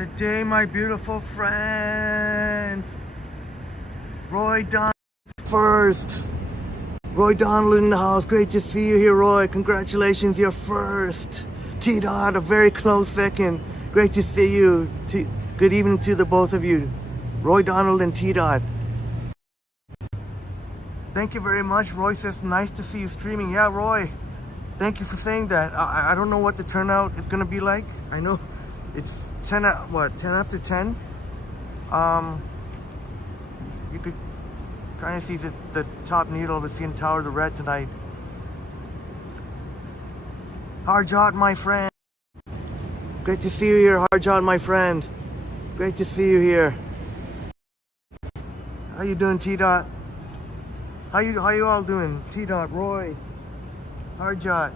Good day, my beautiful friends. Roy Don first. Roy Donald in the house. Great to see you here, Roy. Congratulations, you're first. T-Dot, a very close second. Great to see you. Good evening to the both of you. Roy Donald and T-Dot. Thank you very much. Roy says, nice to see you streaming. Yeah, Roy, thank you for saying that. I don't know what the turnout is going to be like. I know it's 10 after 10. You could kind of see the top needle of the CN Tower of the Red tonight. Harjot, my friend. Great to see you here, Harjot, my friend. Great to see you here. How you doing, T-Dot? How you all doing? T-Dot, Roy, Harjot.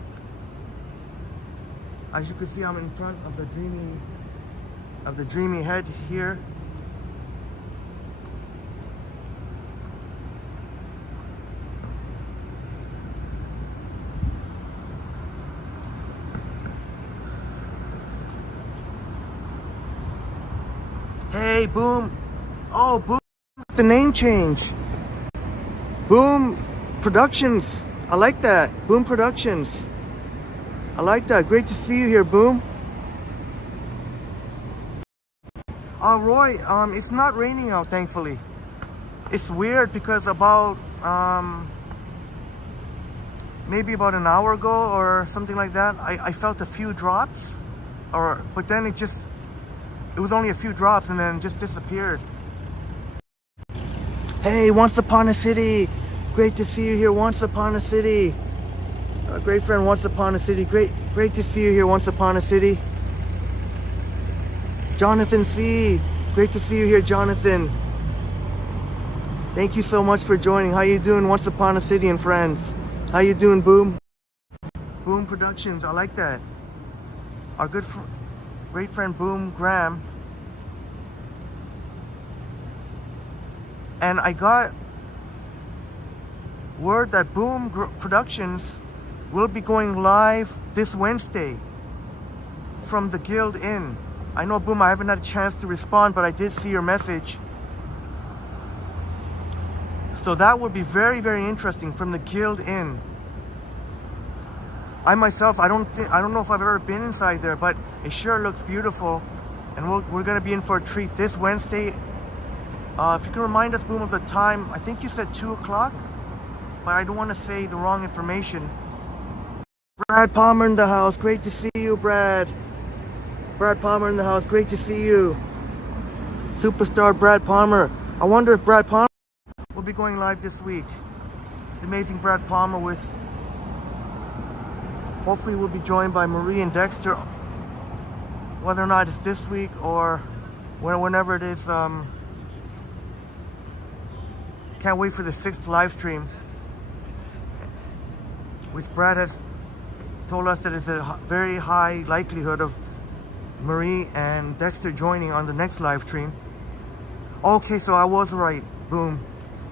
As you can see, I'm in front of the dreamy head here. Hey, Boom. Oh, Boom. The name change. Boom Productions. I like that. Boom Productions. I like that. Great to see you here, Boom. Roy, it's not raining out, thankfully. It's weird because about maybe about an hour ago or something like that, I felt a few drops, but then it was only a few drops and then just disappeared. Hey, Once Upon a City. Great to see you here, Once Upon a City. Great friend, Once Upon a City. Great to see you here, Once Upon a City. Jonathan C. Great to see you here, Jonathan. Thank you so much for joining. How you doing, Once Upon a City and friends? How you doing, Boom? Boom Productions, I like that. Our great friend, Boom Graham. And I got word that Boom Productions will be going live this Wednesday from the Guild Inn. I know, Boom, I haven't had a chance to respond, but I did see your message. So that would be very, very interesting, from the Guild Inn. I myself, I don't know if I've ever been inside there, but it sure looks beautiful. And we're gonna be in for a treat this Wednesday. If you can remind us, Boom, of the time, I think you said 2 o'clock, but I don't want to say the wrong information. Brad Palmer in the house. Great to see you, Brad. Brad Palmer in the house. Great to see you. Superstar Brad Palmer. I wonder if Brad Palmer will be going live this week. The amazing Brad Palmer hopefully we'll be joined by Marie and Dexter. Whether or not it's this week or whenever it is. Can't wait for the 6th live stream, which Brad has told us that is a very high likelihood of Marie and Dexter joining on the next live stream. Okay, so I was right. Boom.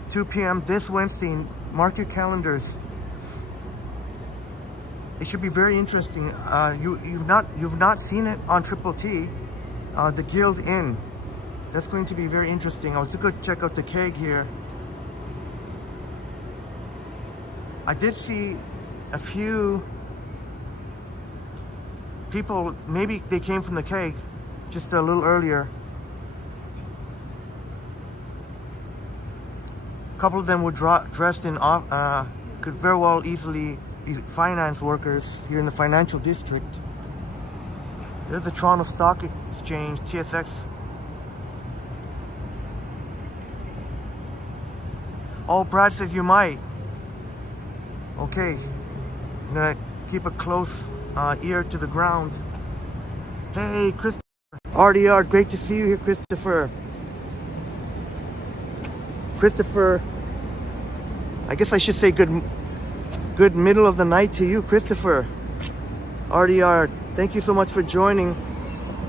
2 p.m. this Wednesday. Mark your calendars. It should be very interesting. You've not seen it on Triple T, the Guild Inn. That's going to be very interesting. I was going to check out the keg here. I did see a few people, maybe they came from the keg just a little earlier. A couple of them were dressed in, could very well easily be finance workers here in the financial district. There's the Toronto Stock Exchange, TSX. Oh, Brad says you might. Okay, I'm gonna keep a close ear to the ground. Hey, Christopher. RDR, great to see you here, Christopher. Christopher, I guess I should say good middle of the night to you, Christopher. RDR, thank you so much for joining.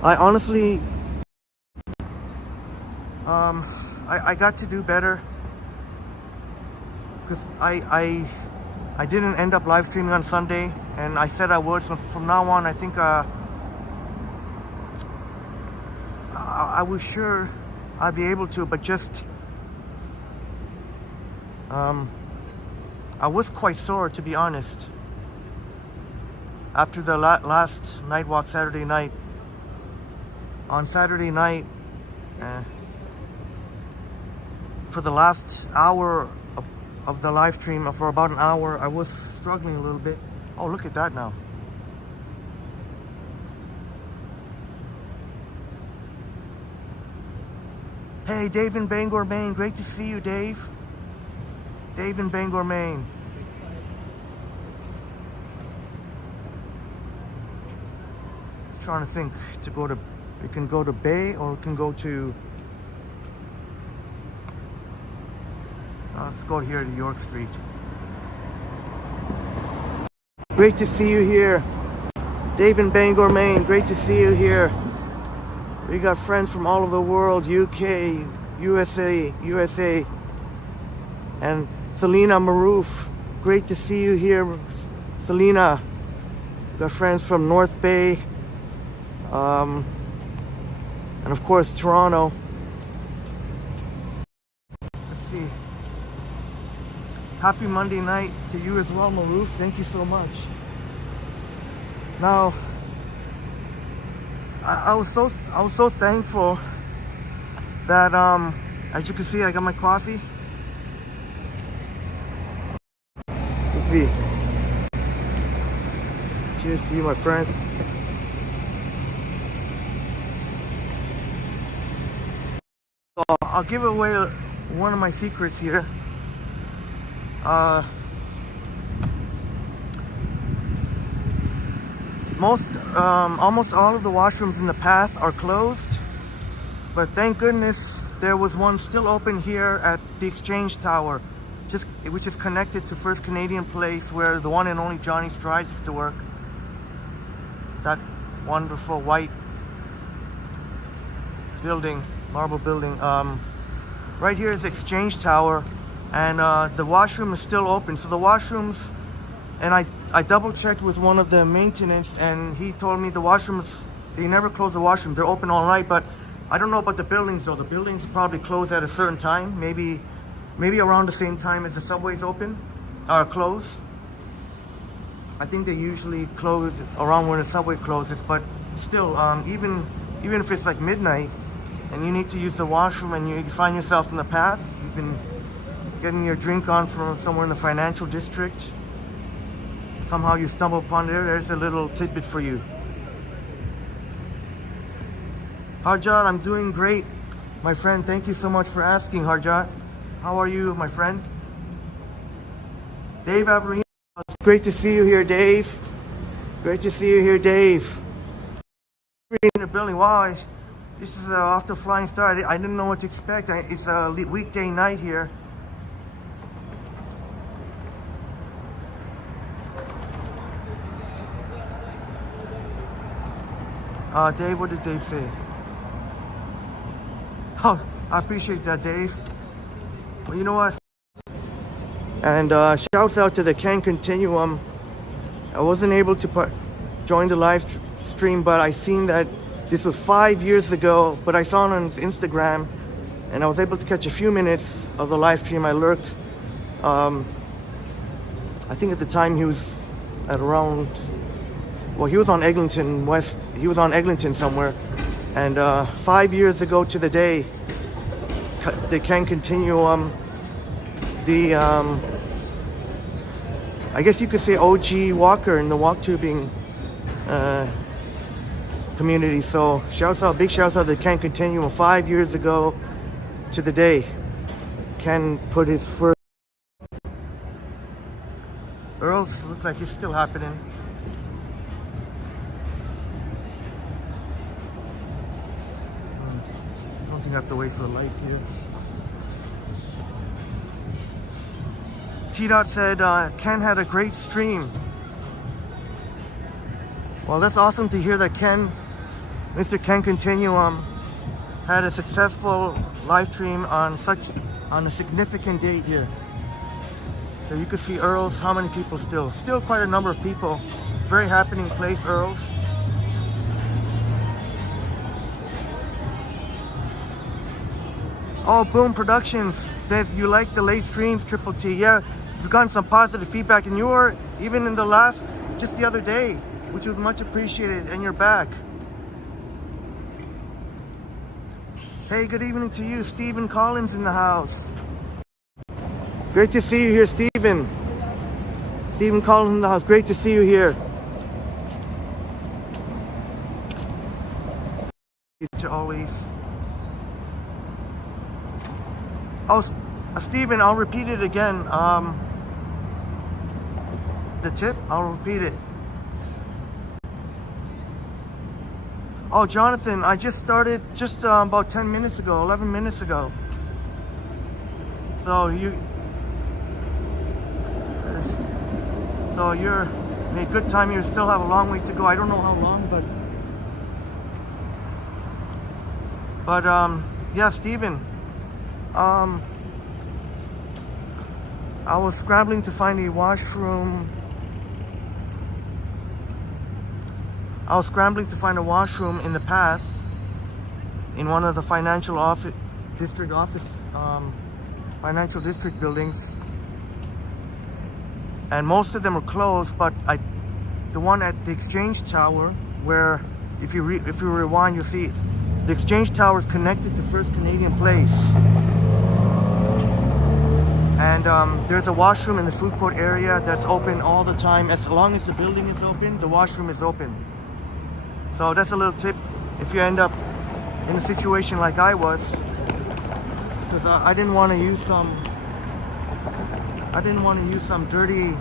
I honestly, I got to do better because I didn't end up live streaming on Sunday, and I said I would. So from now on, I think I was sure I'd be able to, but just I was quite sore, to be honest, after the last night walk Saturday night. On Saturday night, for the last hour of the live stream, for about an hour, I was struggling a little bit. Oh, look at that now. Hey, Dave in Bangor, Maine. Great to see you, Dave. Dave in Bangor, Maine. Trying to think to go to, we can go to Bay or we can go to, let's go here to York Street. Great to see you here. Dave in Bangor, Maine. Great to see you here. We got friends from all over the world, UK, USA, and Selena Maroof. Great to see you here, Selena. We got friends from North Bay, and of course Toronto. Let's see. Happy Monday night to you as well, Maroof. Thank you so much. Now, I was so thankful that as you can see, I got my coffee. Let's see. Cheers to you, my friend. So I'll give away one of my secrets here. Almost all of the washrooms in the path are closed, but thank goodness there was one still open here at the Exchange Tower, which is connected to First Canadian Place, where the one and only Johnny Strides used to work. That wonderful white building, marble building. Right here is Exchange Tower, and the washroom is still open. So the washrooms, and I double checked with one of the maintenance, and he told me the washrooms, they never close the washroom. They're open all night, but I don't know about the buildings though. The buildings probably close at a certain time, maybe around the same time as the subways open or close. I think they usually close around when the subway closes, but still, even if it's like midnight and you need to use the washroom and you find yourself in the path, you've been getting your drink on from somewhere in the financial district, somehow you stumble upon there's a little tidbit for you. Harjat, I'm doing great, my friend. Thank you so much for asking, Harjat. How are you, my friend? Dave Averino, it's great to see you here, Dave. Great to see you here, Dave. In the building, wow, this is off the flying start. I didn't know what to expect. It's a weekday night here. Dave, what did Dave say? Oh, I appreciate that, Dave. Well, you know what? And shouts out to the Can Continuum. I wasn't able to join the live stream, but I seen that this was 5 years ago, but I saw it on his Instagram, and I was able to catch a few minutes of the live stream. I lurked. I think at the time he was at around, well, he was on Eglinton West. He was on Eglinton somewhere. And 5 years ago to the day, they Can Continuum, the I guess you could say OG walker in the walk tubing community. So big shouts out to Can Continuum 5 years ago to the day. Ken put his first. Earl's looks like it's still happening. I don't think I have to wait for the lights here. T-Dot said Ken had a great stream. Well, that's awesome to hear that Mr. Can Continuum had a successful live stream on a significant date here. So you can see Earl's, how many people still quite a number of people. Very happening place, Earl's. Oh, Boom Productions says you like the late streams, Triple T. Yeah, you've gotten some positive feedback, and you were even in the last, just the other day, which was much appreciated, and you're back. Hey, good evening to you. Stephen Collins in the house. Great to see you here, Stephen. Stephen Collins in the house. Great to see you here. To always. Oh, Stephen, I'll repeat it again. The tip, I'll repeat it. Oh, Jonathan, I just started about 10 minutes ago, 11 minutes ago. So you're in a good time. You still have a long way to go. I don't know how long, but yeah, Stephen. I was scrambling to find a washroom. I was scrambling to find a washroom in the path in one of the financial district buildings, and most of them are closed. But the one at the Exchange Tower, where if you rewind, you'll see the Exchange Tower is connected to First Canadian Place. And there's a washroom in the food court area that's open all the time. As long as the building is open, the washroom is open. So that's a little tip if you end up in a situation like I was, because I didn't want to use some dirty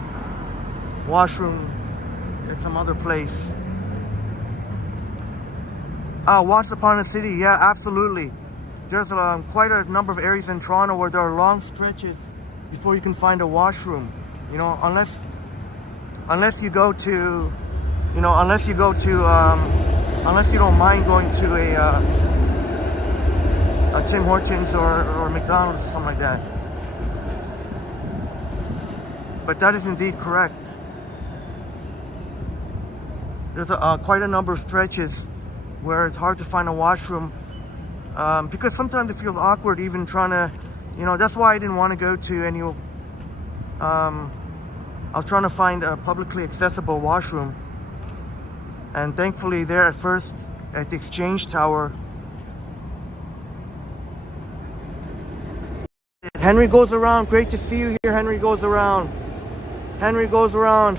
washroom at some other place. Once Upon a City, yeah, absolutely. There's quite a number of areas in Toronto where there are long stretches before you can find a washroom. You know, unless you don't mind going to a Tim Hortons or McDonald's or something like that. But that is indeed correct. There's quite a number of stretches where it's hard to find a washroom, because sometimes it feels awkward even trying to, that's why I didn't want to go to any, I was trying to find a publicly accessible washroom, and thankfully there at first at the Exchange Tower. Henry goes around, great to see you here. Henry goes around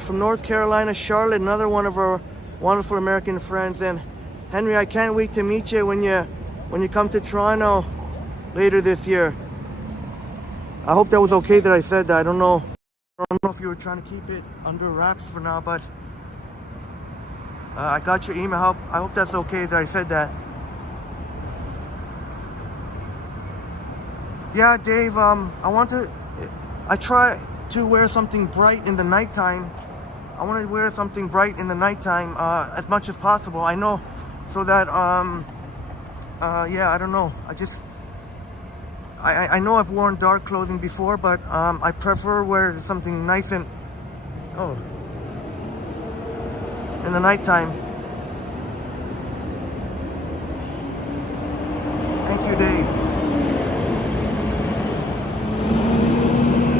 from North Carolina, Charlotte, another one of our wonderful American friends. And Henry, I can't wait to meet you when you come to Toronto later this year. I hope that was okay that I said that. I don't know if you were trying to keep it under wraps for now, but I got your email. I hope that's okay that I said that. Yeah, Dave, I try to wear something bright in the nighttime. I want to wear something bright in the nighttime as much as possible. I know, so that, yeah, I don't know. I know I've worn dark clothing before, but I prefer wear something nice and, in the nighttime. Thank you, Dave.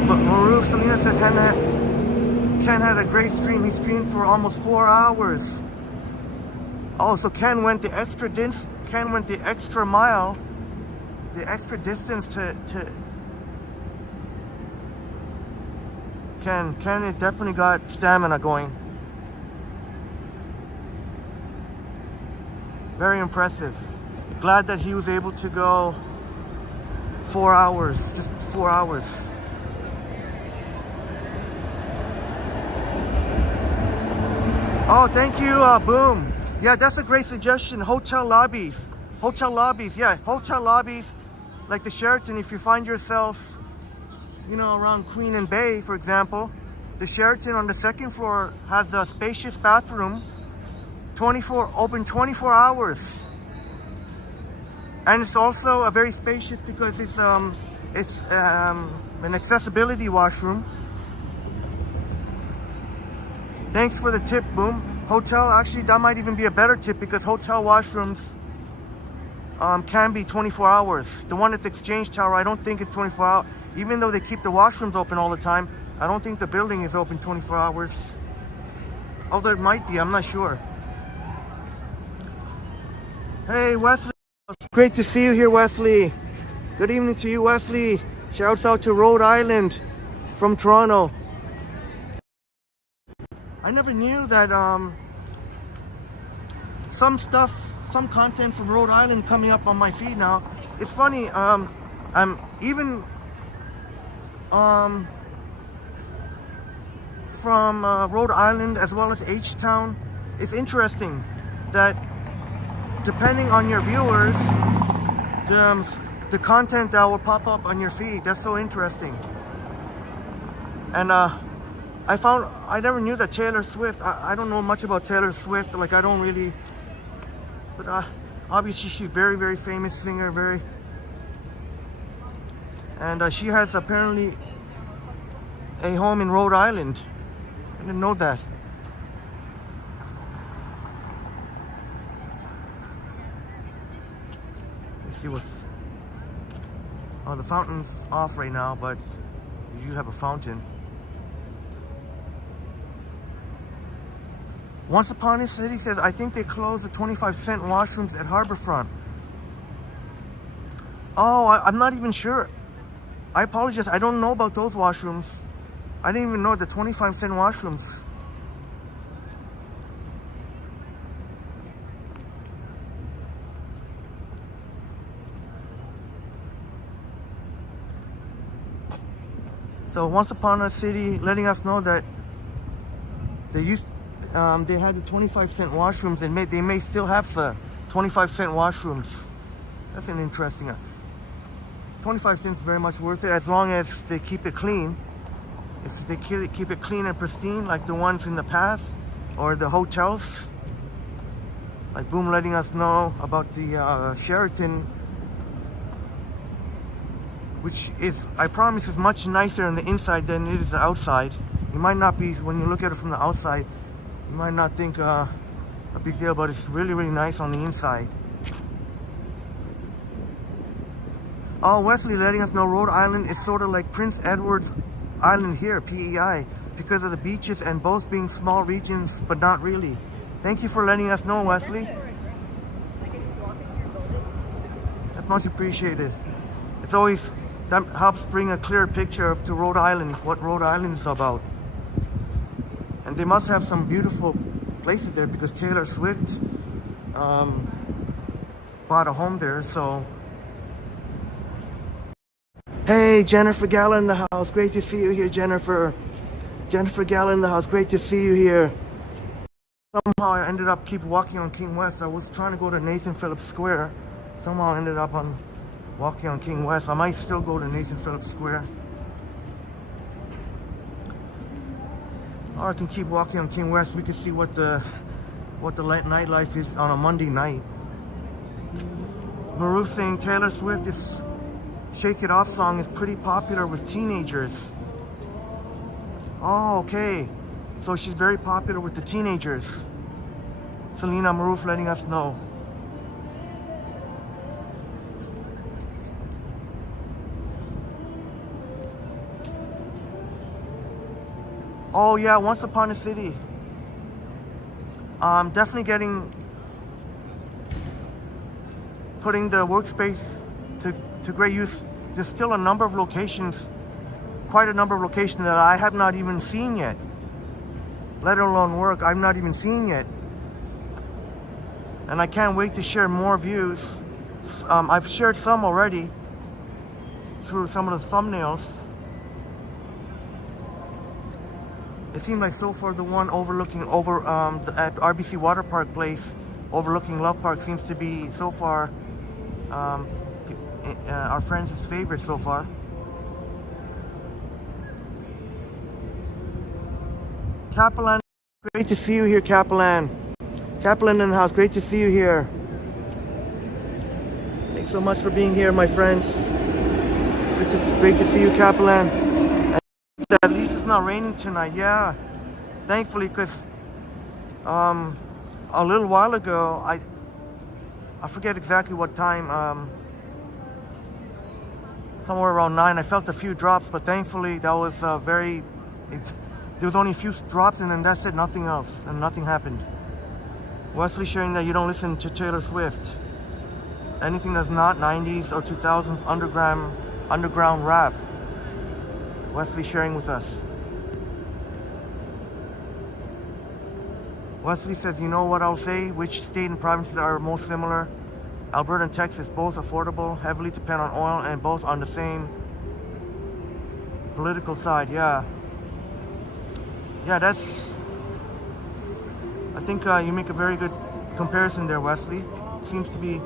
But Maru Selena says Ken had a great stream. He streamed for almost 4 hours. Oh, so Ken went the extra mile, the extra distance to Ken has definitely got stamina going. Very impressive. Glad that he was able to go 4 hours, just 4 hours. Oh, thank you, Boom. Yeah, that's a great suggestion. Hotel lobbies, yeah, hotel lobbies like the Sheraton. If you find yourself, around Queen and Bay, for example, the Sheraton on the second floor has a spacious bathroom, open 24 hours. And it's also a very spacious because it's an accessibility washroom. Thanks for the tip, Boom. Hotel, actually, that might even be a better tip because hotel washrooms can be 24 hours. The one at the Exchange Tower, I don't think it's 24 hours. Even though they keep the washrooms open all the time, I don't think the building is open 24 hours. Although it might be, I'm not sure. Hey, Wesley. It's great to see you here, Wesley. Good evening to you, Wesley. Shouts out to Rhode Island from Toronto. I never knew that some content from Rhode Island coming up on my feed now. It's funny, I'm even from Rhode Island as well as H-Town. It's interesting that depending on your viewers, the content that will pop up on your feed. That's so interesting. And I never knew that Taylor Swift, I don't know much about Taylor Swift, like I don't really, but obviously she's very, very famous singer, and she has apparently a home in Rhode Island. I didn't know that. Let's see what's, oh, the fountain's off right now, but you have a fountain. Once Upon a City says, I think they closed the 25-cent washrooms at Harborfront. Oh, I'm not even sure. I apologize. I don't know about those washrooms. I didn't even know the 25-cent washrooms. So Once Upon a City letting us know that they had the 25-cent washrooms, and they may still have the 25-cent washrooms. That's an interesting. 25 cents is very much worth it as long as they keep it clean. If they keep it clean and pristine, like the ones in the past, or the hotels. Like Boom letting us know about the Sheraton, which is, I promise, is much nicer on the inside than it is the outside. You might not be, when you look at it from the outside, you might not think a big deal, but it's really, really nice on the inside. Oh, Wesley letting us know Rhode Island is sort of like Prince Edward's Island here, PEI, because of the beaches and both being small regions, but not really. Thank you for letting us know, Wesley. That's much appreciated. It's always, that helps bring a clear picture to Rhode Island, what Rhode Island is about. And they must have some beautiful places there because Taylor Swift bought a home there, so. Hey, Jennifer Gala in the house. Great to see you here, Jennifer. Jennifer Gala in the house. Great to see you here. Somehow I ended up keep walking on King West. I was trying to go to Nathan Phillips Square. Somehow I ended up on walking on King West. I might still go to Nathan Phillips Square. Or I can keep walking on King West. We can see what the nightlife is on a Monday night. Maruf saying Taylor Swift is Shake It Off song is pretty popular with teenagers. Oh, okay. So she's very popular with the teenagers. Selena Maruf letting us know. Oh yeah, Once Upon a City. Definitely putting the workspace to great use. There's still a number of locations, quite a number of locations that I have not even seen yet, let alone work. I've not even seen yet, and I can't wait to share more views. I've shared some already through some of the thumbnails. It seemed like so far the one overlooking at RBC Water Park Place, overlooking Love Park, seems to be so far our friends' favorite so far. Kaplan, great to see you here, Kaplan. Kaplan in the house, great to see you here. Thanks so much for being here, my friends. Great to see you, Kaplan. And at least it's not raining tonight, yeah. Thankfully, because a little while ago, I forget exactly what time. Somewhere around 9. I felt a few drops, but thankfully that was there was only a few drops, and then that's it, nothing else, and nothing happened. Wesley sharing that you don't listen to Taylor Swift. Anything that's not 90s or 2000s underground rap. Wesley sharing with us. Wesley says, you know what I'll say? Which state and provinces are most similar? Alberta and Texas, both affordable, heavily depend on oil, and both on the same political side. Yeah, that's, I think you make a very good comparison there, Wesley. It seems to be,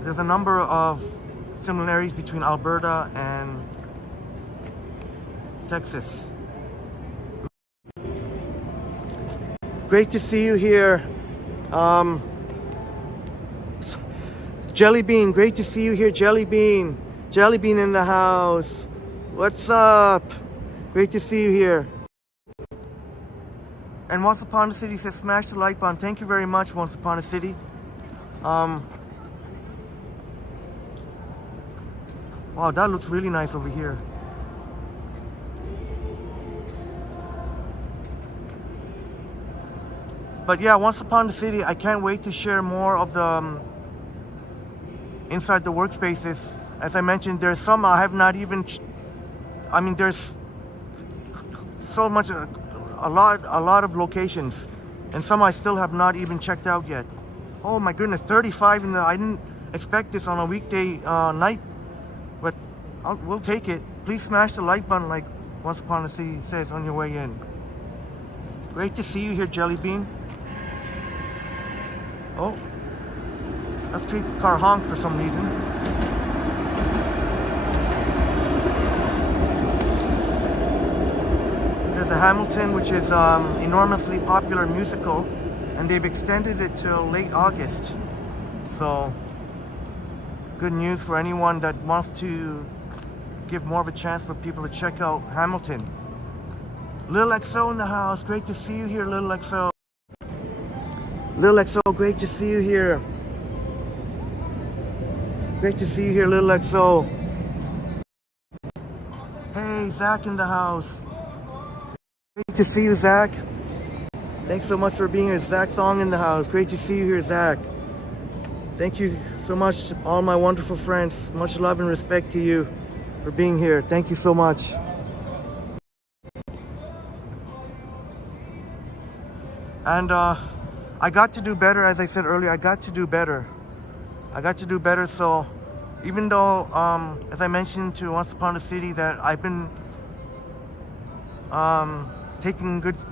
there's a number of similarities between Alberta and Texas. Great to see you here. Jelly Bean, great to see you here, Jelly Bean. Jelly Bean in the house. What's up? Great to see you here. And Once Upon a City says, smash the like button. Thank you very much, Once Upon a City. Wow, that looks really nice over here. But yeah, Once Upon the City, I can't wait to share more of the inside the workspaces. As I mentioned, there's some I have not even, there's so much, a lot of locations, and some I still have not even checked out yet. Oh my goodness, 35 in the, I didn't expect this on a weekday night, but we'll take it. Please smash the like button like Once Upon a City says on your way in. Great to see you here, Jelly Bean. Oh, that street car honked for some reason. There's a Hamilton, which is enormously popular musical, and they've extended it till late August. So, good news for anyone that wants to give more of a chance for people to check out Hamilton. Lil XO in the house. Great to see you here, Lil XO. Lil XO, great to see you here. Great to see you here, Lil XO. Hey, Zach in the house. Great to see you, Zach. Thanks so much for being here. Zach Thong in the house. Great to see you here, Zach. Thank you so much, all my wonderful friends. Much love and respect to you for being here. Thank you so much. And I got to do better, as I said earlier. I got to do better. So even though, as I mentioned to Once Upon a City, that I've been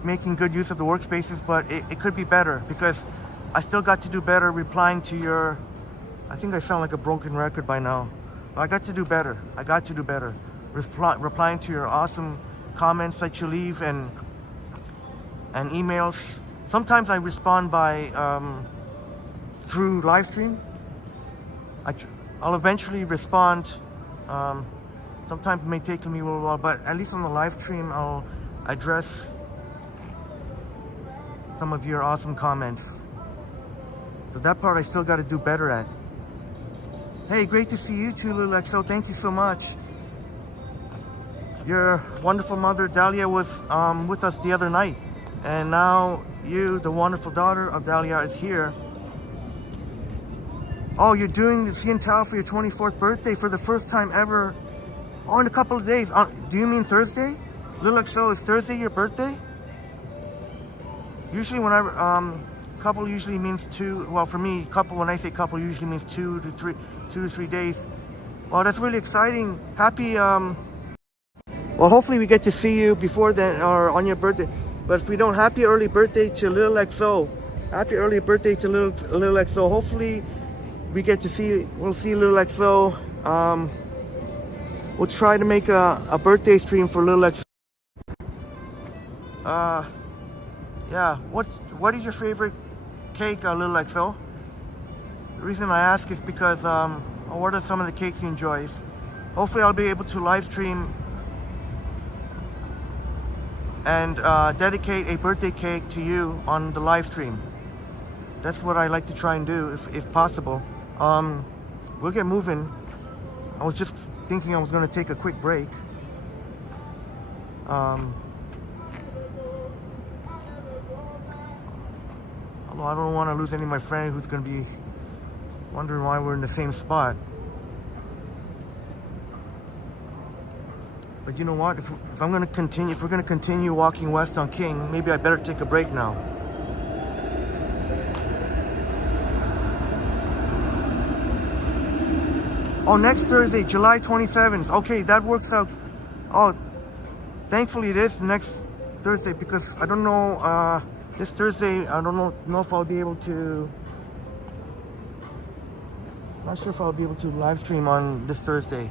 making good use of the workspaces, but it could be better, because I still got to do better replying to your, I think I sound like a broken record by now. But I got to do better. Replying to your awesome comments that you leave and emails. Sometimes I respond by through live stream. I'll eventually respond. Sometimes it may take me a little while, but at least on the live stream, I'll address some of your awesome comments. So that part I still got to do better at. Hey, great to see you too, Lil XO. Thank you so much. Your wonderful mother, Dahlia, was with us the other night. And now you, the wonderful daughter of Dahlia, is here. Oh, you're doing the CN Tower for your 24th birthday for the first time ever. Oh, in a couple of days. Do you mean Thursday? Lil XO, is Thursday your birthday? Usually when couple usually means 2, well for me, couple, when I say couple, usually means 2 to 3 days. Well, that's really exciting. Happy, well, hopefully we get to see you before then or on your birthday. But if we don't, happy early birthday to Lil XO. Happy early birthday to Lil XO. Hopefully we get to see, we'll see Lil XO. We'll try to make a birthday stream for Lil XO. Yeah, what is your favorite cake, Lil XO? The reason I ask is because, what are some of the cakes you enjoy? Hopefully I'll be able to live stream and dedicate a birthday cake to you on the live stream. That's what I like to try and do, if possible. We'll get moving. I was just thinking I was gonna take a quick break. Although I don't want to lose any of my friends who's gonna be wondering why we're in the same spot. But you know what? If we're gonna continue walking west on King, maybe I better take a break now. Oh, next Thursday, July 27th. Okay, that works out. Oh, thankfully it is next Thursday, because I don't know, this Thursday, I don't know if I'll be able to, not sure if I'll be able to live stream on this Thursday.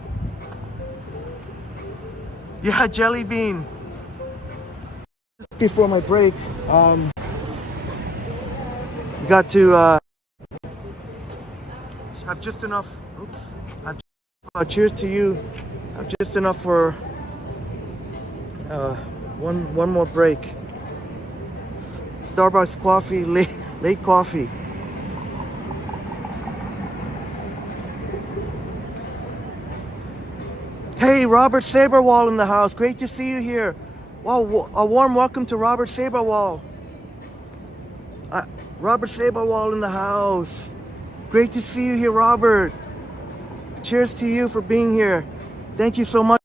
Yeah, Jelly Bean. Just before my break, got to have just enough, cheers to you. Have just enough for one more break. Starbucks coffee, late coffee. Hey, Robert Saberwall in the house. Great to see you here. Wow, a warm welcome to Robert Saberwall. Robert Saberwall in the house. Great to see you here, Robert. Cheers to you for being here. Thank you so much.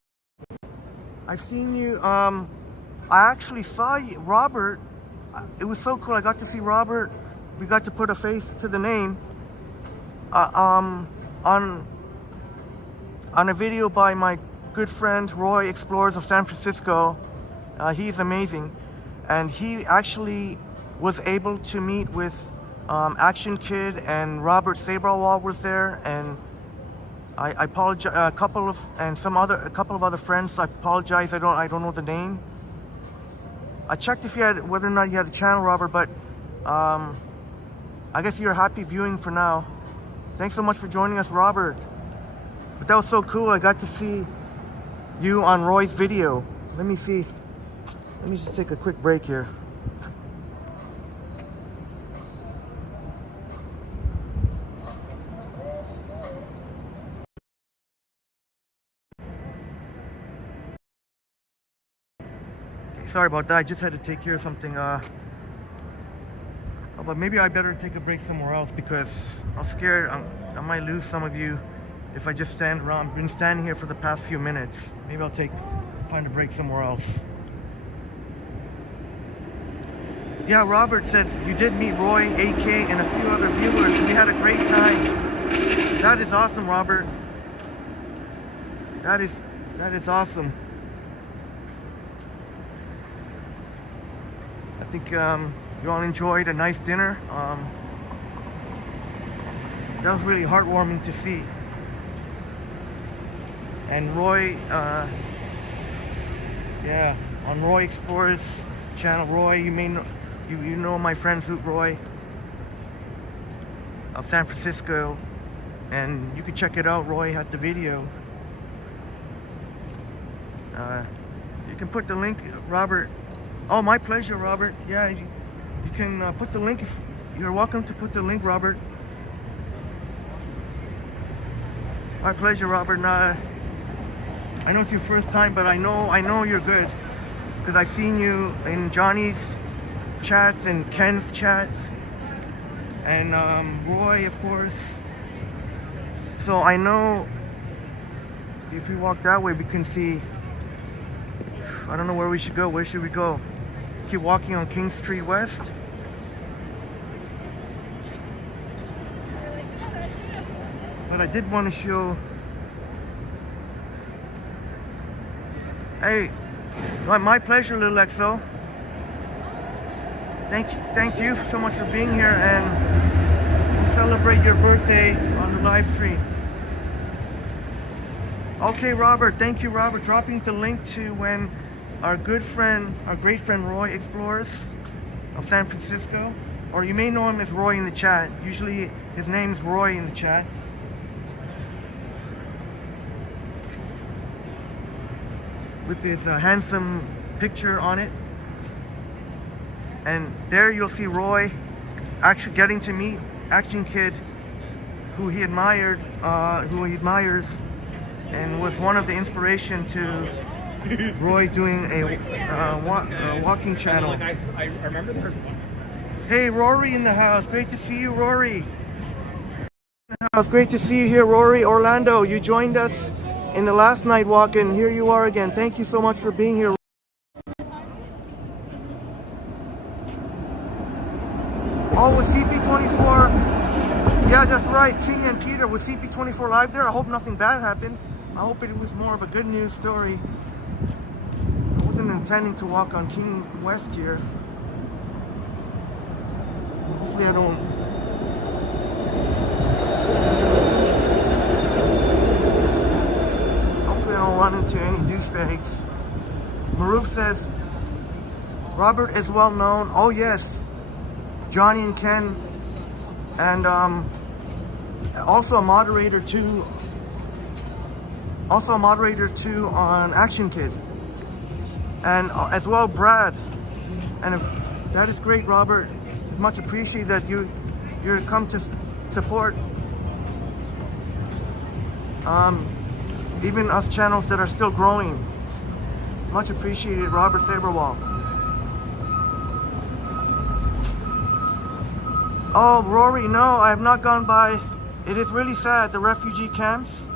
I've seen you. I actually saw you, Robert. It was so cool. I got to see Robert. We got to put a face to the name. On a video by my good friend Roy Explorers of San Francisco. He's amazing, and he actually was able to meet with Action Kid, and Robert Saberwall was there, and I apologize. A couple of other friends. I apologize. I don't know the name. I checked whether or not you had a channel, Robert, but I guess you're happy viewing for now. Thanks so much for joining us, Robert. But that was so cool. I got to see you on Roy's video. Let me see. Let me just take a quick break here. Sorry about that. I just had to take care of something. But maybe I better take a break somewhere else, because I'm scared I might lose some of you if I just stand around. I've been standing here for the past few minutes. Maybe I'll find a break somewhere else. Yeah, Robert says you did meet Roy, AK, and a few other viewers. We had a great time. That is awesome, Robert. That is awesome. I think you all enjoyed a nice dinner. That was really heartwarming to see. And Roy, yeah, on Roy Explorers channel, Roy, you may know, you know my friend Roy of San Francisco, and you can check it out. Roy has the video. You can put the link, Robert. Oh, my pleasure, Robert. Yeah, you can put the link. You're welcome to put the link, Robert. My pleasure, Robert. I know it's your first time, but I know you're good, because I've seen you in Johnny's chats and Ken's chats, and Roy, of course. So I know if we walk that way, we can see. I don't know where we should go. Where should we go? Keep walking on King Street West. But I did want to show. Hey, my pleasure, little XO. Thank you so much for being here, and we'll celebrate your birthday on the live stream. Okay, Robert. Thank you, Robert. Dropping the link to when our great friend Roy Explorers of San Francisco, or you may know him as Roy in the chat. Usually his name's Roy in the chat. With his handsome picture on it. And there you'll see Roy actually getting to meet Action Kid, who he admired, who he admires, and was one of the inspiration to Roy doing a walking channel. I remember there. Hey, Rory in the house. Great to see you, Rory. It's great to see you here, Rory. Orlando, you joined us in the last night walk, and here you are again. Thank you so much for being here. Oh, was CP24? Yeah, that's right. King and Peter, was CP24 live there? I hope nothing bad happened. I hope it was more of a good news story. I wasn't intending to walk on King West here. Hopefully I don't... Hopefully I don't run into any douchebags. Maruf says, Robert is well known. Oh yes, Johnny and Ken. And also a moderator too. Also a moderator too on Action Kid. And as well Brad. And if, that is great, Robert. Much appreciated that you come to support even us channels that are still growing. Much appreciated, Robert Saberwall. Oh, Rory, no, I have not gone by. It is really sad, the refugee camps.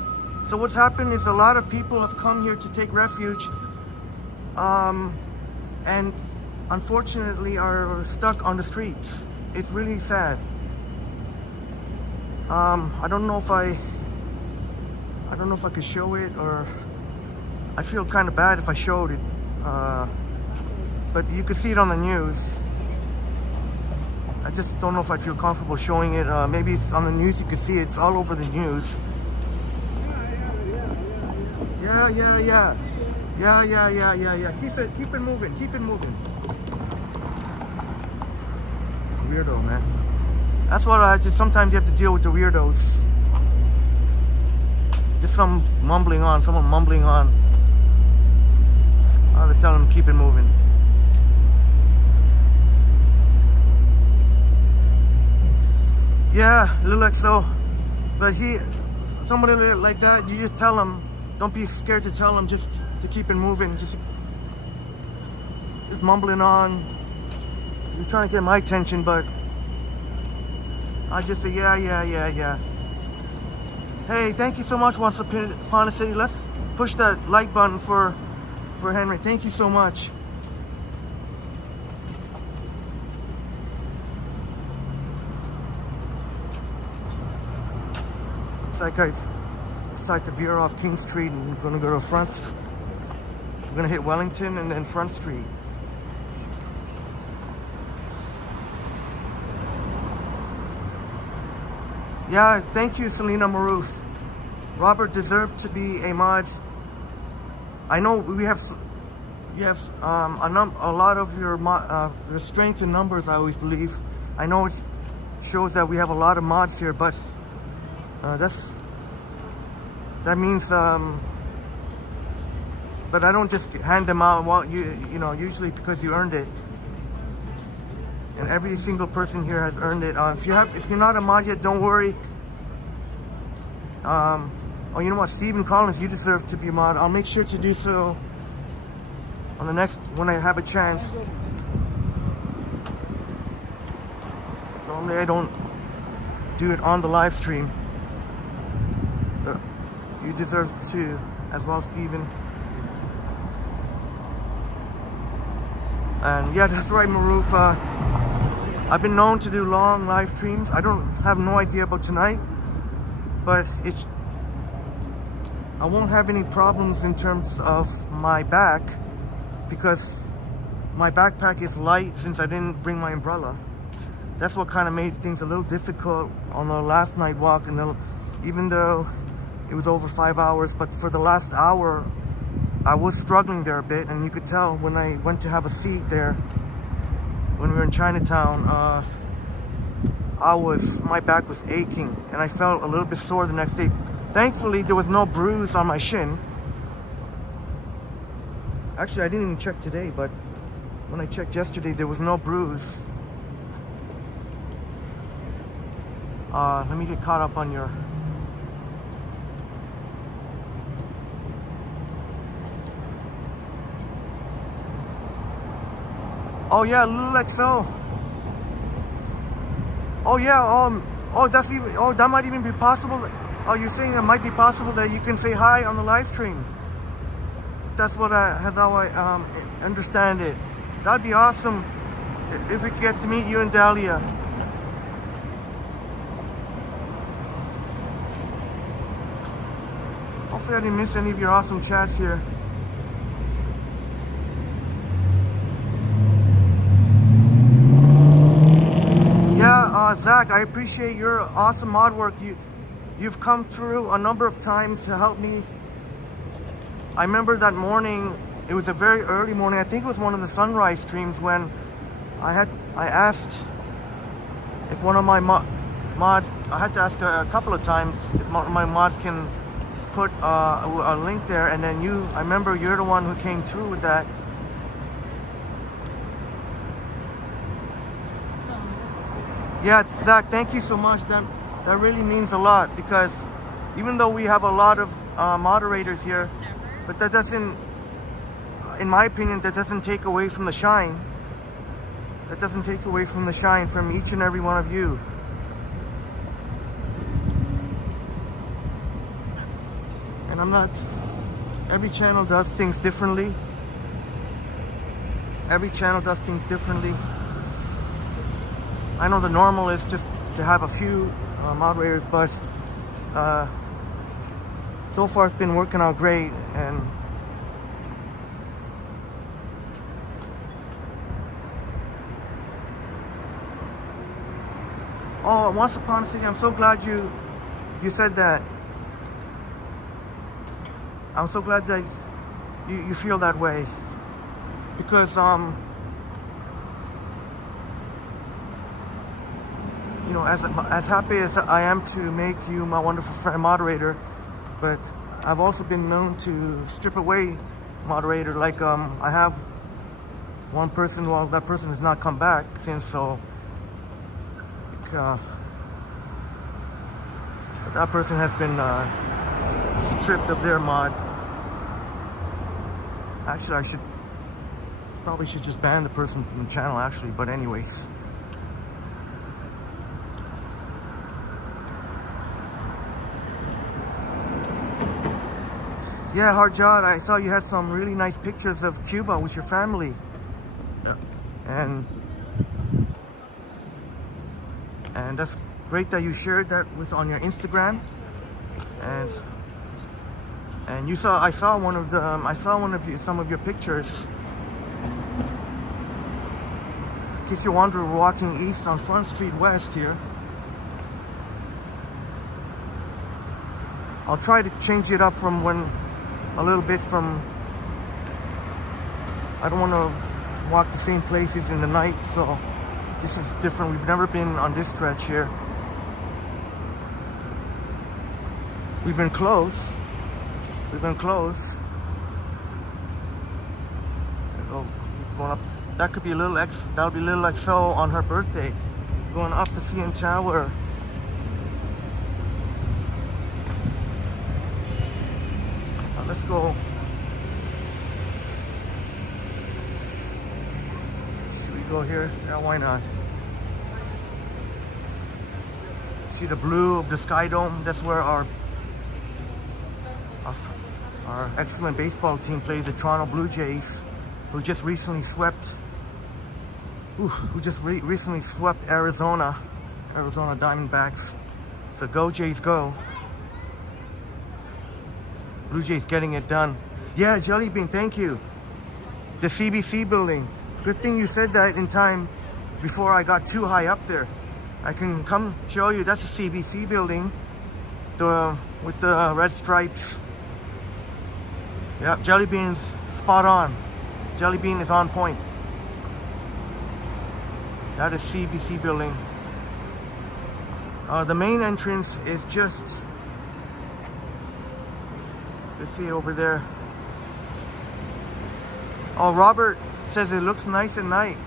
So what's happened is a lot of people have come here to take refuge, and unfortunately are stuck on the streets. It's really sad. I don't know if I could show it, or I feel kind of bad if I showed it. But you could see it on the news. I just don't know if I feel comfortable showing it. Maybe it's on the news, you can see it. It's all over the news. Yeah. Keep it moving. Weirdo, man. That's what I just, sometimes you have to deal with the weirdos. Just someone mumbling on. I have to tell them to keep it moving. Yeah, Lil XO. But somebody like that, you just tell them, don't be scared to tell them just to keep it moving. Just mumbling on. You're trying to get my attention, but I just say, yeah. Hey, thank you so much, Once Upon a City. Let's push that like button for Henry. Thank you so much. It's like I decided to veer off King Street and we're gonna go to Front Street. We're gonna hit Wellington and then Front Street. Yeah, thank you, Selena Maruf. Robert deserved to be a mod. I know you have a lot of your strength in numbers, I always believe. I know it shows that we have a lot of mods here, but that means but I don't just hand them out. Well, you know, usually because you earned it, and every single person here has earned it. If you're not a mod yet, don't worry. Oh, you know what, Stephen Collins, you deserve to be a mod. I'll make sure to do so on the next, when I have a chance. Normally I don't do it on the live stream, but you deserve to as well, Stephen. And yeah, that's right, Maruf. I've been known to do long live streams. I have no idea about tonight, but I won't have any problems in terms of my back, because my backpack is light since I didn't bring my umbrella. That's what kind of made things a little difficult on the last night walk, and even though it was over 5 hours, but for the last hour I was struggling there a bit, and you could tell when I went to have a seat there when we were in Chinatown. My back was aching, and I felt a little bit sore the next day. Thankfully, there was no bruise on my shin. Actually, I didn't even check today, but when I checked yesterday, there was no bruise. Let me get caught up on your... Oh yeah, Little XO. Oh yeah, oh that's even, oh that might even be possible. Oh, you're saying it might be possible that you can say hi on the live stream. If that's what how I understand it. That'd be awesome if we get to meet you in Dahlia. Hopefully I didn't miss any of your awesome chats here. Yeah, Zach, I appreciate your awesome mod work. You've come through a number of times to help me. I remember that morning, it was a very early morning. I think it was one of the sunrise streams when I asked if one of my mods, I had to ask a couple of times if my mods can put a link there, and then I remember you're the one who came through with that. Yeah, Zach, thank you so much. That really means a lot, because even though we have a lot of moderators here, but that doesn't, in my opinion, that doesn't take away from the shine. That doesn't take away from the shine from each and every one of you. And I'm not, every channel does things differently. Every channel does things differently. I know the normal is just to have a few moderators, but so far it's been working out great. And oh, once upon a second, I'm so glad you said that. I'm so glad that you feel that way, because you know, as happy as I am to make you my wonderful friend moderator, but I've also been known to strip away moderator. Like I have one person, well, that person has not come back since, so that person has been stripped of their mod. Actually, I probably should just ban the person from the channel, actually, but anyways. Yeah, Harjad, I saw you had some really nice pictures of Cuba with your family. And that's great that you shared that on your Instagram. And you saw, I saw some of your pictures. In case you're wondering, we're walking east on Front Street West here. I'll try to change it up from a little bit from, I don't want to walk the same places in the night, so this is different. We've never been on this stretch here. We've been close. Going up. That could be that'll be Little XO on her birthday. Going up the CN Tower. Let's go. Should we go here? Yeah, why not? See the blue of the Sky Dome? That's where our excellent baseball team plays, the Toronto Blue Jays, who just recently swept Arizona Diamondbacks. So go Jays, go. Blue Jays getting it done. Yeah, Jelly Bean, thank you. The CBC building. Good thing you said that in time before I got too high up there. I can come show you. That's the CBC building, with the red stripes. Yeah, Jelly Bean's spot on. Jelly Bean is on point. That is CBC building. The main entrance is just, let's see it over there. Oh, Robert says it looks nice at night.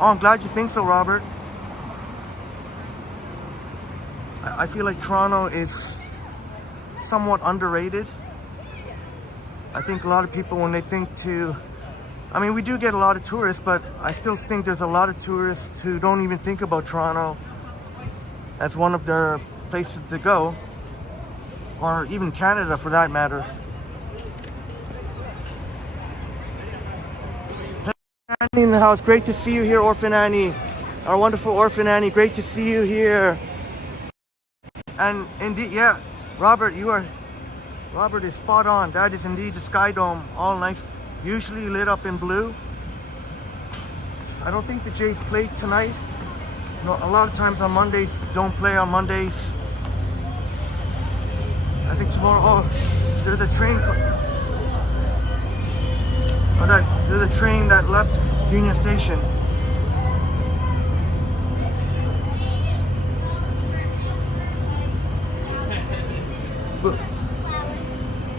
Oh, I'm glad you think so, Robert. I feel like Toronto is somewhat underrated. I think a lot of people, when they think to, I mean, we do get a lot of tourists, but I still think there's a lot of tourists who don't even think about Toronto as one of their places to go, or even Canada for that matter. Hey, Annie in the house, great to see you here, Orphan Annie. Our wonderful Orphan Annie, great to see you here. And indeed, yeah, Robert is spot on. That is indeed the Sky Dome, all nice, usually lit up in blue. I don't think the Jays played tonight. No, a lot of times on Mondays, don't play on Mondays. I think tomorrow, oh, there's a train. Oh, there's a train that left Union Station.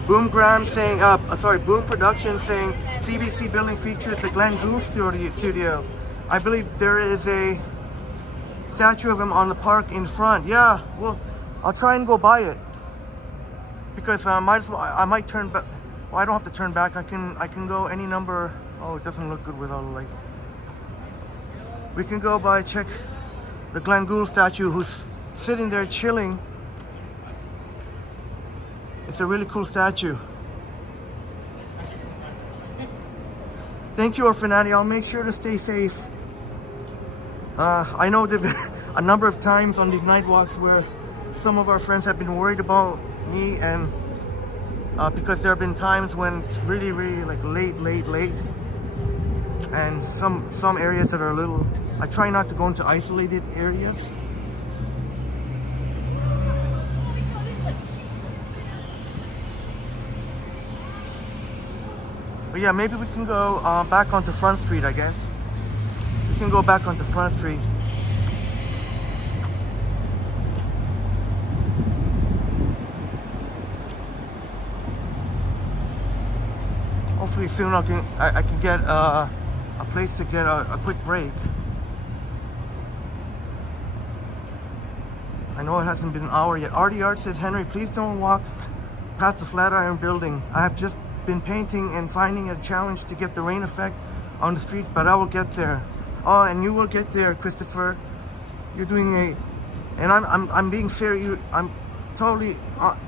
Boom Production saying CBC building features the Glenn Gould studio. I believe there is a statue of him on the park in front. Yeah, well, I'll try and go by it because I might turn back. Well, I don't have to turn back. I can go any number. Oh, it doesn't look good with all the light. We can go by, check the Glenn Gould statue who's sitting there chilling. It's a really cool statue. Thank you, Orphan Annie. I'll make sure to stay safe. I know there have been a number of times on these night walks where some of our friends have been worried about me, and because there have been times when it's really like late, and some areas that are a little. I try not to go into isolated areas. But yeah, maybe we can go back onto Front Street, I guess. We can go back onto Front Street. Hopefully soon I can get a place to get a quick break. I know it hasn't been an hour yet. Artie Art says, Henry, please don't walk past the Flatiron building. I have just been painting and finding it a challenge to get the rain effect on the streets, but I will get there. Oh, and you will get there, Christopher. You're doing and I'm being serious. I'm totally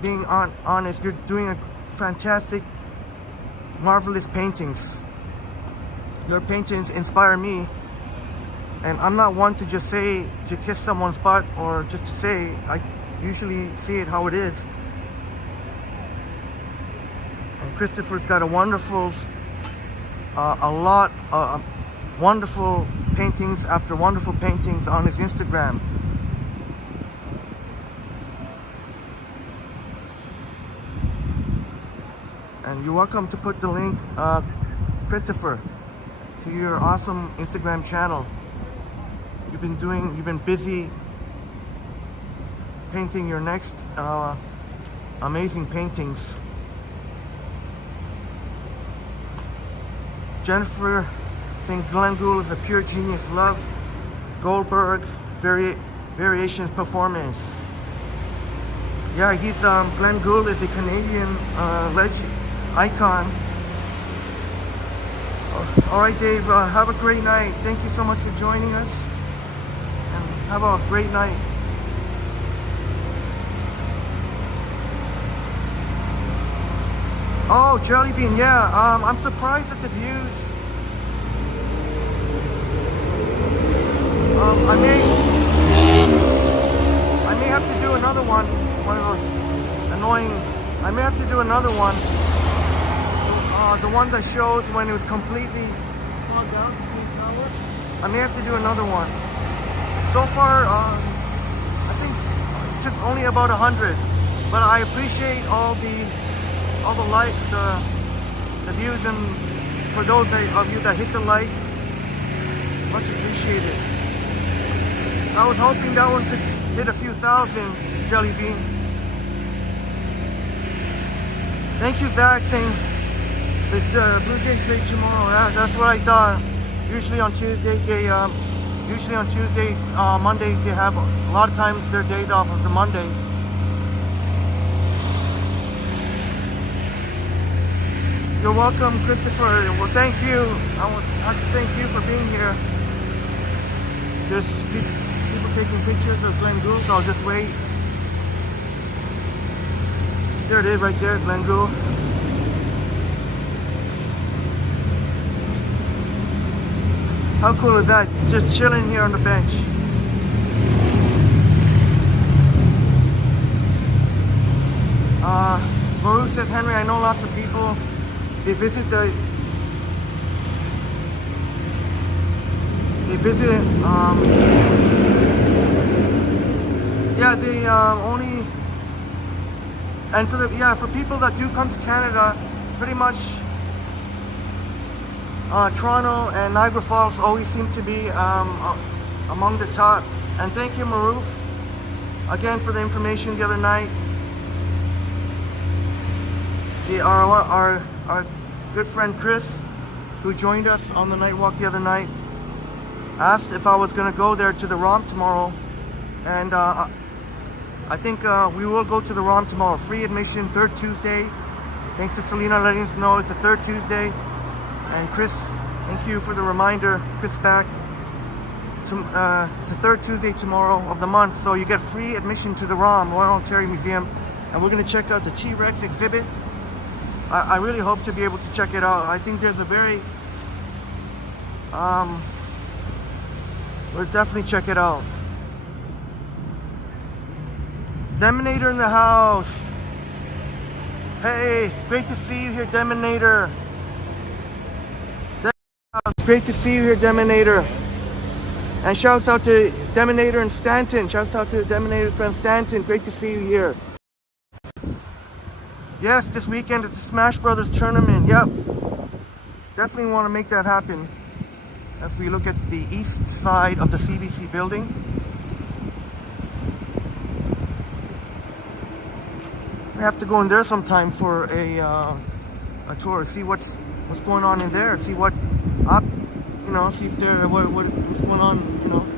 being honest. You're doing a fantastic, marvelous paintings. Your paintings inspire me, and I'm not one to just say to kiss someone's butt or just to say. I usually see it how it is. Christopher's got a wonderful, wonderful paintings after wonderful paintings on his Instagram. And you're welcome to put the link, Christopher, to your awesome Instagram channel. You've been busy painting your next amazing paintings. Jennifer saying Glenn Gould is a pure genius. Love Goldberg variations performance. Yeah, he's Glenn Gould is a Canadian legend icon. All right, Dave. Have a great night. Thank you so much for joining us, and have a great night. Oh, Jelly Bean, yeah. I'm surprised at the views. I may have to do another one of those annoying. I may have to do another one. The one that shows when it was completely fogged out, the Twin Tower. I may have to do another one. So far, I think just only about 100. But I appreciate all the likes, the views, and for those of you that hit the like, much appreciated. I was hoping that one could hit a few thousand, Jelly Bean. Thank you, Zach, saying the Blue Jays play tomorrow. That's what I thought. Usually on Tuesday they Usually on Tuesdays, Mondays, they have a lot of times their days off of the Monday. You're welcome, Christopher. Well, thank you. I want to thank you for being here. There's people taking pictures of Glenn Gould. I'll just wait. There it is right there, Glenn Gould. How cool is that? Just chilling here on the bench. Maru says, Henry, I know lots of people. They visit yeah, they only, and for people that do come to Canada, pretty much Toronto and Niagara Falls always seem to be among the top. And thank you, Maruf, again for the information the other night. Our good friend Chris, who joined us on the night walk the other night, asked if I was going to go there to the ROM tomorrow, and I think we will go to the ROM tomorrow. Free admission, third Tuesday. Thanks to Selena letting us know it's the third Tuesday. And Chris, thank you for the reminder. Chris back. It's the third Tuesday tomorrow of the month, so you get free admission to the ROM, Royal Ontario Museum, and we're going to check out the T-Rex exhibit. I really hope to be able to check it out. I think there's a very, we'll definitely check it out. Deminator in the house. Hey, great to see you here, Deminator. Great to see you here, Deminator. And shouts out to Deminator and Stanton. Shouts out to Deminator's friend Stanton. Great to see you here. Yes, this weekend it's the Smash Brothers tournament. Yep. Definitely want to make that happen as we look at the east side of the CBC building. We have to go in there sometime for a tour, see what's going on in there, see what see if there what's going on,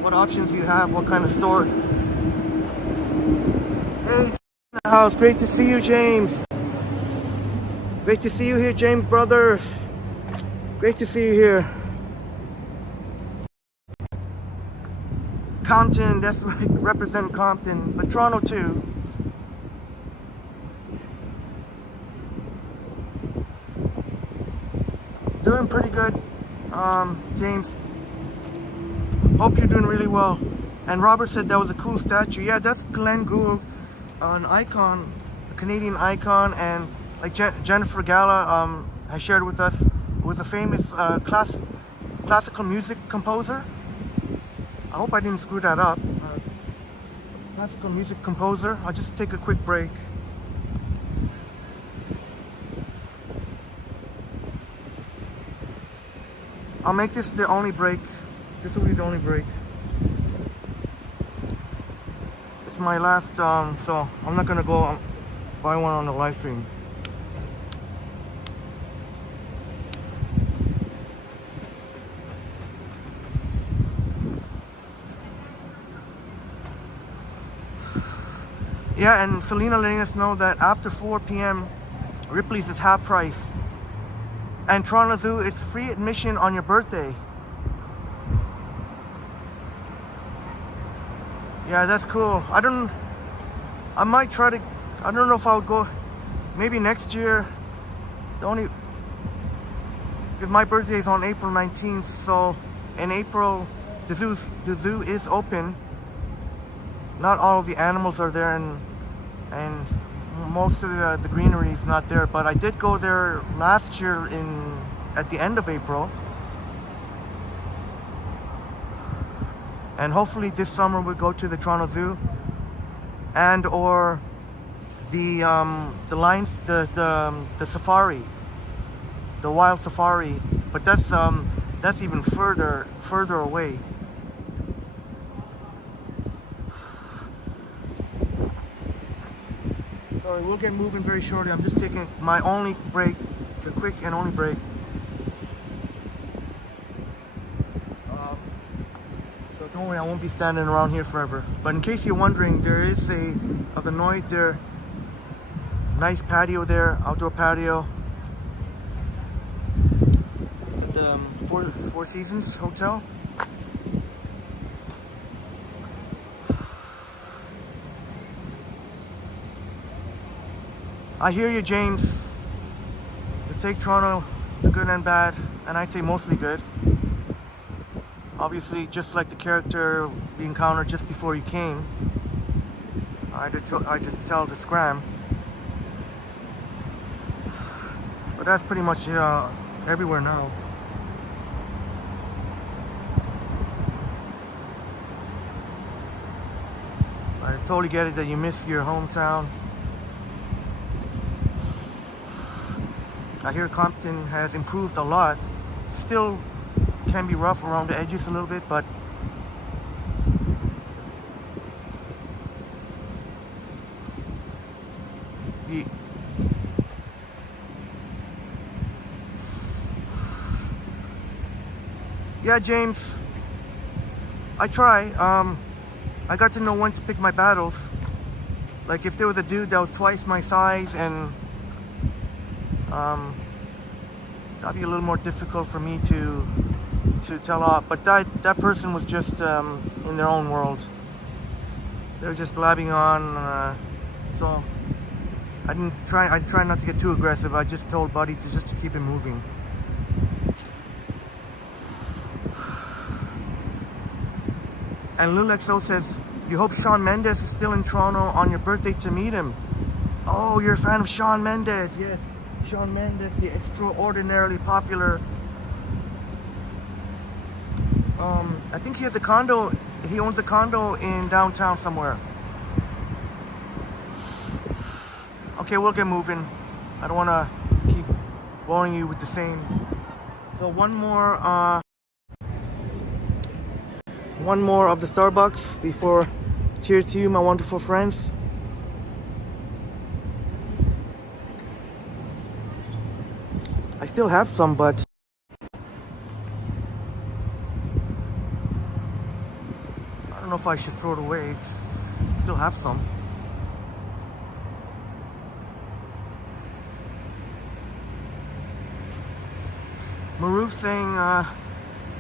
what options you have, what kind of store. Hey, in the house, great to see you, James. Great to see you here, James, brother. Great to see you here. Compton, that's right, represent Compton, but Toronto too. Doing pretty good, James. Hope you're doing really well. And Robert said that was a cool statue. Yeah, that's Glenn Gould, an icon, a Canadian icon, and like Jennifer Gala has shared with us, was a famous classical music composer. I hope I didn't screw that up. Classical music composer. I'll just take a quick break. I'll make this the only break. This will be the only break. It's my last, so I'm not gonna go buy one on the live stream. Yeah, and Selena letting us know that after 4 p.m. Ripley's is half price. And Toronto Zoo, it's free admission on your birthday. Yeah, that's cool. I might try to, I don't know if I'll go, maybe next year. Because my birthday is on April 19th, so in April, the zoo is open. Not all of the animals are there, and most of the greenery is not there, but I did go there last year at the end of April, and hopefully this summer we'll go to the Toronto Zoo and or the safari, the wild safari, but that's even further away. Sorry, we'll get moving very shortly. I'm just taking my only break, the quick and only break. So Don't worry, I won't be standing around here forever. But in case you're wondering, there is of the noise there. Nice patio there, outdoor patio. At the Four Seasons Hotel. I hear you, James. You take Toronto, the good and bad, and I'd say mostly good. Obviously, just like the character we encountered just before you came, I just tell the scram. But that's pretty much everywhere now. I totally get it that you miss your hometown. I hear Compton has improved a lot. Still can be rough around the edges a little bit, but yeah, James, I try. I got to know when to pick my battles. Like if there was a dude that was twice my size, and that'd be a little more difficult for me to tell off. But that person was just in their own world. They were just blabbing on. So I try not to get too aggressive. I just told Buddy to keep it moving. And Lil XO says, you hope Shawn Mendes is still in Toronto on your birthday to meet him. Oh, you're a fan of Shawn Mendes. Yes, Shawn Mendes, the extraordinarily popular. I think he has a condo. He owns a condo in downtown somewhere. Okay, we'll get moving. I don't want to keep boring you with the same. So one more of the Starbucks before cheers to you, my wonderful friends. I still have some, but I don't know if I should throw it away. Still have some. Maruf saying,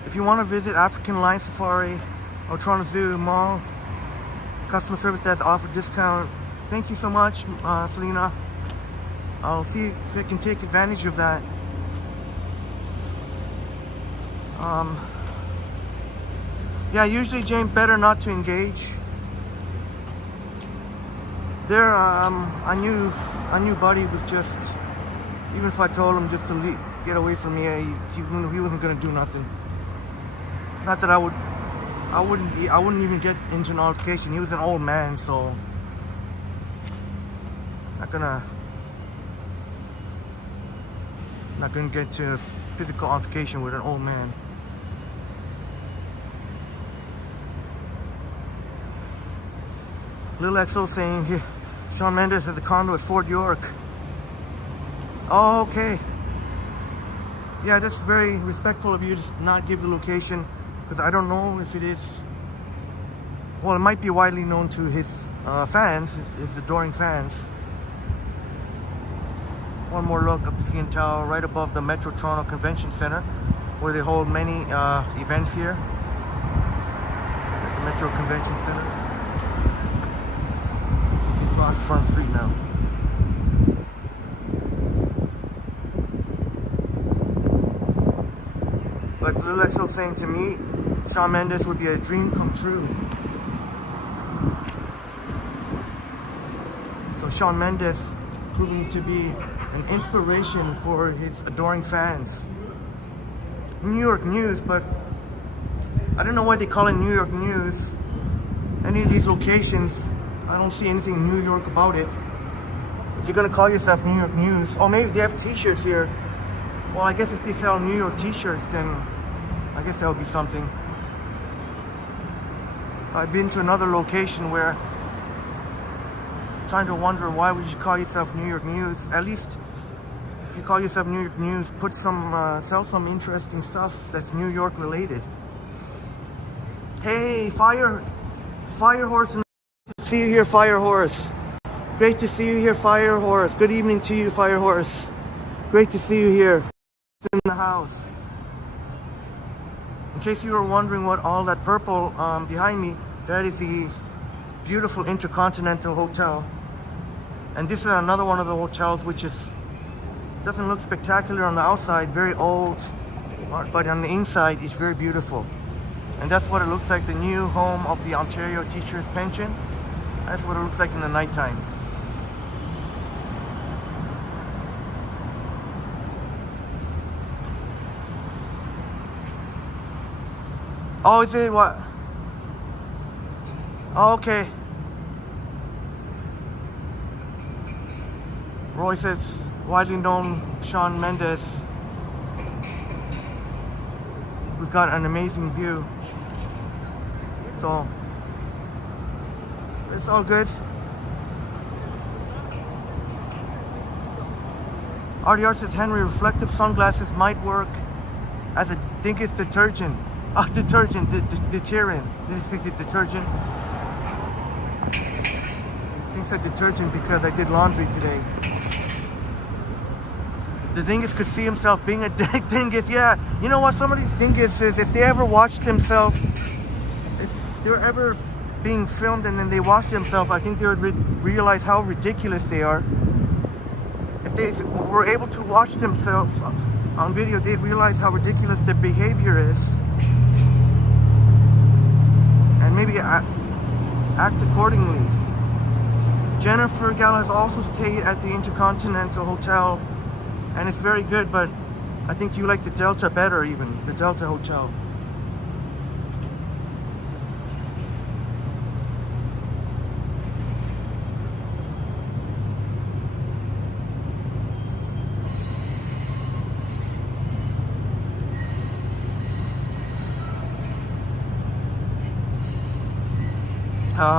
if you want to visit African Lion Safari or Toronto Zoo Mall, customer service that's offered discount. Thank you so much, Selena. I'll see if I can take advantage of that. Yeah, usually James better not to engage. There, I knew Buddy was just, even if I told him just to leave, get away from me, he wasn't gonna do nothing. Not that I wouldn't even get into an altercation. He was an old man, so not gonna get into a physical altercation with an old man. Lil XO saying here, Shawn Mendes has a condo at Fort York. Oh, okay. Yeah, that's very respectful of you to not give the location, because I don't know if it is. Well, it might be widely known to his fans, his adoring fans. One more look up the CN Tower, right above the Metro Toronto Convention Center, where they hold many events here at the Metro Convention Center. Across Front Street now. But Lil XO saying to me, Shawn Mendes would be a dream come true. So Shawn Mendes proving to be an inspiration for his adoring fans. New York news, but I don't know why they call it New York news. Any of these locations, I don't see anything New York about it. If you're gonna call yourself New York news, or maybe they have t-shirts here. Well, I guess if they sell New York t-shirts, then I guess that would be something. I've been to another location where I'm trying to wonder, why would you call yourself New York news? At least if you call yourself New York news, put some sell some interesting stuff that's New York related. Hey, Fire Horse. See you here, Fire Horse. Great to see you here, Fire Horse. Good evening to you, Fire Horse. Great to see you here in the house. In case you were wondering what all that purple behind me, that is the beautiful Intercontinental Hotel. And this is another one of the hotels which doesn't look spectacular on the outside, very old, but on the inside it's very beautiful. And that's what it looks like, the new home of the Ontario Teachers Pension. That's what it looks like in the nighttime. Oh, is it what? Oh, okay. Roy says, widely known Shawn Mendes. We've got an amazing view. So, it's all good. RDR says, Henry, reflective sunglasses might work as a dingus detergent. Oh, detergent, deterrent. Detergent. I think I said detergent because I did laundry today. The dingus could see himself being a dingus. Yeah, you know what? Some of these dinguses, if they ever watched themselves, if they're ever being filmed and then they watch themselves, I think they would realize how ridiculous they are. If they were able to watch themselves on video, they'd realize how ridiculous their behavior is. And maybe act accordingly. Jennifer Gal has also stayed at the Intercontinental Hotel, and it's very good, but I think you like the Delta better, even the Delta Hotel.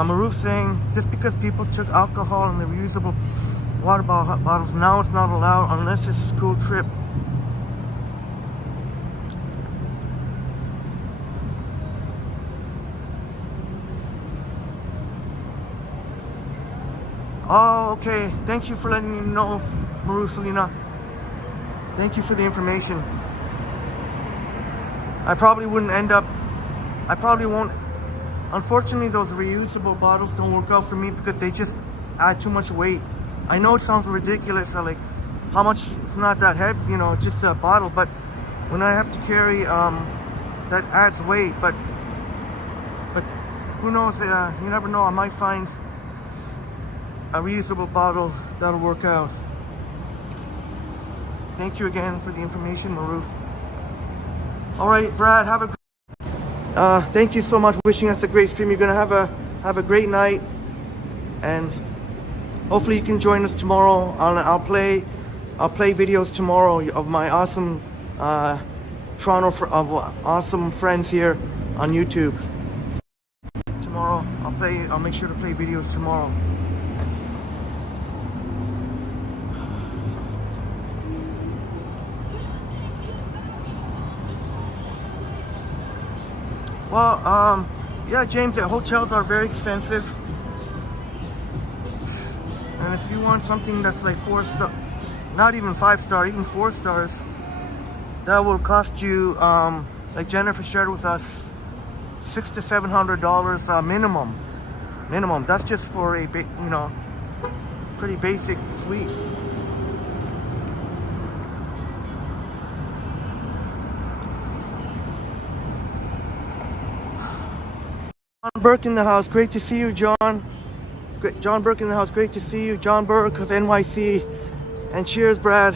Maruf saying, just because people took alcohol in the reusable water bottles, now it's not allowed unless it's a school trip. Oh, okay. Thank you for letting me know, Maruf Selena. Thank you for the information. I probably won't. Unfortunately, those reusable bottles don't work out for me because they just add too much weight. I know it sounds ridiculous, like how much, it's not that heavy, you know, it's just a bottle, but when I have to carry, that adds weight, but who knows, you never know, I might find a reusable bottle that'll work out. Thank you again for the information, Maruf. All right, Brad, have a good thank you so much, wishing us a great stream. You're gonna have a great night, and hopefully you can join us tomorrow. I'll play videos tomorrow of my awesome awesome friends here on YouTube. Tomorrow I'll make sure to play videos tomorrow. Well, yeah, James, the hotels are very expensive. And if you want something that's like 4-star, not even 5-star, even 4 stars, that will cost you, like Jennifer shared with us, $600 to $700 minimum. Minimum. That's just for a, pretty basic suite. John Burke in the house, great to see you, John. John Burke in the house, great to see you. John Burke of NYC. And cheers, Brad.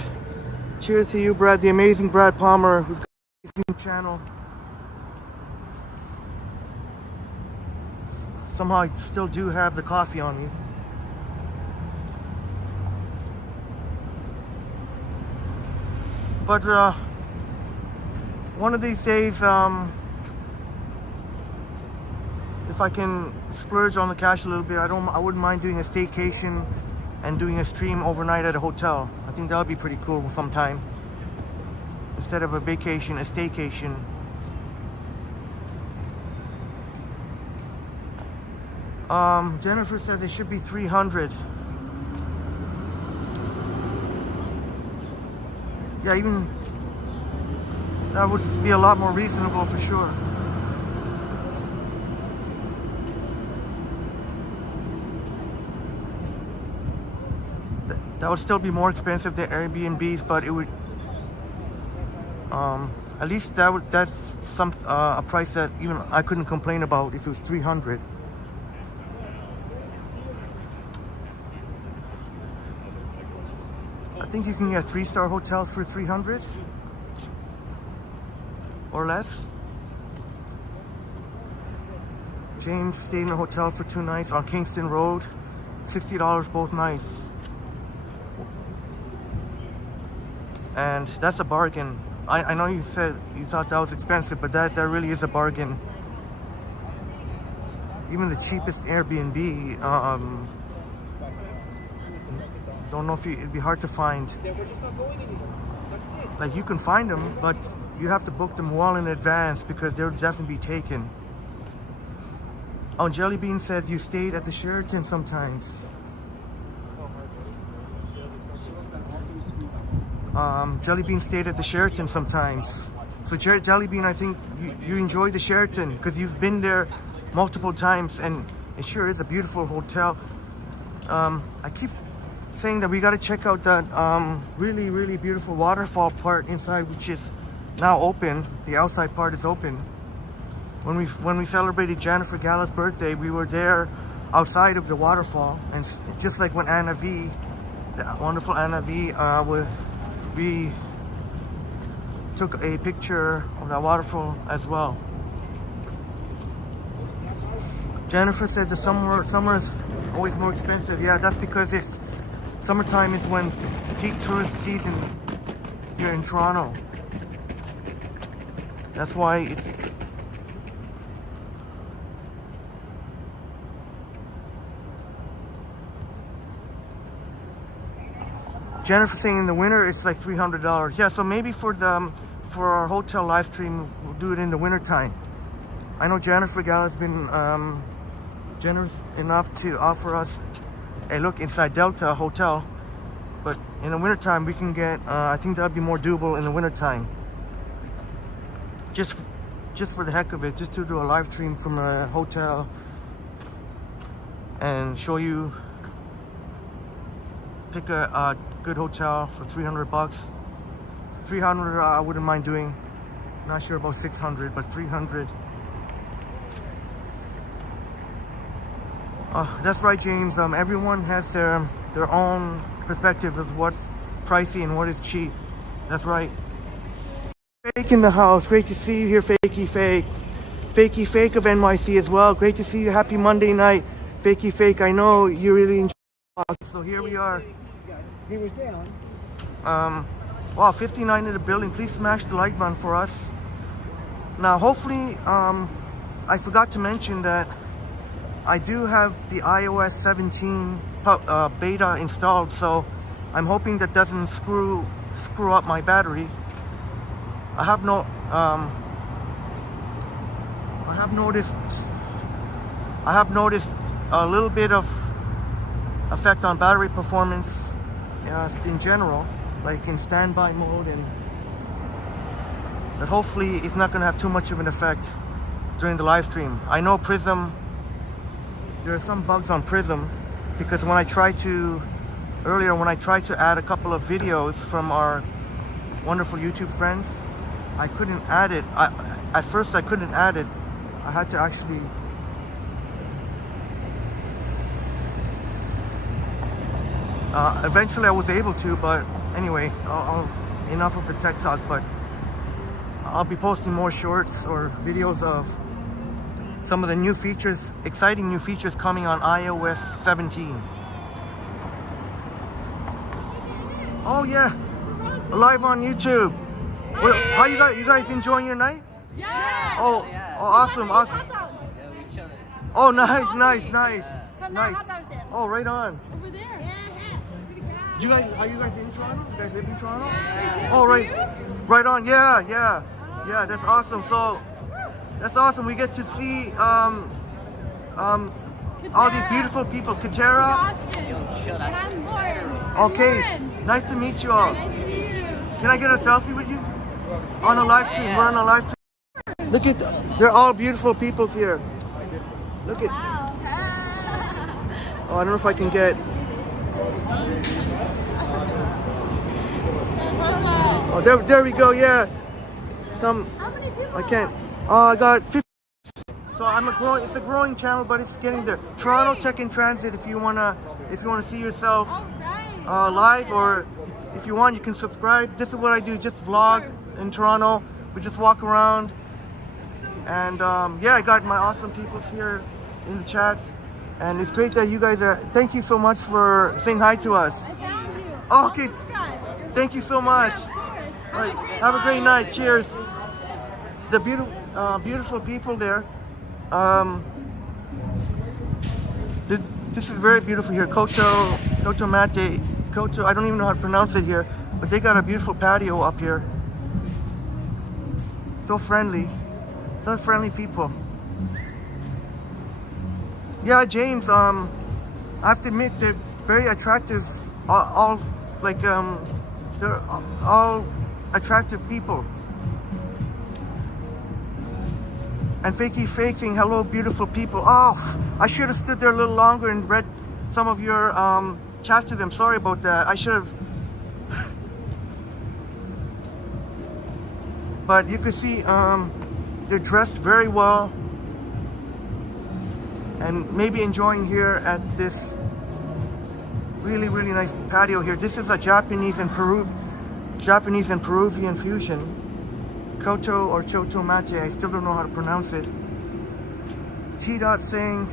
Cheers to you, Brad, the amazing Brad Palmer, who's got an amazing channel. Somehow I still do have the coffee on me. But one of these days, if I can splurge on the cash a little bit, I wouldn't mind doing a staycation and doing a stream overnight at a hotel. I think that would be pretty cool sometime. Instead of a vacation, a staycation. Jennifer says it should be 300. Yeah, even that would be a lot more reasonable for sure. That would still be more expensive than Airbnbs, but it would at least that's some a price that even I couldn't complain about if it was 300. I think you can get 3-star hotels for 300 or less. James stayed in a hotel for 2 nights on Kingston Road, $60 both nights. And that's a bargain. I know you said you thought that was expensive, but that really is a bargain. Even the cheapest Airbnb, don't know if it'd be hard to find. Like, you can find them, but you have to book them well in advance because they'll definitely be taken. Oh, Jellybean says you stayed at the Sheraton sometimes. Jellybean stayed at the Sheraton sometimes. So Jellybean, I think you enjoy the Sheraton because you've been there multiple times, and it sure is a beautiful hotel. I keep saying that we got to check out that really beautiful waterfall part inside, which is now open. The outside part is open. When we celebrated Jennifer Galla's birthday, we were there outside of the waterfall, and just like when Anna V, the wonderful Anna V, we took a picture of that waterfall as well. Jennifer said the summer is always more expensive. Yeah, that's because it's summertime is when peak tourist season here in Toronto. That's why it's Jennifer saying in the winter it's like $300. Yeah, so maybe for our hotel live stream we'll do it in the winter time. I know Jennifer Galla's been generous enough to offer us a look inside Delta Hotel, but in the winter time we can get I think that'd be more doable in the winter time. Just for the heck of it, just to do a live stream from a hotel and show you, pick a good hotel for $300. 300 I wouldn't mind doing. Not sure about 600, but 300. That's right, James. Everyone has their own perspective of what's pricey and what is cheap. That's right. Fake in the house. Great to see you here, Fakey Fake. Fakey Fake of NYC as well. Great to see you. Happy Monday night, Fakey Fake. I know you really enjoy. So here we are. He was down. Wow, 59 in the building. Please smash the like button for us. Now, hopefully, I forgot to mention that I do have the iOS 17 beta installed, so I'm hoping that doesn't screw up my battery. I have noticed a little bit of effect on battery performance in general, like in standby mode, and but hopefully it's not going to have too much of an effect during the live stream. I know Prism, there are some bugs on Prism, because when I tried to add a couple of videos from our wonderful YouTube friends, I couldn't add it. At first I couldn't add it. I had to actually eventually I was able to, but anyway, enough of the tech talk. But I'll be posting more shorts or videos of some of the new features, exciting new features coming on iOS 17. Oh yeah, live on YouTube. Well, how you guys enjoying your night? Yeah. Oh, awesome. Oh, nice. Oh, right on. Over there. Are you guys in Toronto? You guys live in Toronto? Yeah. Oh, right on. Yeah. That's awesome. So that's awesome. We get to see All these beautiful people. Katera. And I'm Lauren. Okay, Lauren. nice to meet you all. Nice to meet you. Can I get a selfie with you? On a live stream. We're on a live stream. Look at, they're all beautiful people here. Look at, Wow. oh, I don't know if I can get, oh, there we go, yeah. How many people? I can't, oh, I got 50. So it's a growing channel, but it's getting there. Toronto Tech in Transit, if you wanna see yourself All right. live, or if you want, you can subscribe. This is what I do, just vlog in Toronto. We just walk around, and yeah, I got my awesome people here in the chats, and it's great that you guys are. Thank you so much for saying hi to us. I found you. Oh, okay, Subscribe. thank you so much. Of course. All right, have a great night. Cheers. The beautiful people there. This is very beautiful here. Koto Mate. Koto, I don't even know how to pronounce it here, but they got a beautiful patio up here. So friendly. So friendly people. Yeah, James, I have to admit they're very attractive. All like they're all attractive people. And Fakey Fake saying hello, beautiful people. Oh, I should have stood there a little longer and read some of your chats to them. Sorry about that. I should have. But you can see they're dressed very well and maybe enjoying here at this really, really nice patio here. This is a Japanese and Peruvian fusion. Koto or Choto Mate, I still don't know how to pronounce it. T-Dot saying,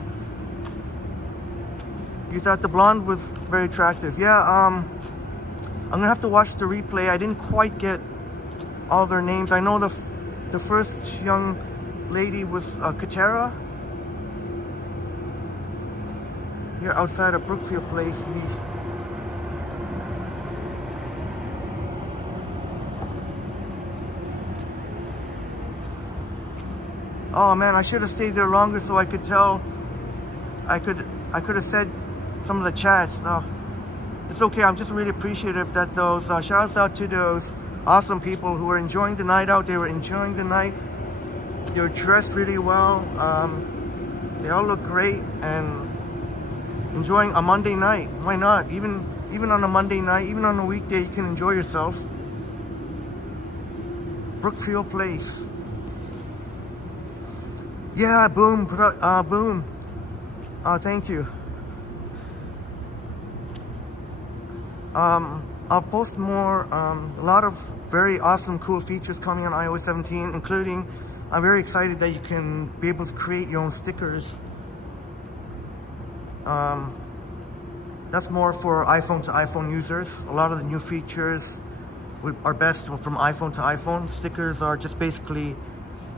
you thought the blonde was very attractive. Yeah, I'm gonna have to watch the replay. I didn't quite get all their names. I know the first young lady was Katera. Here outside of Brookfield Place. Oh man, I should have stayed there longer so I could tell. I could have said some of the chats. It's okay. I'm just really appreciative that those shouts out to those awesome people who were enjoying the night out. They were enjoying the night. They were dressed really well. They all look great and enjoying a Monday night. Why not? Even on a Monday night, even on a weekday, you can enjoy yourself. Brookfield Place. Yeah, boom, boom. Thank you. I'll post more, a lot of very awesome, cool features coming on iOS 17, including, I'm very excited that you can be able to create your own stickers. That's more for iPhone to iPhone users. A lot of the new features are best from iPhone to iPhone. Stickers are just basically,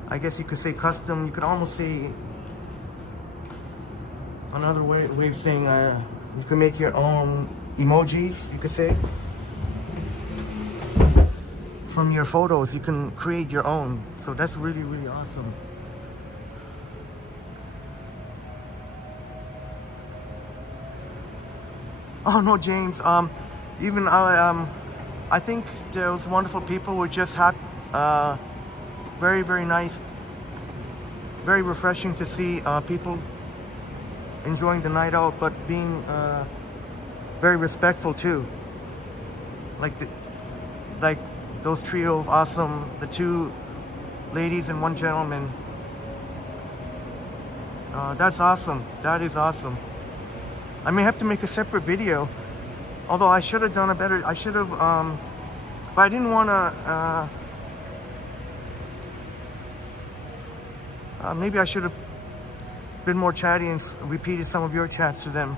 I guess you could say custom. You could almost say another way of saying you can make your own emojis, you could say. From your photos, you can create your own. So that's really, really awesome. Oh no, James. Even I think those wonderful people were just happy. Very, very nice. Very refreshing to see people enjoying the night out, but being very respectful too. Like those trio of awesome, the two ladies and one gentleman. That's awesome. That is awesome. I may have to make a separate video, although I should have done a better. I should have, but I didn't want to. Maybe I should have been more chatty and repeated some of your chats to them.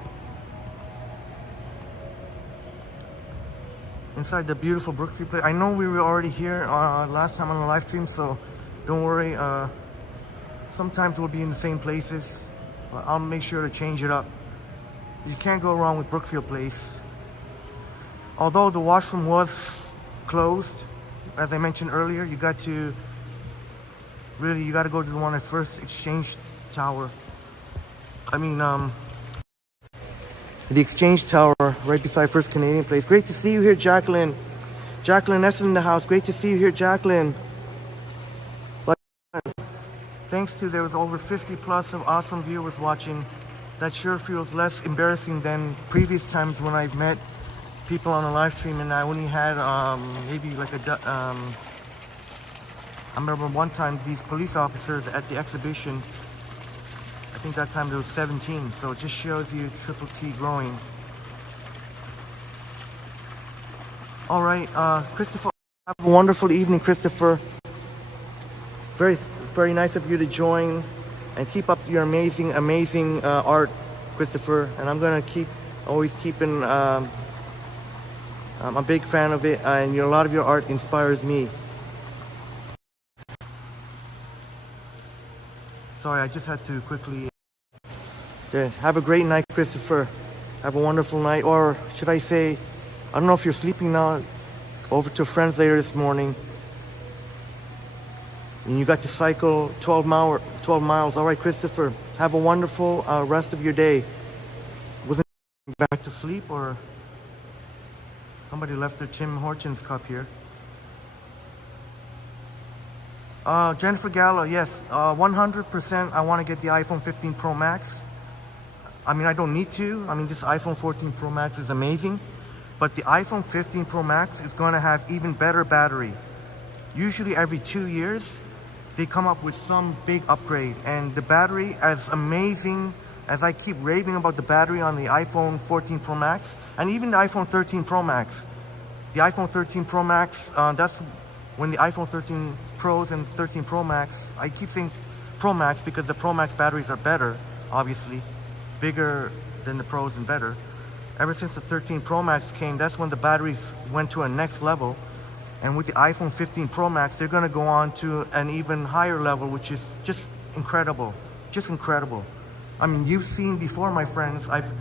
Inside the beautiful Brookfield place. I know we were already here last time on the live stream, so don't worry. Sometimes we'll be in the same places. I'll make sure to change it up. You can't go wrong with Brookfield Place. Although the washroom was closed, as I mentioned earlier, you got to go to the one at First Exchange Tower. I mean, the Exchange Tower right beside First Canadian Place. Great to see you here, Jacqueline. Jacqueline Essen in the house. Great to see you here, Jacqueline. But thanks to there was over 50 plus of awesome viewers watching. That sure feels less embarrassing than previous times when I've met people on a live stream and I only had maybe like I remember one time these police officers at the exhibition. I think that time there was 17, so it just shows you Triple T growing. All right, Christopher, have a wonderful evening, Christopher. Very, very nice of you to join, and keep up your amazing, amazing art, Christopher. And I'm gonna always keeping. I'm a big fan of it, and a lot of your art inspires me. Sorry, I just had to quickly. Yeah, have a great night, Christopher. Have a wonderful night, or should I say, I don't know if you're sleeping now. Over to friends later this morning, and you got to cycle 12 miles. All right, Christopher. Have a wonderful rest of your day. Wasn't back to sleep, or somebody left their Tim Hortons cup here. Jennifer Gallo, yes, 100%. I want to get the iPhone 15 Pro Max. I mean, I don't need to. I mean, this iPhone 14 Pro Max is amazing, but the iPhone 15 Pro Max is going to have even better battery. Usually every 2 years, they come up with some big upgrade, and the battery, as amazing as I keep raving about the battery on the iPhone 14 Pro Max, and even the iPhone 13 Pro Max. The iPhone 13 Pro Max, that's when the iPhone 13 Pros and 13 Pro Max, I keep saying Pro Max because the Pro Max batteries are better, obviously, bigger than the Pros and better. Ever since the 13 Pro Max came, that's when the batteries went to a next level. And with the iPhone 15 Pro Max, they're gonna go on to an even higher level, which is just incredible, just incredible. I mean, you've seen before, my friends, I've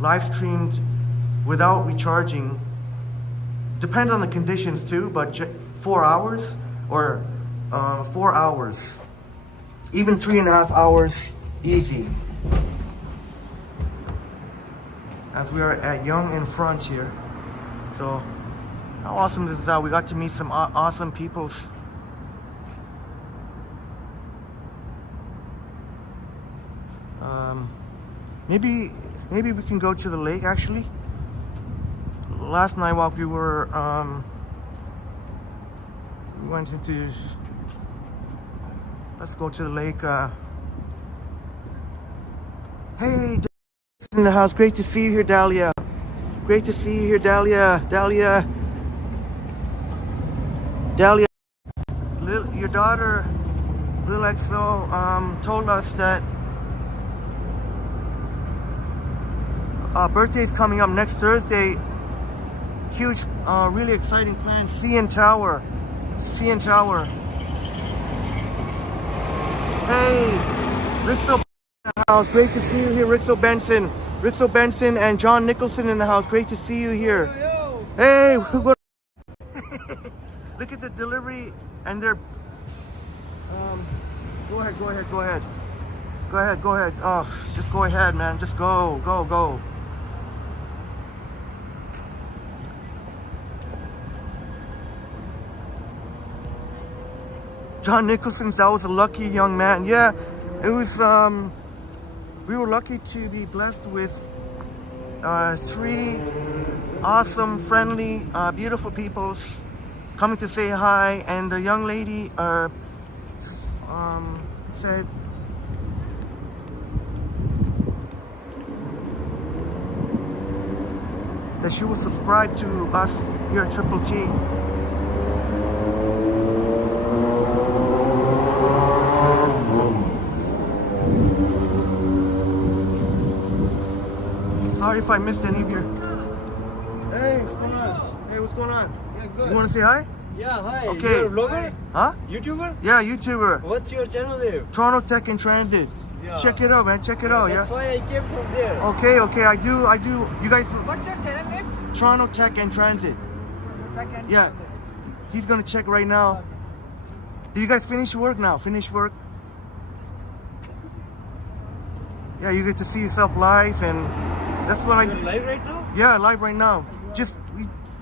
live streamed without recharging. Depends on the conditions too, but 4 hours or 4 hours, even 3.5 hours, easy. As we are at Young in Front here. So how awesome is that? We got to meet some awesome people. Maybe we can go to the lake actually. Last night while we were we went into, let's go to the lake. Hey, in the house. Great to see you here, Dahlia. Great to see you here, Dahlia. Dahlia. Your daughter, Lil XO, told us that birthday's coming up next Thursday. Huge, really exciting plan. CN Tower. CN Tower. Hey, Rixo in the house. Great to see you here, Rixo Benson. Rixo Benson and John Nicholson in the house. Great to see you here. Yo. Hey, look at the delivery and their. Go ahead. Oh, just go ahead, man. Just go. John Nicholson, that was a lucky young man. Yeah, it was. We were lucky to be blessed with 3 awesome, friendly, beautiful people coming to say hi, and the young lady said that she will subscribe to us here at Triple T. Sorry if I missed any of your. Hey, what's going on? Hey, what's going on? Yeah, good. You want to say hi? Yeah, hi. Okay. You're a vlogger? Huh? YouTuber? Yeah, YouTuber. What's your channel name? Toronto Tech in Transit. Yeah. Check it out, man. Check it out. That's Yeah. why I came from there. Okay. I do. You guys. What's your channel name? Toronto Tech and Transit. Yeah. He's gonna check right now. Did you guys finish work now? Finish work? Yeah, you get to see yourself live, and that's what You're live right now? Yeah, live right now.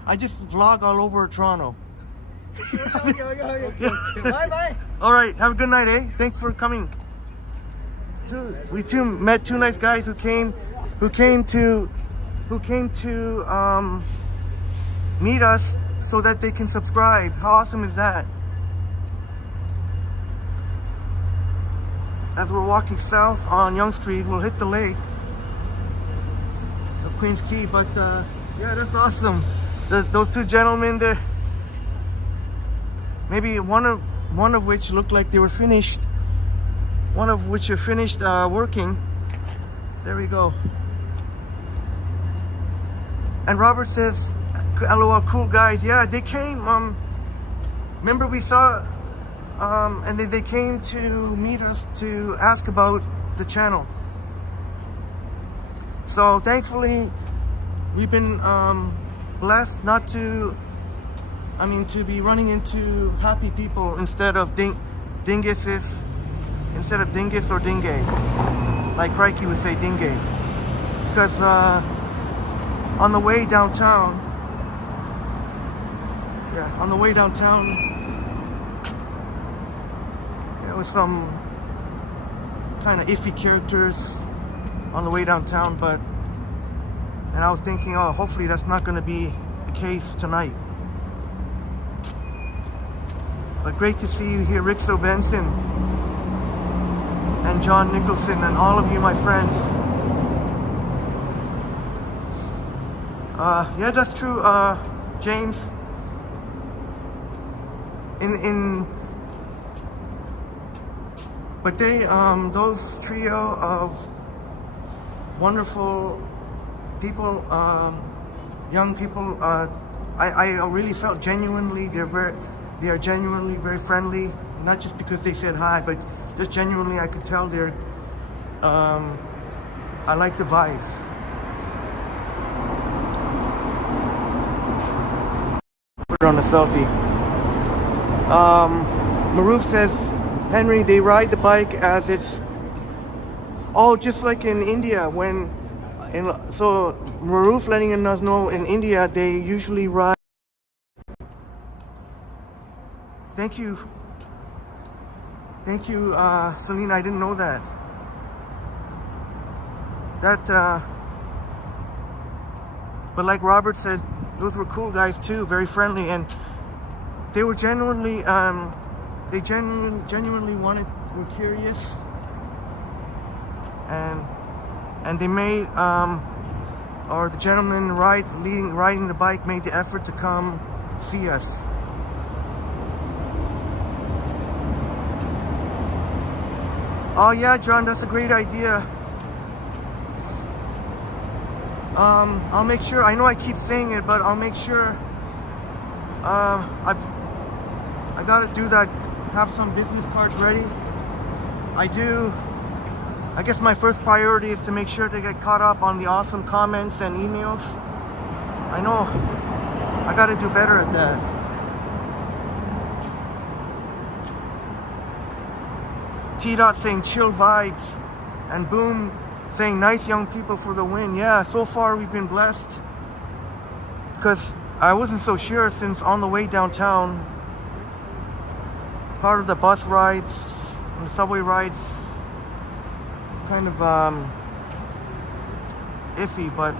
I just vlog all over Toronto. Okay. Bye bye. All right, have a good night, eh? Thanks for coming. We met two nice guys who came to meet us so that they can subscribe. How awesome is that? As we're walking south on Yonge Street, we'll hit the lake of Queens Quay. But yeah, that's awesome. Those two gentlemen there, maybe one of which looked like they were finished. One of which are finished working. There we go. And Robert says, "LOL, cool guys." Yeah, they came. Remember we saw. And they came to meet us to ask about the channel. So thankfully, we've been blessed to be running into happy people instead of dinguses, instead of dingus or dingay, like Crikey would say dingay. Because on the way downtown, with some kind of iffy characters on the way downtown, and I was thinking, oh, hopefully that's not going to be the case tonight. But great to see you here, Rick Benson and John Nicholson and all of you, my friends. Yeah, that's true, James. But those trio of wonderful people, young people, I really felt genuinely they are genuinely very friendly. Not just because they said hi, but just genuinely I could tell I like the vibes. Put it on a selfie. Maruf says, Henry, they ride the bike as it's just like in India. So Maruf letting us know in India they usually ride. Thank you, Selena. I didn't know that. But like Robert said, those were cool guys too, very friendly, and they were genuinely. They genuinely were curious, and they made, or the gentleman riding the bike made the effort to come see us. Oh yeah, John, that's a great idea. I'll make sure. I know I keep saying it, but I'll make sure. I gotta do that. Have some business cards ready. I guess my first priority is to make sure to get caught up on the awesome comments and emails. I know I gotta do better at that. T-Dot saying chill vibes, and Boom saying nice young people for the win. Yeah, so far we've been blessed, because I wasn't so sure since on the way downtown, part of the bus rides and the subway rides kind of iffy, but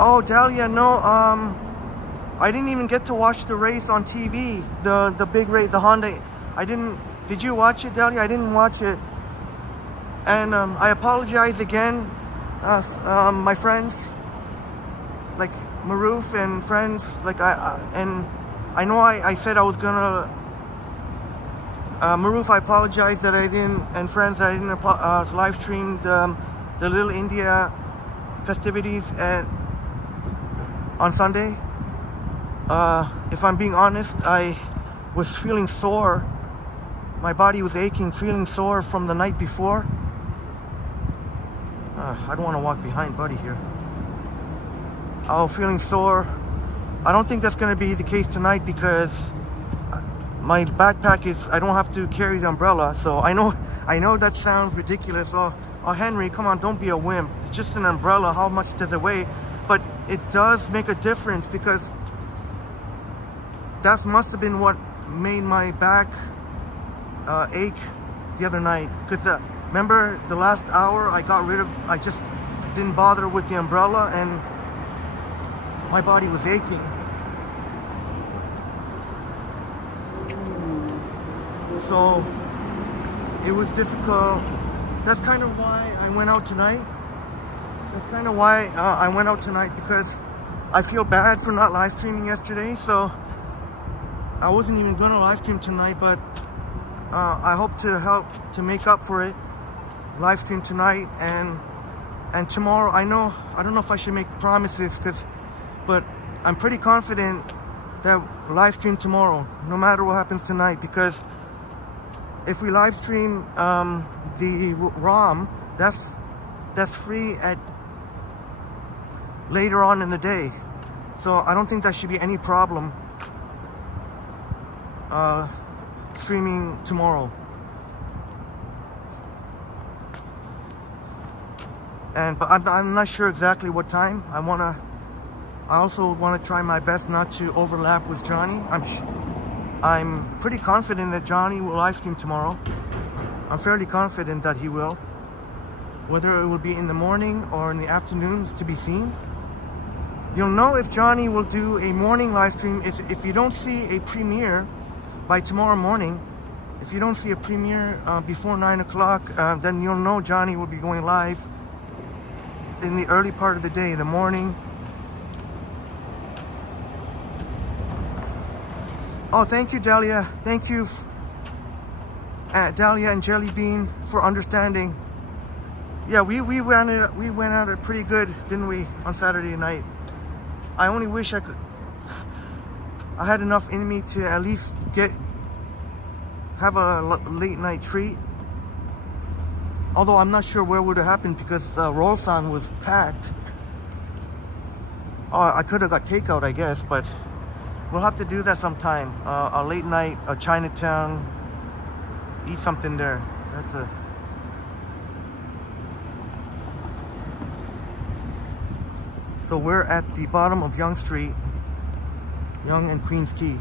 oh, Dahlia, no, I didn't even get to watch the race on TV, the big race, the Honda. Did you watch it, Dahlia? I didn't watch it, and I apologize again. My friends, like Maruf and friends, like I know I said I was gonna. Maruf, I apologize that I didn't, and friends, I didn't live stream the Little India festivities on Sunday. If I'm being honest, I was feeling sore. My body was aching, feeling sore from the night before. I don't want to walk behind Buddy here. I was feeling sore I don't think that's going to be the case tonight because my backpack is, I don't have to carry the umbrella. So I know that sounds ridiculous. Oh, Henry, come on, don't be a wimp. It's just an umbrella. How much does it weigh? But it does make a difference because that must have been what made my back ache the other night. Because remember the last hour I just didn't bother with the umbrella and my body was aching. So it was difficult. That's kind of why I went out tonight. Because I feel bad for not live streaming yesterday. So I wasn't even gonna live stream tonight, but I hope to help to make up for it. Live stream tonight and tomorrow. I don't know if I should make promises but I'm pretty confident that live stream tomorrow, no matter what happens tonight, because if we live stream the ROM, that's free at later on in the day. So I don't think that should be any problem streaming tomorrow. But I'm not sure exactly what time. I also want to try my best not to overlap with Johnny. I'm pretty confident that Johnny will live stream tomorrow. I'm fairly confident that he will. Whether it will be in the morning or in the afternoons to be seen. You'll know if Johnny will do a morning live stream if you don't see a premiere by tomorrow morning. If you don't see a premiere before 9 o'clock, then you'll know Johnny will be going live in the early part of the day, the morning. Oh, thank you, Dahlia. Thank you, Dahlia and Jelly Bean, for understanding. Yeah, we went at it pretty good, didn't we, on Saturday night? I only wish I had enough in me to at least have a late night treat. Although I'm not sure where would have happened because Rolsan was packed. Oh, I could have got takeout, I guess, but we'll have to do that sometime. A late night, a Chinatown, eat something there. So we're at the bottom of Yonge Street, Yonge and Queens Quay.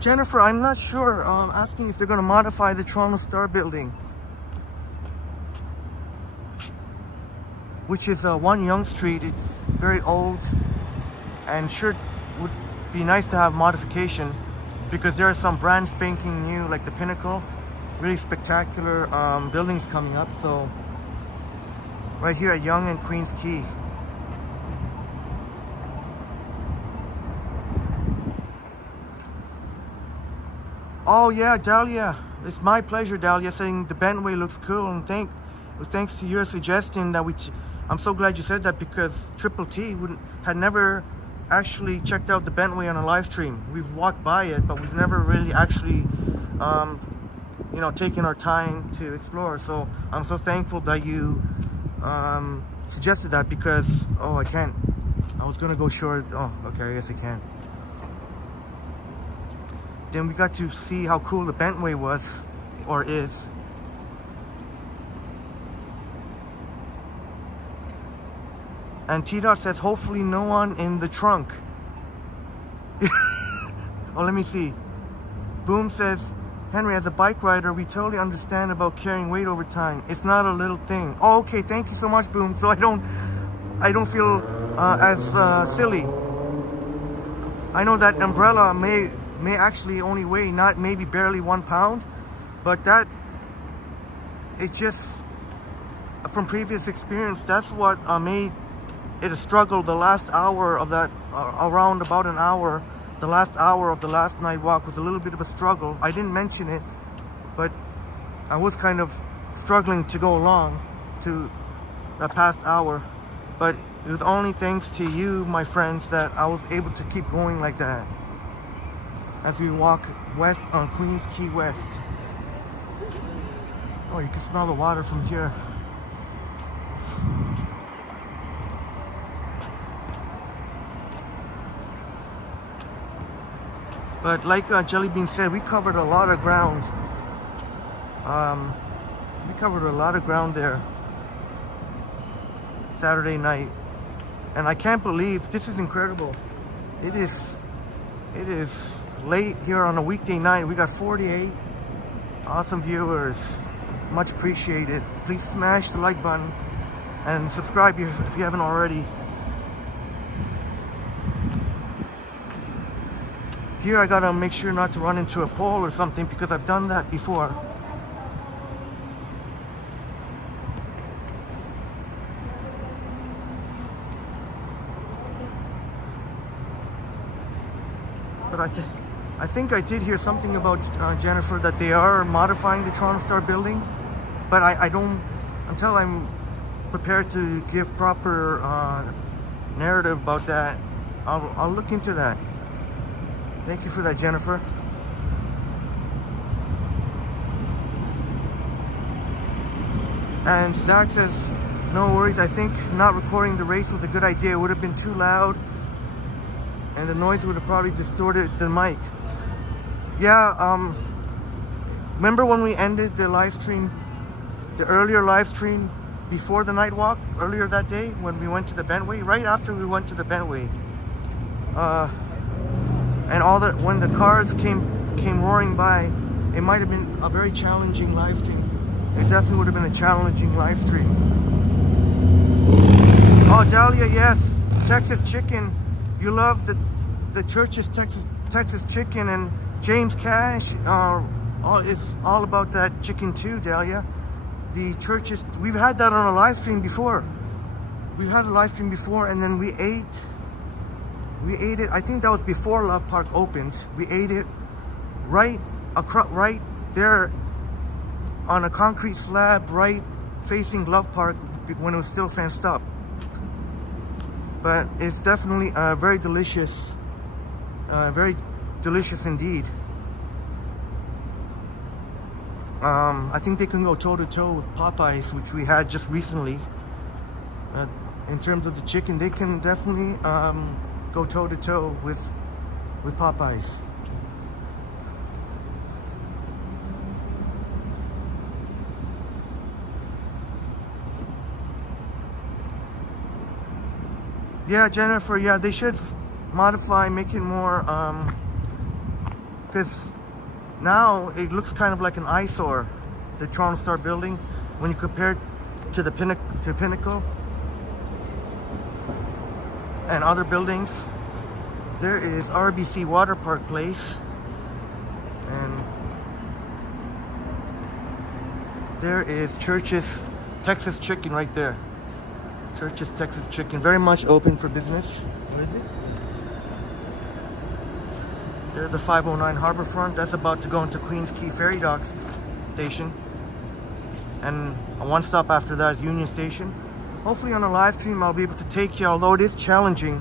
Jennifer, I'm not sure. Asking if they're going to modify the Toronto Star building, which is 1 Yonge Street. It's very old and sure would be nice to have modification because there are some brand spanking new, like the Pinnacle, really spectacular buildings coming up. So right here at Yonge and Queens Quay. Oh yeah, Dahlia, it's my pleasure, Dahlia, saying the Bentway looks cool, and thanks to your suggestion that I'm so glad you said that because Triple T had never actually checked out the Bentway on a live stream. We've walked by it, but we've never really actually taken our time to explore. So I'm so thankful that you suggested that because I can't. I was gonna go short. Oh, okay, I guess I can. Then we got to see how cool the Bentway was or is. And T-Dot says, hopefully no one in the trunk. Oh, let me see. Boom says, Henry, as a bike rider, we totally understand about carrying weight over time. It's not a little thing. Oh, okay, thank you so much, Boom. So I don't feel as silly. I know that umbrella may actually only weigh maybe barely 1 pound, but it's just from previous experience, that's what made it a struggle the last hour of that, around about an hour. The last hour of the last night walk was a little bit of a struggle. I didn't mention it, but I was kind of struggling to go along to that past hour. But it was only thanks to you, my friends, that I was able to keep going like that as we walk west on Queens Quay West. Oh, you can smell the water from here. But like Jelly Bean said, we covered a lot of ground. We covered a lot of ground there Saturday night. And I can't believe, this is incredible. It is late here on a weekday night. We got 48 awesome viewers. Much appreciated. Please smash the like button and subscribe if you haven't already. Here I gotta make sure not to run into a pole or something because I've done that before. But I think I did hear something about Jennifer, that they are modifying the Toronto Star building, but I don't, until I'm prepared to give proper narrative about that, I'll look into that. Thank you for that, Jennifer. And Zach says, no worries, I think not recording the race was a good idea. It would have been too loud and the noise would have probably distorted the mic. Yeah, remember when we ended the live stream, the earlier live stream before the night walk, earlier that day when we went to the Bentway, right after we went to the Bentway. And all that, when the cars came roaring by, it might have been a very challenging live stream. It definitely would have been a challenging live stream. Oh, Dahlia, yes, Texas chicken. You love the Church's Texas chicken, and James Cash is all about that chicken too, Dahlia. The Church's, we've had that on a live stream before. We've had a live stream before, and then we ate it. I think that was before Love Park opened. We ate it right there on a concrete slab, right facing Love Park when it was still fenced up. But it's definitely very delicious indeed. I think they can go toe to toe with Popeyes, which we had just recently. In terms of the chicken, they can definitely go toe to toe with Popeyes. Yeah, Jennifer, yeah, they should modify, make it more, because now it looks kind of like an eyesore, the Toronto Star building, when you compare it to the Pinnacle and other buildings. There is RBC Water Park Place, and there is Church's Texas Chicken right there. Church's Texas Chicken, very much open for business. What is it? There's the 509 Harborfront. That's about to go into Queens Quay Ferry Docks Station. And a one stop after that is Union Station. Hopefully on a live stream I'll be able to take you, although it is challenging.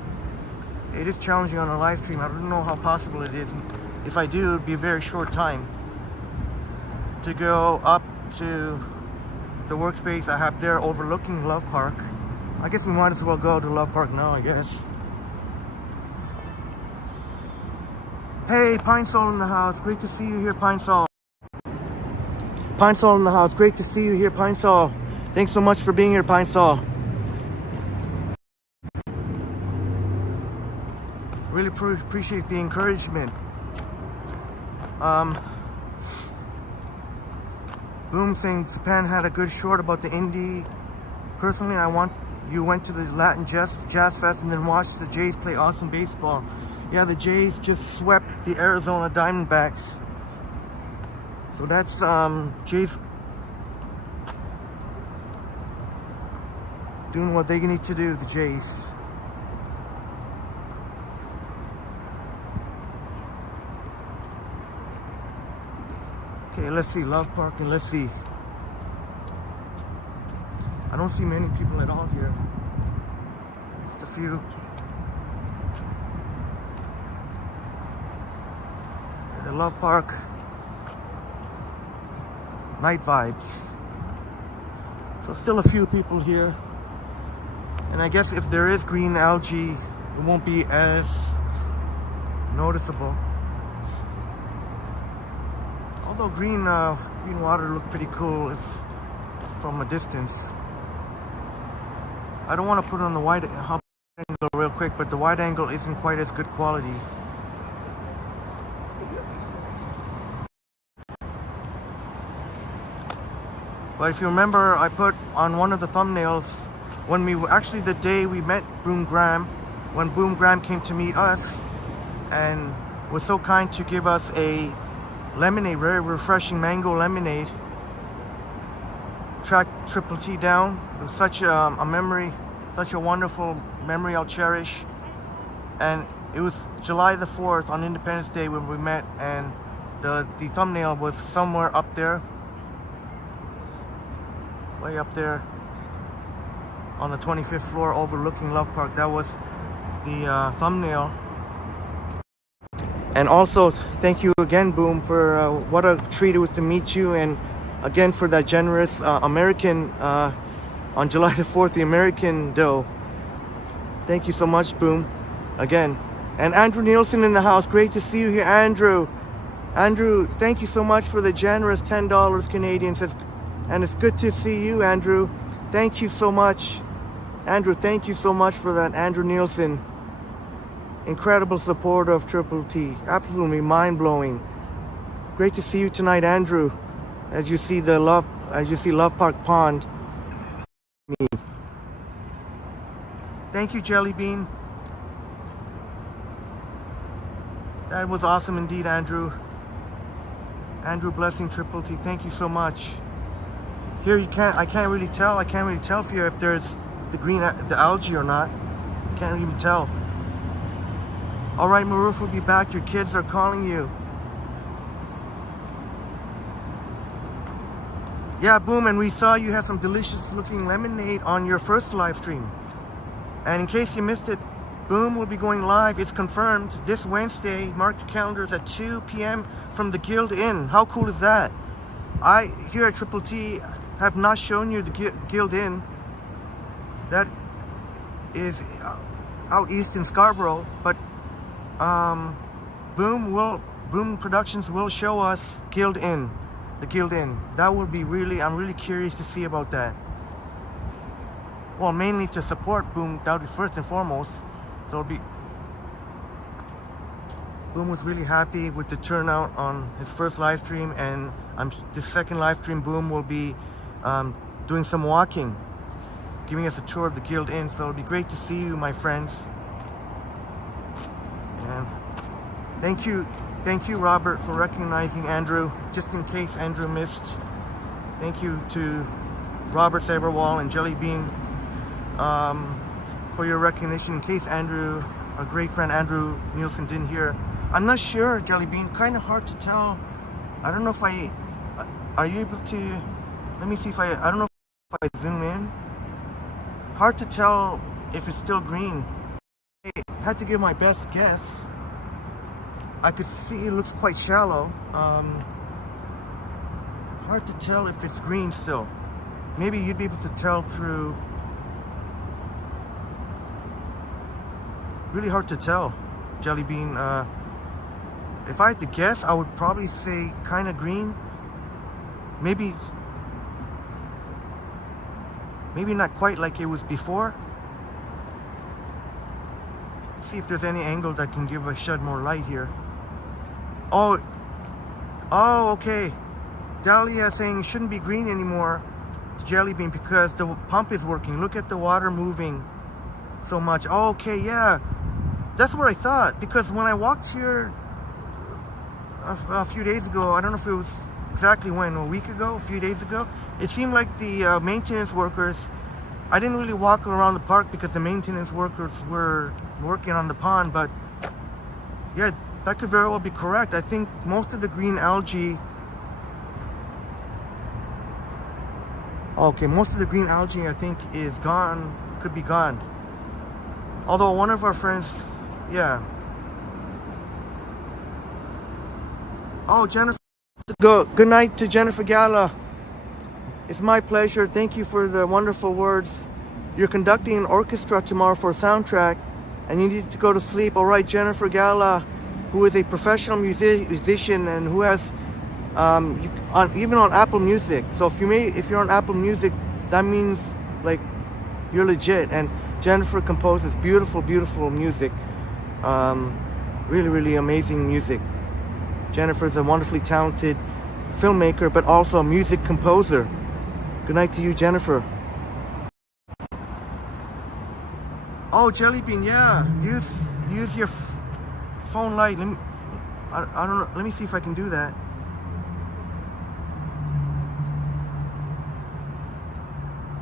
It is challenging on a live stream. I don't know how possible it is. If I do, it'd be a very short time to go up to the workspace I have there overlooking Love Park. I guess we might as well go to Love Park now, I guess. Hey, Pine Sol in the house. Great to see you here, Pine Sol. Pine Sol in the house. Great to see you here, Pine Sol. Thanks so much for being here, Pine Sol. Really appreciate the encouragement. Boom saying Japan had a good short about the indie. Personally, you went to the Latin Jazz Fest and then watched the Jays play awesome baseball. Yeah, the Jays just swept the Arizona Diamondbacks. So that's Jays doing what they need to do, the Jays. Okay, let's see, Love Park, and let's see. I don't see many people at all here. Just a few. The Love Park. Night vibes. So still a few people here. And I guess if there is green algae, it won't be as noticeable. Although green water looked pretty cool if from a distance. I don't want to put it on the wide angle real quick, but the wide angle isn't quite as good quality. But if you remember, I put on one of the thumbnails when we actually the day we met Boom Graham, when Boom Graham came to meet us and was so kind to give us a lemonade, very refreshing mango lemonade. Track Triple T down. It was such a memory, such a wonderful memory I'll cherish. And it was July the 4th on Independence Day when we met, and the thumbnail was somewhere up there, way up there on the 25th floor overlooking Love Park. That was the thumbnail. And also thank you again, Boom, for what a treat it was to meet you, and again for that generous American on July the 4th, the American dough. Thank you so much, Boom, again. And Andrew Nielsen in the house, great to see you here, Andrew. Andrew, thank you so much for the generous $10 Canadian. And it's good to see you, Andrew. Thank you so much. Andrew, thank you so much for that, Andrew Nielsen. Incredible support of Triple T. Absolutely mind-blowing. Great to see you tonight, Andrew. As you see Love Park Pond. Me. Thank you, Jelly Bean. That was awesome indeed, Andrew. Andrew blessing Triple T. Thank you so much. Here I can't really tell for you if there's the algae or not. Can't even tell. All right, Maruf will be back. Your kids are calling you. Yeah, Boom, and we saw you have some delicious looking lemonade on your first live stream. And in case you missed it, Boom will be going live. It's confirmed this Wednesday. Mark your calendars at 2 p.m. from the Guild Inn. How cool is that? I, here at Triple T, have not shown you the Guild Inn. That is out east in Scarborough, but Boom Productions will show us Guild Inn, the Guild Inn. That will be I'm really curious to see about that. Well, mainly to support Boom, that would be first and foremost. So Boom was really happy with the turnout on his first live stream, and this second live stream, Boom will be doing some walking, giving us a tour of the Guild Inn. So it'll be great to see you, my friends. And thank you, Robert, for recognizing Andrew, just in case Andrew missed. Thank you to Robert Saberwall and Jelly Bean for your recognition, in case Andrew, our great friend Andrew Nielsen, didn't hear. I'm not sure, Jelly Bean, kind of hard to tell. I don't know if are you able to, let me see if I don't know if I zoom in. Hard to tell if it's still green. I had to give my best guess. I could see it looks quite shallow. Hard to tell if it's green still. Maybe you'd be able to tell through. Really hard to tell, Jelly Bean. If I had to guess, I would probably say kind of green. Maybe not quite like it was before. See if there's any angle that can shed more light here. Oh, okay. Dahlia saying it shouldn't be green anymore, Jelly Bean, because the pump is working. Look at the water moving so much. Oh, okay, yeah. That's what I thought, because when I walked here a few days ago, I don't know if it was exactly when, a week ago, a few days ago, it seemed like the maintenance workers, I didn't really walk around the park because the maintenance workers were working on the pond, but yeah, that could very well be correct. I think most of the green algae, most of the green algae I think is gone, could be gone. Although one of our friends, yeah. Oh, Jennifer, good night to Jennifer Gala. It's my pleasure. Thank you for the wonderful words. You're conducting an orchestra tomorrow for a soundtrack, and you need to go to sleep. All right, Jennifer Gala, who is a professional musician and who has Even on Apple Music. So if you're on Apple Music, that means like you're legit. And Jennifer composes beautiful, beautiful music. Really, really amazing music. Jennifer's a wonderfully talented filmmaker, but also a music composer. Good night to you, Jennifer. Oh, Jelly Bean, yeah. Use your phone light. I don't know. Let me see if I can do that.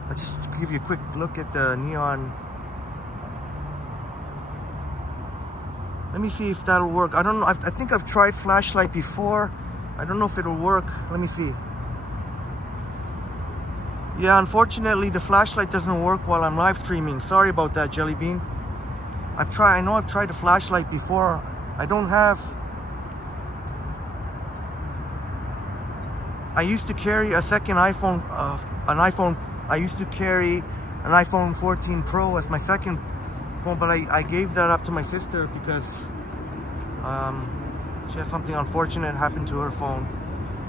I'll just give you a quick look at the neon. Let me see if that'll work. I don't know. I think I've tried flashlight before. I don't know if it'll work. Let me see. Yeah, unfortunately, the flashlight doesn't work while I'm live streaming. Sorry about that, Jelly Bean. I know I've tried a flashlight before. I don't have. I used to carry a second iPhone, I used to carry an iPhone 14 Pro as my second phone, but I gave that up to my sister because she had something unfortunate happen to her phone.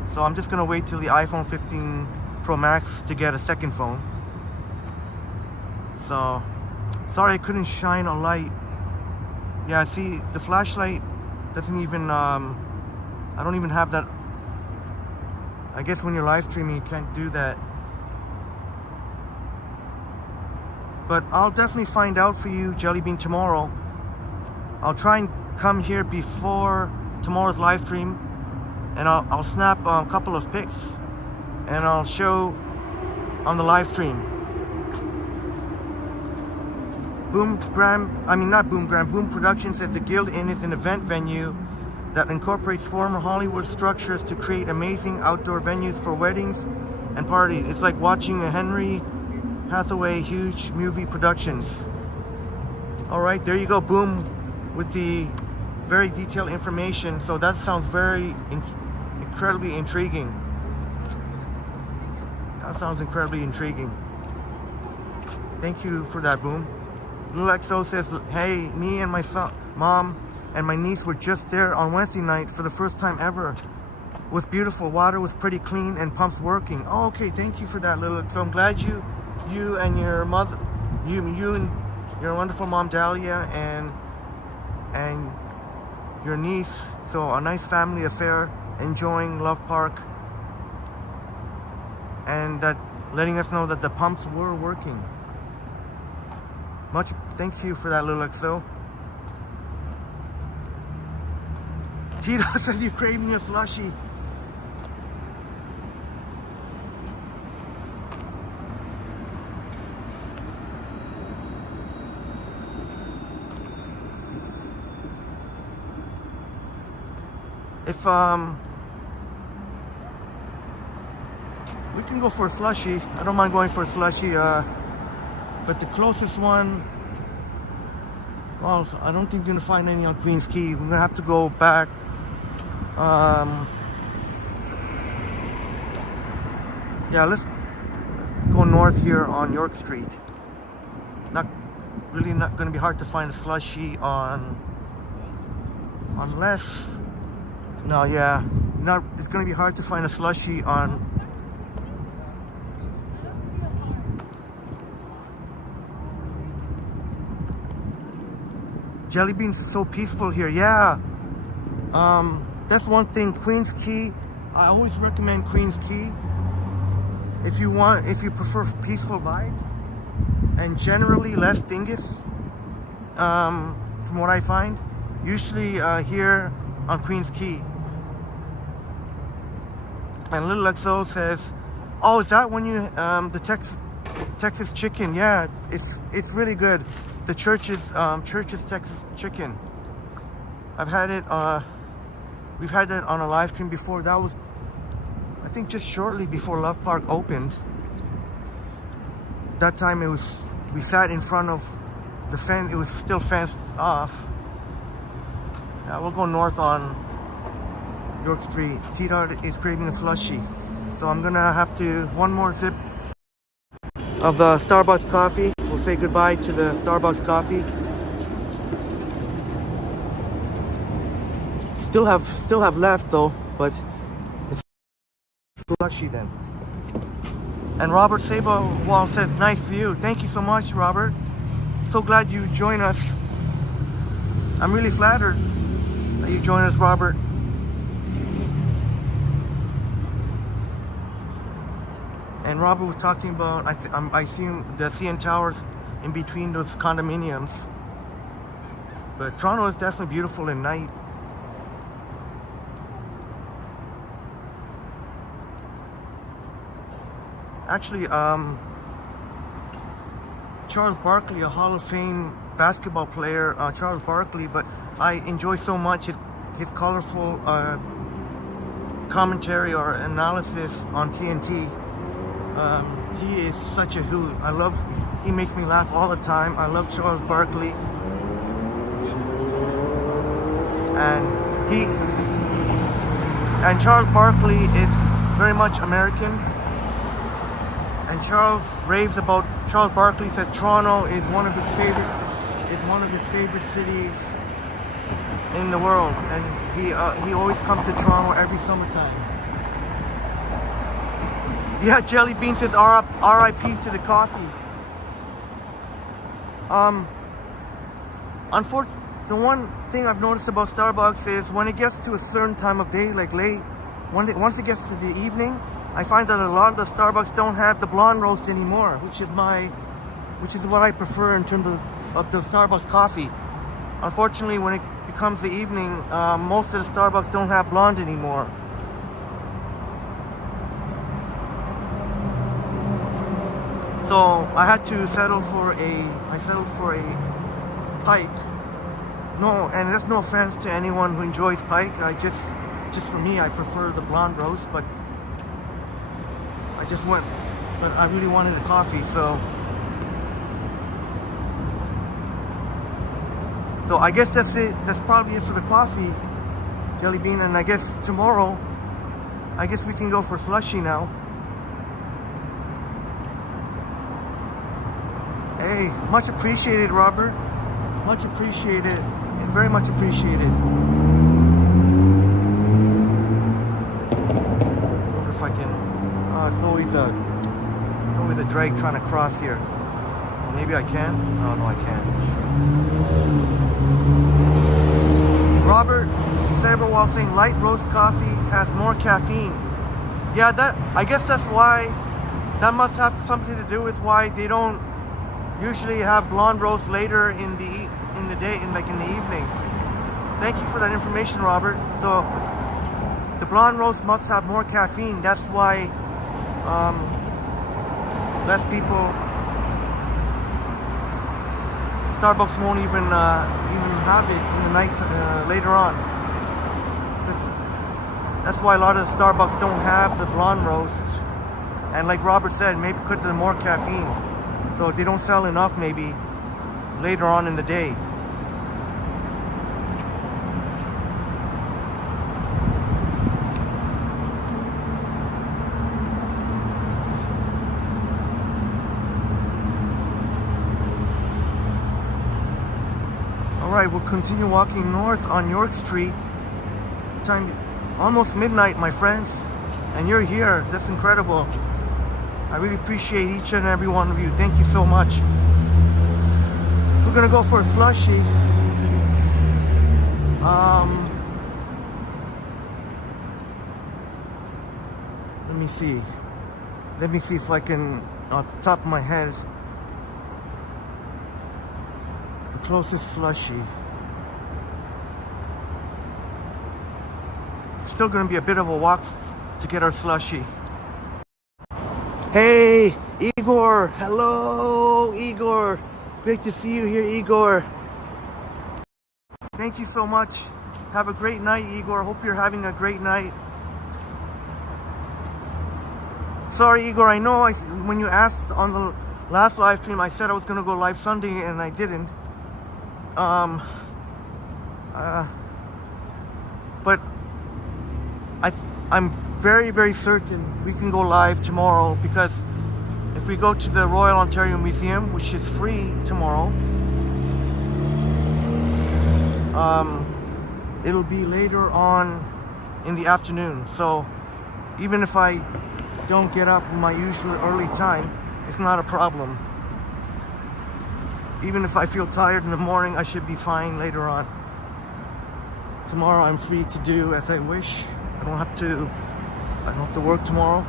So I'm just gonna wait till the iPhone 15 Pro Max to get a second phone. So sorry I couldn't shine a light. Yeah, see, the flashlight doesn't even I don't even have that. I guess when you're live streaming you can't do that. But I'll definitely find out for you, Jelly Bean, tomorrow. I'll try and come here before tomorrow's live stream, and I'll snap a couple of pics and I'll show on the live stream. Boom Productions says the Guild Inn is an event venue that incorporates former Hollywood structures to create amazing outdoor venues for weddings and parties. It's like watching a Henry Hathaway huge movie productions. All right, there you go, Boom, with the very detailed information. So that sounds very incredibly intriguing. That sounds incredibly intriguing. Thank you for that, Boom. Lil XO says, hey, me and my mom and my niece were just there on Wednesday night for the first time ever. It was beautiful. Water was pretty clean and pumps working. Oh, okay, thank you for that, Lil XO. I'm glad you and your mother, you and your wonderful mom Dahlia and your niece. So a nice family affair, enjoying Love Park, and that letting us know that the pumps were working. Much thank you for that, Lil XO. Tito says you're craving a slushie. If we can go for a slushie. I don't mind going for a slushie. But the closest one, well, I don't think you're gonna find any on Queens Quay. We're gonna have to go back. Yeah, let's go north here on York Street. Not gonna be hard to find a slushie unless. No, yeah, it's gonna be hard to find a slushie on. Jelly Bean's so peaceful here. Yeah, that's one thing. Queens Quay, I always recommend Queens Quay if you prefer peaceful vibes and generally less dingus. From what I find, usually here on Queens Quay. And Little XO says, "Oh, is that when you the Texas chicken? Yeah, it's really good. The Church's Texas chicken. I've had it. We've had it on a live stream before. That was, I think, just shortly before Love Park opened. That time we sat in front of the fence. It was still fenced off. Yeah, we'll go north on York Street. Tito is craving a slushie, so I'm gonna have to one more sip of the Starbucks coffee. We'll say goodbye to the Starbucks coffee. Still have left though, but slushie then. And Robert Sabawal says, nice view. Thank you so much, Robert. So glad you joined us. I'm really flattered that you joined us, Robert. And Robert was talking about, I assume, the CN Towers in between those condominiums. But Toronto is definitely beautiful at night. Actually, Charles Barkley, a Hall of Fame basketball player, Charles Barkley, but I enjoy so much his colorful commentary or analysis on TNT. He is such a hoot. He makes me laugh all the time. I love Charles Barkley. And Charles Barkley is very much American. And Charles raves about Charles Barkley says Toronto is one of his favorite cities in the world, and he always comes to Toronto every summertime. Yeah, Jelly Bean says R.I.P. to the coffee. Unfortunately, the one thing I've noticed about Starbucks is when it gets to a certain time of day, like late, once it gets to the evening, I find that a lot of the Starbucks don't have the blonde roast anymore, which is what I prefer in terms of the Starbucks coffee. Unfortunately, when it becomes the evening, most of the Starbucks don't have blonde anymore. So I had to settle for a pike. No, and that's no offense to anyone who enjoys pike. Just for me, I prefer the blonde roast, but I really wanted a coffee, so I guess that's it. That's probably it for the coffee, Jelly Bean. And I guess tomorrow, we can go for slushie now. Hey, much appreciated, Robert. Much appreciated, and very much appreciated. I wonder if I can. It's always a drag trying to cross here. Maybe I can. Oh no, I can't. Robert Saberwall saying light roast coffee has more caffeine. Yeah, I guess that's why. That must have something to do with why they don't usually have blonde roast later in the day, in the evening. Thank you for that information, Robert. So the blonde roast must have more caffeine. That's why less people. Starbucks won't even have it in the night later on. That's why a lot of the Starbucks don't have the blonde roast. And like Robert said, maybe because there's more caffeine, so they don't sell enough maybe later on in the day. Alright, we'll continue walking north on York Street. Time almost midnight, my friends, and you're here. That's incredible. I really appreciate each and every one of you. Thank you so much. If we're gonna go for a slushie, let me see if I can, off the top of my head, the closest slushie. It's still gonna be a bit of a walk to get our slushie. Hey, Igor. Hello, Igor. Great to see you here, Igor. Thank you so much. Have a great night, Igor. Hope you're having a great night. Sorry, Igor. I know when you asked on the last live stream, I said I was going to go live Sunday, and I didn't. But I'm very, very certain we can go live tomorrow, because if we go to the Royal Ontario Museum, which is free tomorrow, it'll be later on in the afternoon. So Even if I don't get up in my usual early time, it's not a problem. Even if I feel tired in the morning, I should be fine later on. Tomorrow I'm free to do as I wish. I don't have to work tomorrow.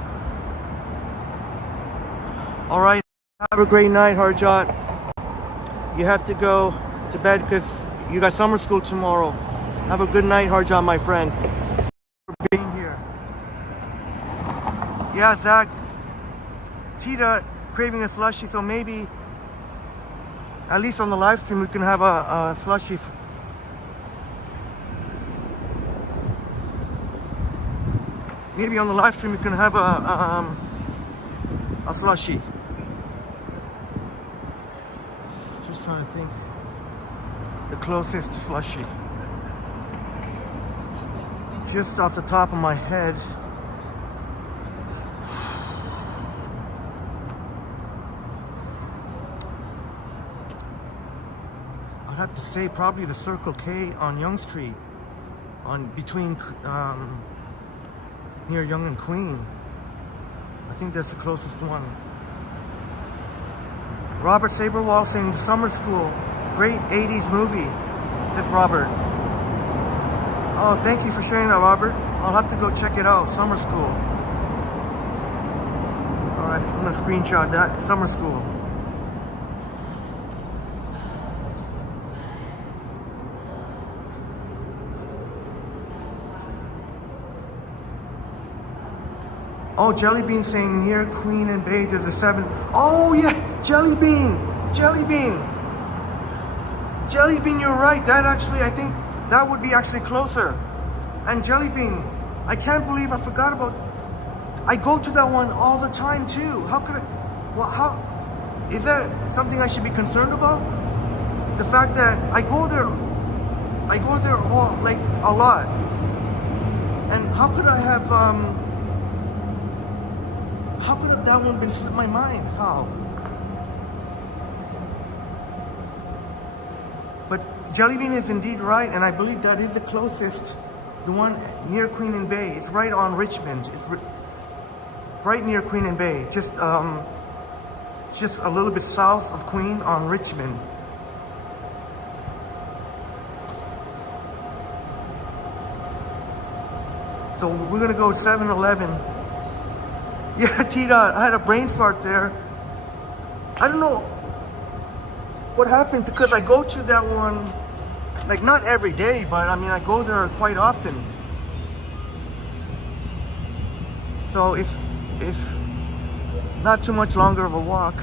All right, have a great night, Harjot. You have to go to bed because you got summer school tomorrow. Have a good night, Harjot, my friend. For being here. Yeah, Zach. Tita craving a slushie, so maybe at least on the live stream we can have a slushie. Maybe on the live stream we can have a slushie. Just trying to think the closest slushie. Just off the top of my head. I'd have to say probably the Circle K on Yonge Street, on between near Yonge and Queen. I think that's the closest one. Robert Saberwall saying the Summer School, great 80s movie, says Robert. Oh, thank you for sharing that, Robert. I'll have to go check it out. Summer School. All right, I'm gonna screenshot that. Summer School. Oh, Jelly Bean saying near Queen and Bay there's a 7. Oh yeah, Jelly Bean, Jelly Bean, Jelly Bean. You're right. That actually, I think that would be actually closer. And Jelly Bean, I can't believe I forgot about. I go to that one all the time too. How could I? Well, how is that something I should be concerned about? The fact that I go there all, like a lot. And how could I have How could have that one been slipped my mind? How? But Jelly Bean is indeed right, and I believe that is the closest. The one near Queen and Bay. It's right on Richmond. It's right near Queen and Bay. Just a little bit south of Queen on Richmond. So we're gonna go 7-Eleven. Yeah, T-Dot, I had a brain fart there. I don't know what happened because I go to that one, like not every day, but I mean, I go there quite often. So it's not too much longer of a walk.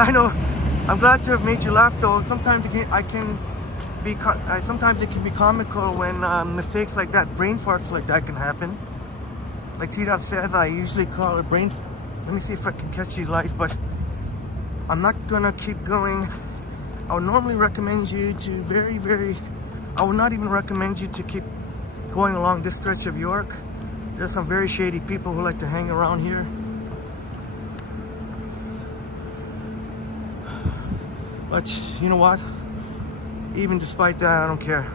I know. I'm glad to have made you laugh, though. Sometimes it can be comical when mistakes like that, brain farts like that, can happen. Like T-Dot says, I usually call it brain. Let me see if I can catch these lights, but I'm not gonna keep going. I would normally recommend you to I would not even recommend you to keep going along this stretch of York. There's some very shady people who like to hang around here. But you know what? Even despite that, I don't care.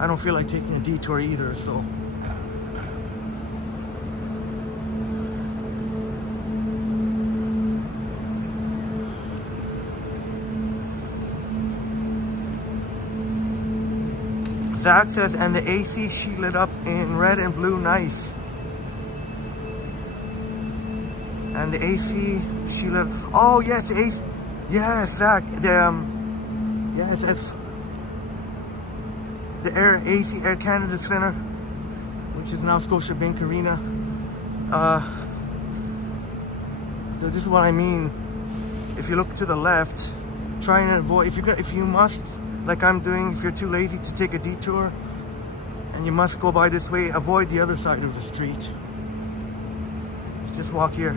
I don't feel like taking a detour either, so. Zach says, and the AC she lit up in red and blue, nice. And the AC she lit. Oh yes, the AC. Yes, Zach. Yes, it's the AC Air Canada Center, which is now Scotiabank Arena. So this is what I mean. If you look to the left, try and avoid. If you must, like I'm doing, if you're too lazy to take a detour, and you must go by this way, avoid the other side of the street. Just walk here.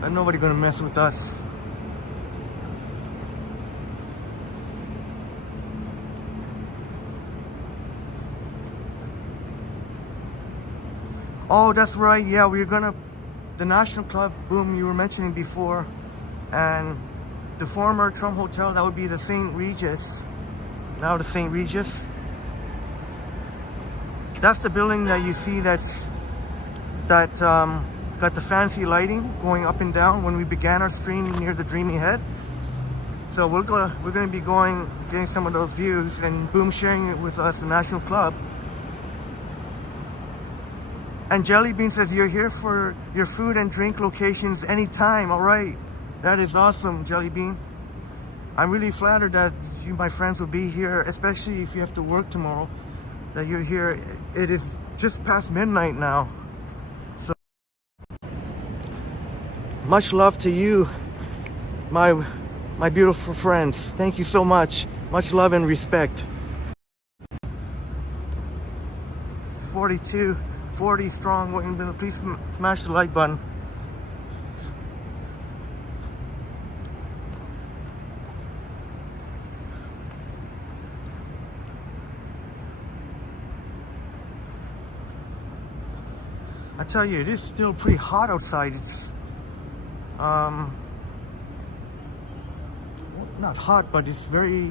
And nobody gonna mess with us. Oh, that's right. Yeah, we're gonna the National Club, boom, you were mentioning before, and the former Trump Hotel, that would be the St. Regis. Now the St. Regis. That's the building that you see got the fancy lighting going up and down when we began our stream near the Dreamy Head. So we're gonna be getting some of those views, and boom, sharing it with us, the National Club. And Jelly Bean says you're here for your food and drink locations anytime. All right, that is awesome, Jelly Bean. I'm really flattered that you, my friends, will be here, especially if you have to work tomorrow, that you're here. It is just past midnight now. So much love to you, my beautiful friends. Thank you so much. Much love and respect. 40 strong. Please smash the like button. I tell you, it is still pretty hot outside. It's not hot, but it's a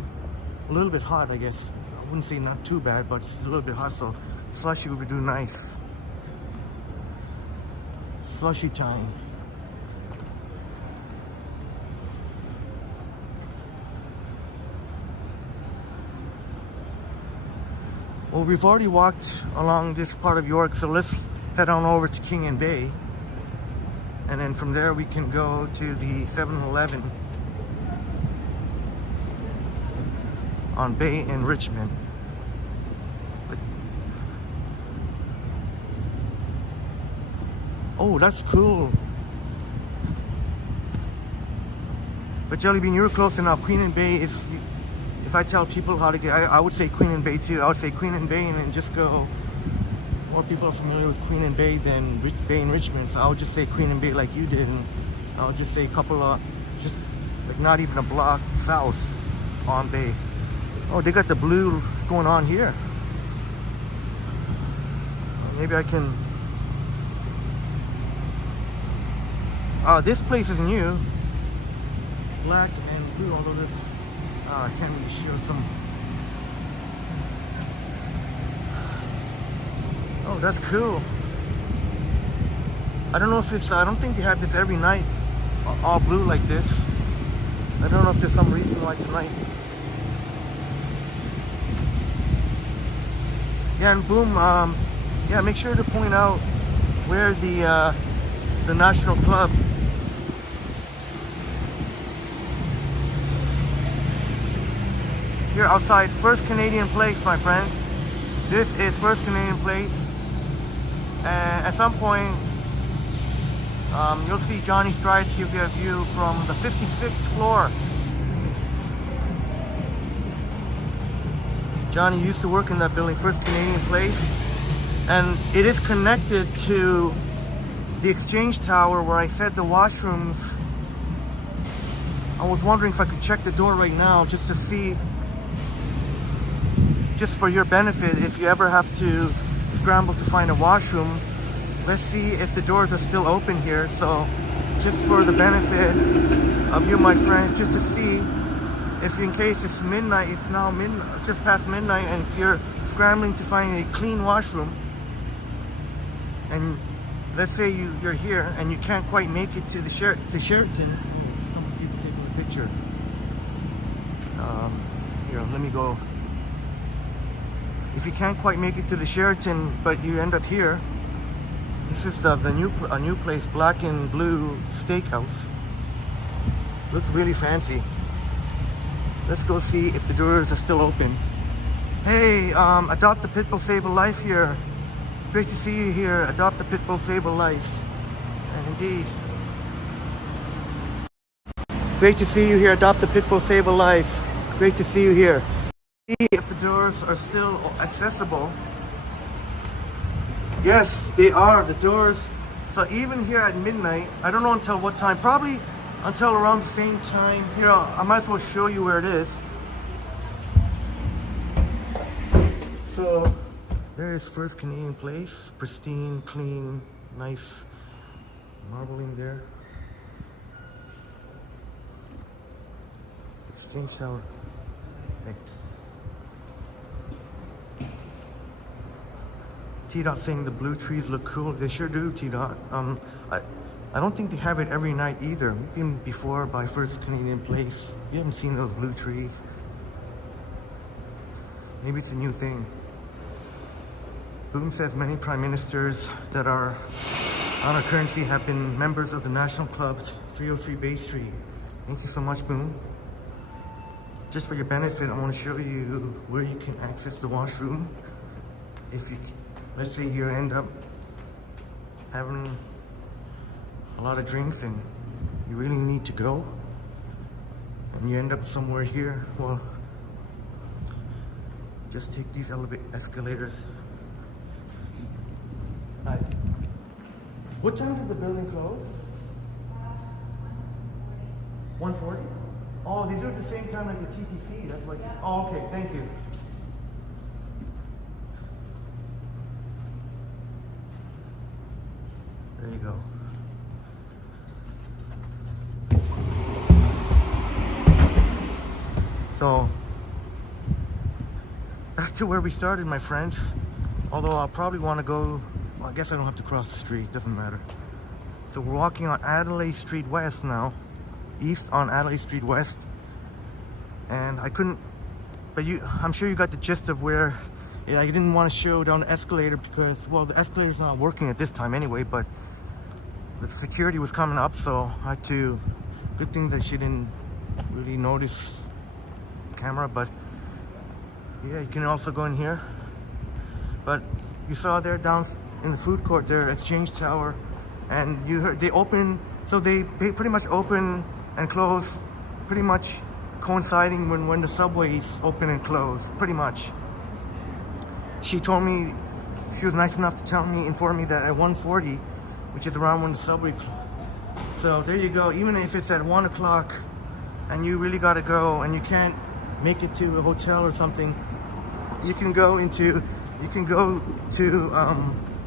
little bit hot, I guess. I wouldn't say not too bad, but it's a little bit hot, so slushy would do nice. Slushy time. Well, we've already walked along this part of York, so let's head on over to King and Bay, and then from there we can go to the 7-Eleven on Bay in Richmond. Oh, that's cool. But Jelly Bean, you're close enough. Queen and Bay is, if I tell people how to get, I would say Queen and Bay too. I would say Queen and Bay and then just go. More people are familiar with Queen and Bay than Bay and Richmond, so I would just say Queen and Bay like you did, and I would just say a couple of, just like not even a block south on Bay. Oh, they got the blue going on here. Maybe I can. This place is new. Black and blue, although this, I can't really show some. Oh, that's cool. I don't know if it's, I don't think they have this every night, all blue like this. I don't know if there's some reason why tonight. Yeah, and boom, yeah, make sure to point out where the National Club. Here outside First Canadian Place, my friends. This is First Canadian Place. And at some point, you'll see Johnny Strides give you a view from the 56th floor. Johnny used to work in that building, First Canadian Place. And it is connected to the Exchange Tower where I said the washrooms. I was wondering if I could check the door right now just to see, just for your benefit, if you ever have to scramble to find a washroom. Let's see if the doors are still open here. So just for the benefit of you, my friends, just to see if in case it's midnight, it's now just past midnight, and if you're scrambling to find a clean washroom, and let's say you're here and you can't quite make it to the Sheraton. Oh, some people taking a picture. Here, let me go. If you can't quite make it to the Sheraton, but you end up here, this is a new place, Black and Blue Steakhouse. Looks really fancy. Let's go see if the doors are still open. Hey, Adopt a Pitbull, Save a Life here. Great to see you here. Adopt a Pitbull, Save a Life. And indeed. Great to see you here. Adopt a Pitbull, Save a Life. Great to see you here. See if the doors are still accessible. Yes, they are. The doors. So even here at midnight, I don't know until what time. Probably until around the same time. Here, I might as well show you where it is. So There is First Canadian Place. Pristine, clean, nice marbling there. Exchange shower. Hey. T-Dot saying the blue trees look cool. They sure do, T-Dot. I don't think they have it every night either. We've been before by First Canadian Place. You haven't seen those blue trees. Maybe it's a new thing. Boom says many prime ministers that are on our currency have been members of the National Club's 303 Bay Street. Thank you so much, Boom. Just for your benefit, I want to show you where you can access the washroom. If you, let's say you end up having a lot of drinks and you really need to go, and you end up somewhere here, well, just take these escalators. Hi. What time did the building close? 1:40? Oh, they do it at the same time like the TTC. That's like, oh, okay, thank you. There you go. So, back to where we started, my friends. Although I'll probably want to go, well, I guess I don't have to cross the street, doesn't matter. So we're walking on Adelaide Street West now. East on Adelaide Street West. And I couldn't, but I'm sure you got the gist of where, I didn't want to show down the escalator because, well, the escalator's not working at this time anyway, but the security was coming up, so I had to, good thing that she didn't really notice the camera, but yeah, you can also go in here. But you saw there down in the food court there, Exchange Tower, and you heard they open, so they pretty much open and close pretty much coinciding when the subways open and close, pretty much. She told me, she was nice enough to inform me that at 1:40, which is around when the subway so there you go. Even if it's at 1 o'clock and you really gotta go and you can't make it to a hotel or something, you can go to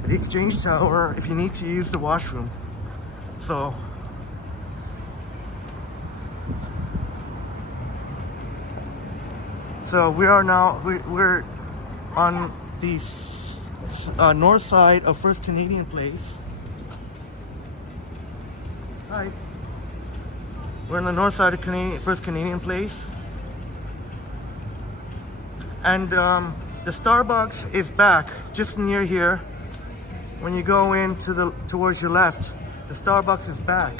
the Exchange Tower if you need to use the washroom. So we are now, we're on the north side of First Canadian Place. Hi. We're on the north side of First Canadian Place. And the Starbucks is back, just near here. When you go in towards your left, the Starbucks is back.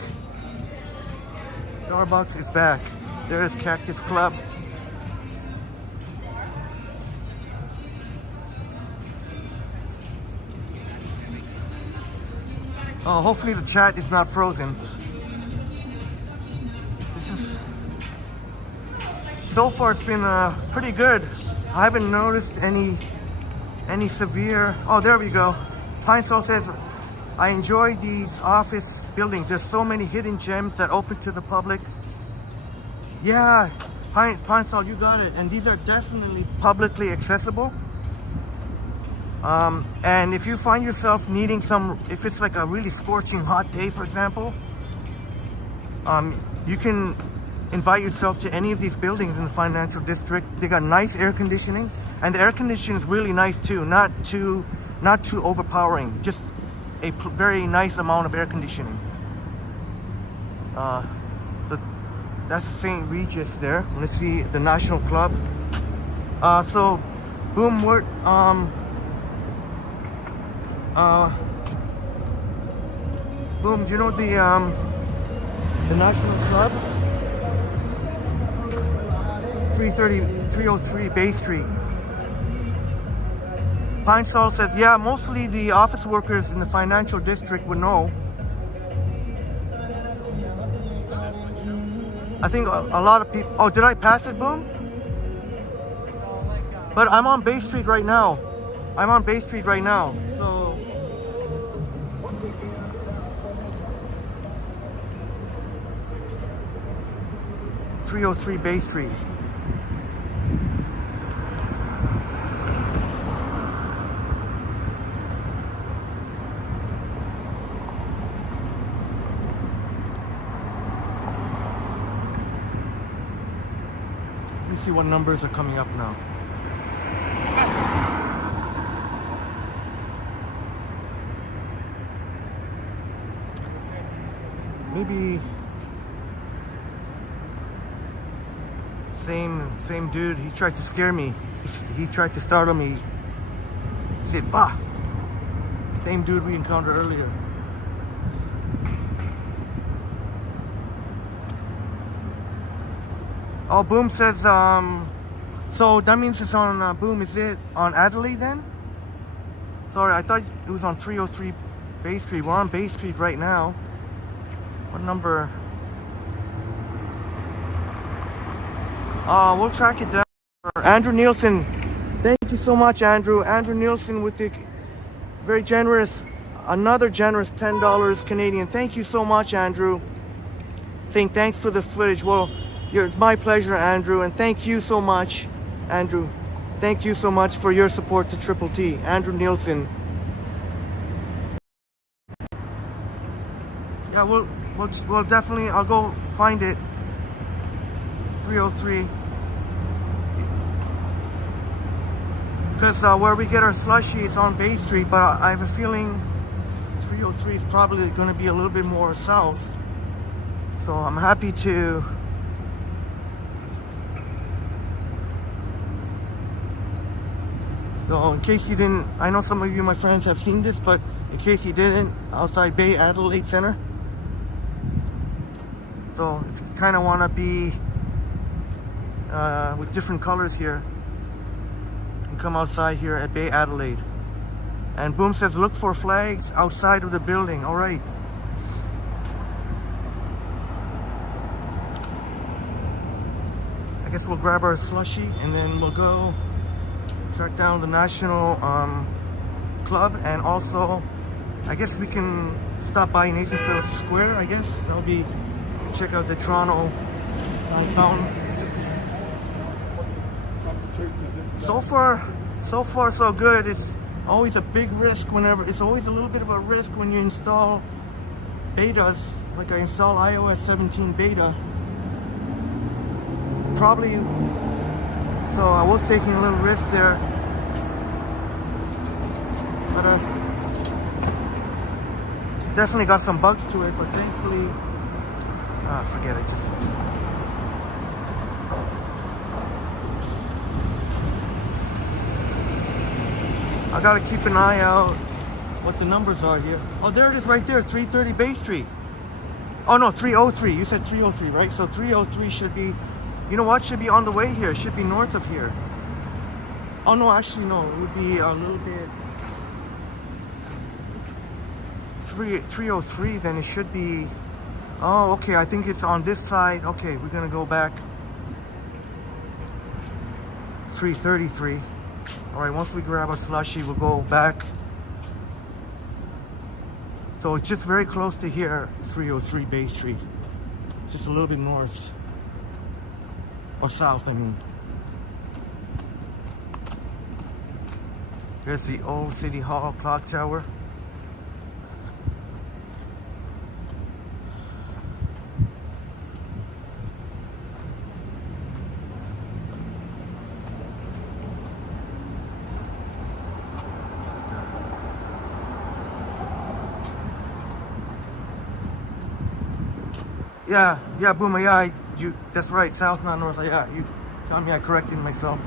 Starbucks is back. There's Cactus Club. Oh, hopefully the chat is not frozen. So far it's been pretty good. I haven't noticed any severe, oh, there we go. Pine Sol says, I enjoy these office buildings. There's so many hidden gems that open to the public. Yeah, Pine Sol, you got it. And these are definitely publicly accessible. And if you find yourself needing if it's like a really scorching hot day, for example, you can invite yourself to any of these buildings in the financial district. They got nice air conditioning, and the air conditioning is really nice too. Not too overpowering. Just a very nice amount of air conditioning. That's the St. Regis there. Let's see the National Club. So, boom, we're boom. Do you know the National Club? 303 Bay Street. Pine Sol says, yeah, mostly the office workers in the financial district would know. I think a lot of people, oh, did I pass it, Boom? But I'm on Bay Street right now. So 303 Bay Street. Let's see what numbers are coming up now. Maybe same dude. He tried to scare me. He tried to startle me. He said, "Bah!" Same dude we encountered earlier. Oh, Boom says, so that means it's on, Boom, is it on Adelaide then? Sorry, I thought it was on 303 Bay Street. We're on Bay Street right now. What number? We'll track it down. Andrew Nielsen. Thank you so much, Andrew. Andrew Nielsen with the very generous, another generous $10 Canadian. Thank you so much, Andrew. Saying thanks for the footage. Well, it's my pleasure, Andrew, and thank you so much, Andrew. Thank you so much for your support to Triple T. Andrew Nielsen. Yeah, we'll definitely, I'll go find it. 303. Because where we get our slushie, it's on Bay Street, but I have a feeling 303 is probably going to be a little bit more south. So I'm happy to So in case you didn't, I know some of you, my friends, have seen this, but in case you didn't, outside Bay Adelaide Center. So if you kind of want to be with different colors here, you can come outside here at Bay Adelaide. And Boom says, look for flags outside of the building. All right. I guess we'll grab our slushie and then we'll go track down the National Club, and also I guess we can stop by Nathan Phillips Square. I guess that'll be, check out the Toronto fountain. So far so good. It's always a big risk whenever, it's always a little bit of a risk when you install betas, like I installed iOS 17 beta. Probably, so I was taking a little risk there, but definitely got some bugs to it, but thankfully, forget it, just I gotta keep an eye out what the numbers are here. Oh, there it is right there, 330 Bay Street. Oh no, 303, you said 303, right? So 303 should be, you know what, should be on the way here. It should be north of here. Oh no, actually no, it would be a little bit 303, then it should be, oh okay, I think it's on this side. Okay, we're gonna go back 333. All right, once we grab a slushie, we'll go back. So it's just very close to here, 303 Bay Street. Just a little bit north. Or south, I mean. Here's the old City Hall clock tower. Yeah, Boomer, yeah, that's right, south, not north. Yeah, you got me, I corrected myself.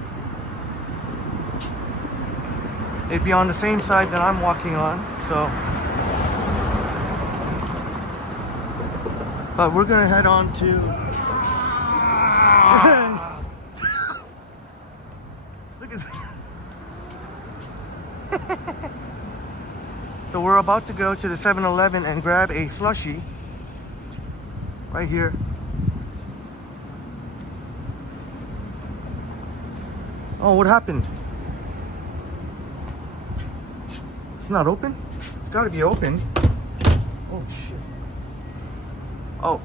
It'd be on the same side that I'm walking on, so. But we're gonna head on to. Look at this. So we're about to go to the 7-Eleven and grab a slushie. Right here. Oh, what happened? It's not open? It's got to be open. Oh, shit. Oh.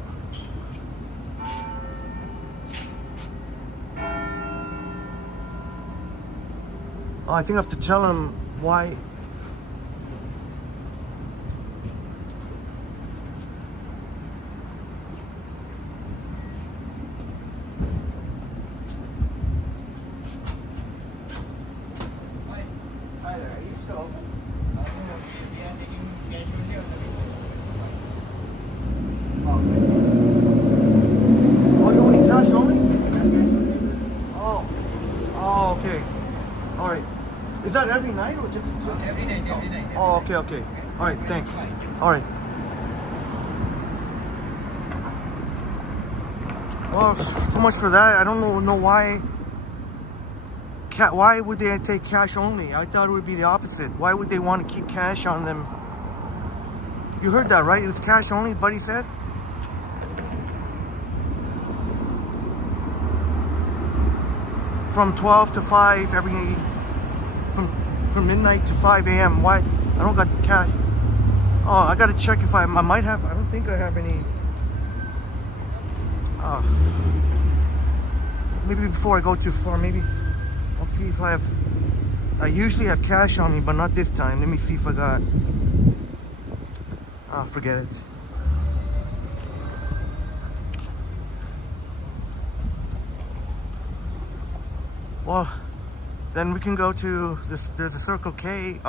Oh, I think I have to tell him why. Oh, you only cash only? Oh. Oh, okay. All right. Is that every night or just? Every night, every night. Oh, okay, okay. All right, thanks. All right. Well, so much for that. I don't know why. Why would they take cash only? I thought it would be the opposite. Why would they want to keep cash on them? You heard that, right? It was cash only, Buddy said. From 12 to 5 from midnight to 5 a.m. Why? I don't got cash. Oh, I gotta check if I might have. I don't think I have any. Maybe before I go too far, maybe I'll see if I have. I usually have cash on me, but not this time. Let me see if I got. Forget it. Well, then we can go to this. There's a Circle K.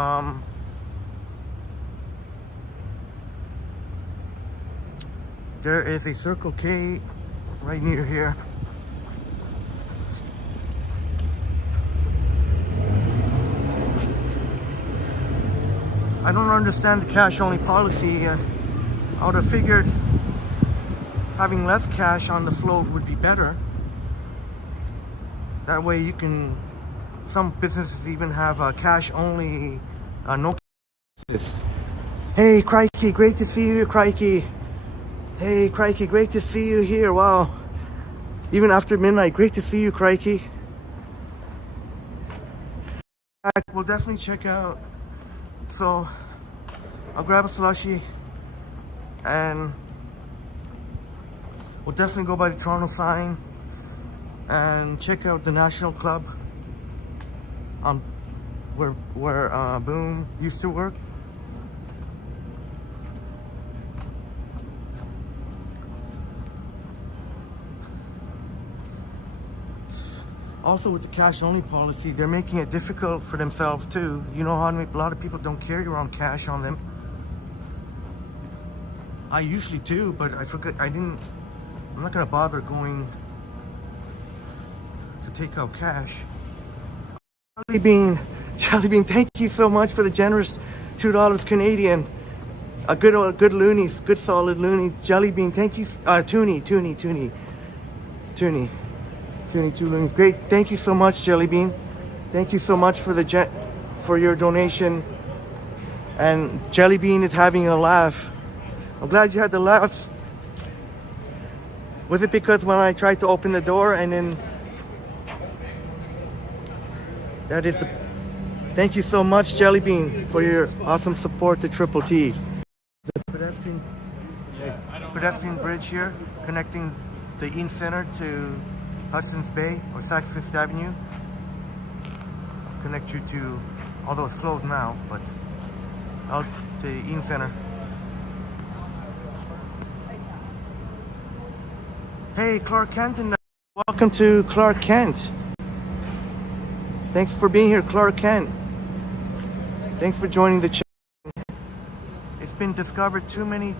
There is a Circle K right near here. I don't understand the cash only policy. I would have figured having less cash on the float would be better. That way you can, some businesses even have cash only, no cash. Hey Crikey, great to see you, Crikey. Hey Crikey, great to see you here, wow. Even after midnight, great to see you, Crikey. We'll definitely check out. So, I'll grab a slushie and we'll definitely go by the Toronto sign and check out the National Club where Boom used to work. Also with the cash only policy, they're making it difficult for themselves too. You know how a lot of people don't carry around cash on them. I usually do, but I forgot. I'm not gonna bother going to take out cash. Jelly Bean, thank you so much for the generous $2 Canadian. A good loonies, good solid loony. Jelly Bean, thank you. Toonie, 2 loonies. Great, thank you so much, Jelly Bean. Thank you so much for for your donation. And Jelly Bean is having a laugh. I'm glad you had the laugh. Was it because when I tried to open the door and then that is the. Thank you so much, Jelly Bean, for your awesome support to Triple T. The pedestrian bridge here connecting the Eaton Center to Hudson's Bay or Saks Fifth Avenue. Connect you to, although it's closed now, but out to Eaton Center. Hey, Clark Kent, welcome to Clark Kent. Thanks for being here, Clark Kent. Thanks for joining the channel. It's been discovered too many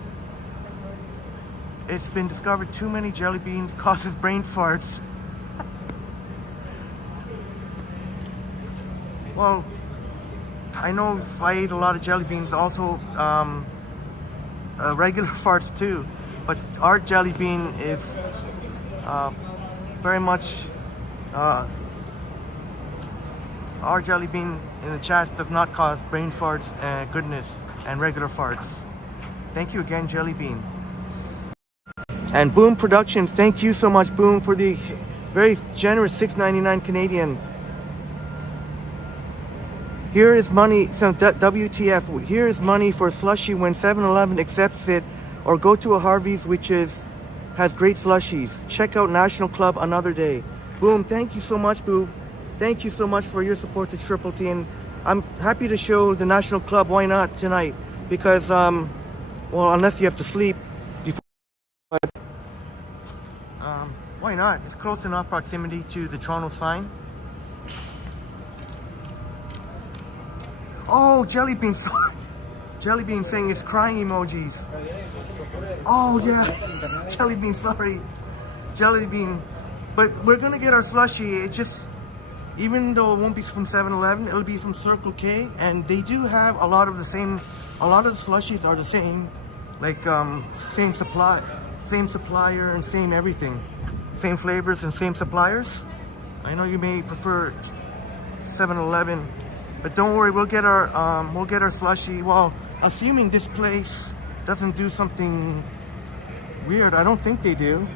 jelly beans causes brain farts. Well, I know if I ate a lot of jelly beans, also regular farts too. But our jelly bean is very much. Our jelly bean in the chat does not cause brain farts, goodness, and regular farts. Thank you again, Jelly Bean. And Boom Productions, thank you so much, Boom, for the very generous $6.99 Canadian. Here is money, so WTF, here is money for slushie when 7-Eleven accepts it, or go to a Harvey's which has great slushies. Check out National Club another day. Boom, thank you so much, Boom. Thank you so much for your support to Triple T, and I'm happy to show the National Club. Why not tonight? Because, well, unless you have to sleep before. But, why not? It's close enough proximity to the Toronto sign. Oh, Jelly Bean. Jelly Bean saying it's crying emojis. Oh yeah, Jelly Bean. Sorry, Jelly Bean. But we're gonna get our slushie. It just, even though it won't be from 7-Eleven, it'll be from Circle K, and they do have a lot of the same. A lot of the slushies are the same, like same supplier, and same everything, same flavors and same suppliers. I know you may prefer 7-Eleven, but don't worry, we'll get our slushie. Well, assuming this place doesn't do something weird. I don't think they do.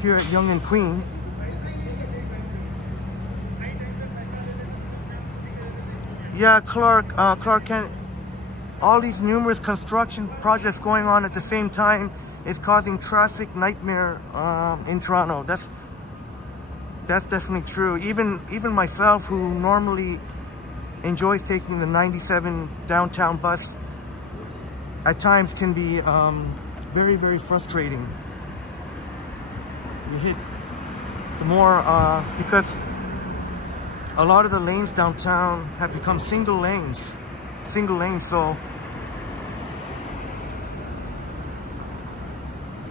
Here at Young and Queen. Yeah, Clark Kent. All these numerous construction projects going on at the same time is causing traffic nightmare in Toronto. That's definitely true. Even myself, who normally enjoys taking the 97 downtown bus, at times can be very, very frustrating. You hit the more because a lot of the lanes downtown have become single lanes, so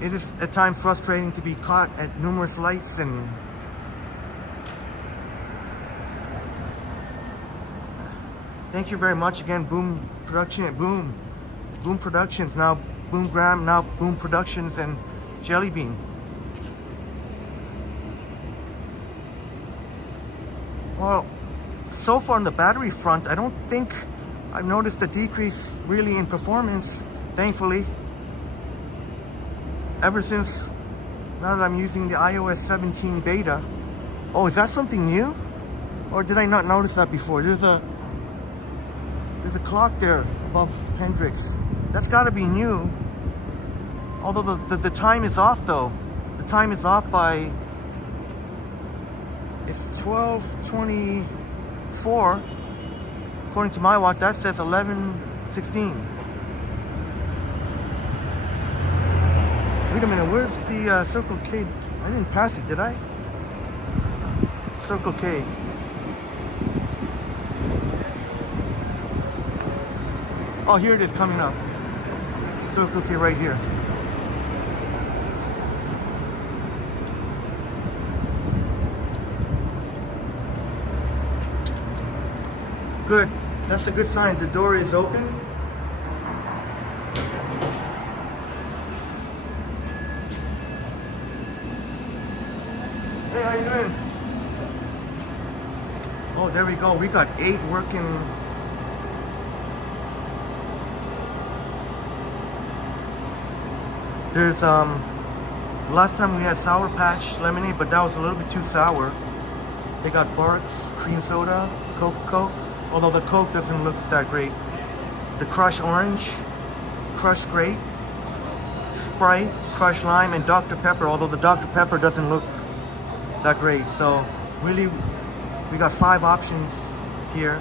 it is at times frustrating to be caught at numerous lights. And thank you very much again, Boom Productions, now Boom Graham, now Boom Productions, and Jelly Bean. Well, so far on the battery front, I don't think I've noticed a decrease really in performance, thankfully. Ever since, now that I'm using the iOS 17 beta. Oh, is that something new? Or did I not notice that before? There's a clock there above Hendrix. That's gotta be new. Although the time is off though. The time is off by, it's 12:24. According to my watch, that says 11:16. Wait a minute, where's the Circle K? I didn't pass it, did I? Circle K. Oh, here it is coming up. Circle K right here. Good. That's a good sign. The door is open. Hey, how you doing? Oh, there we go. We got 8 working. There's last time we had Sour Patch lemonade, but that was a little bit too sour. They got Barks, cream soda, Coke, although the Coke doesn't look that great. The Crush Orange, Crush Grape, Sprite, Crush Lime, and Dr. Pepper, although the Dr. Pepper doesn't look that great. So really, we got 5 options here.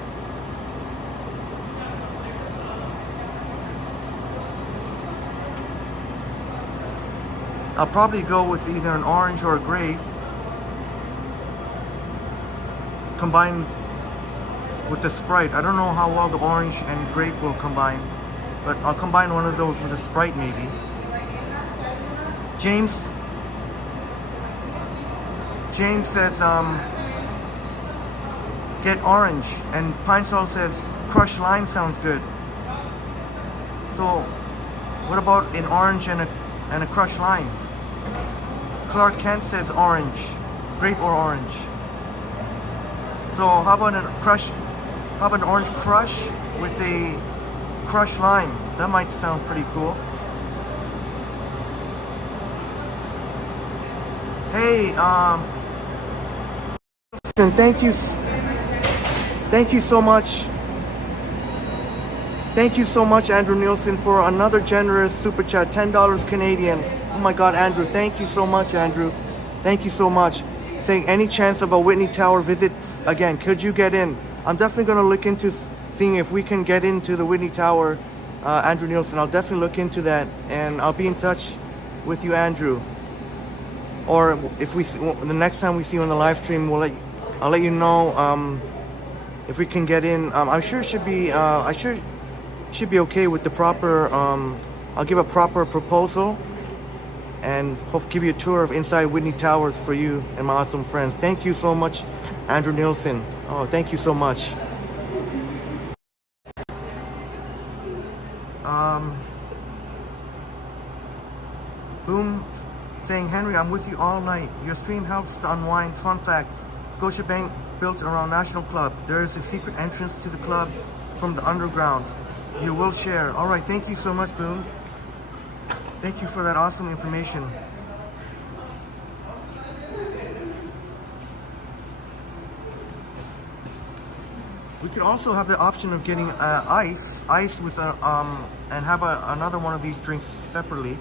I'll probably go with either an orange or a grape, combined with the Sprite. I don't know how well the orange and grape will combine, but I'll combine one of those with a Sprite maybe. James says get orange, and Pine Sol says crushed lime sounds good. So what about an orange and a crushed lime? Clark Kent says orange, grape or orange. So how about an orange crush with a crushed lime? That might sound pretty cool. Hey, thank you so much. Thank you so much, Andrew Nielsen, for another generous super chat, $10 Canadian. Oh my God, Andrew, thank you so much, Andrew. Thank you so much. Saying any chance of a Whitney Tower visit again? Could you get in? I'm definitely going to look into seeing if we can get into the Whitney Tower, Andrew Nielsen. I'll definitely look into that, and I'll be in touch with you, Andrew. Or if the next time we see you on the live stream, we'll I'll let you know if we can get in. I'm sure it should be. I sure should be okay with the proper. I'll give a proper proposal, and hope give you a tour of inside Whitney Towers for you and my awesome friends. Thank you so much, Andrew Nielsen. Oh, thank you so much. Boom saying, Henry, I'm with you all night. Your stream helps to unwind. Fun fact, Scotiabank built around National Club. There is a secret entrance to the club from the underground. You will share. All right, thank you so much, Boom. Thank you for that awesome information. We could also have the option of getting ice with a and have another one of these drinks separately.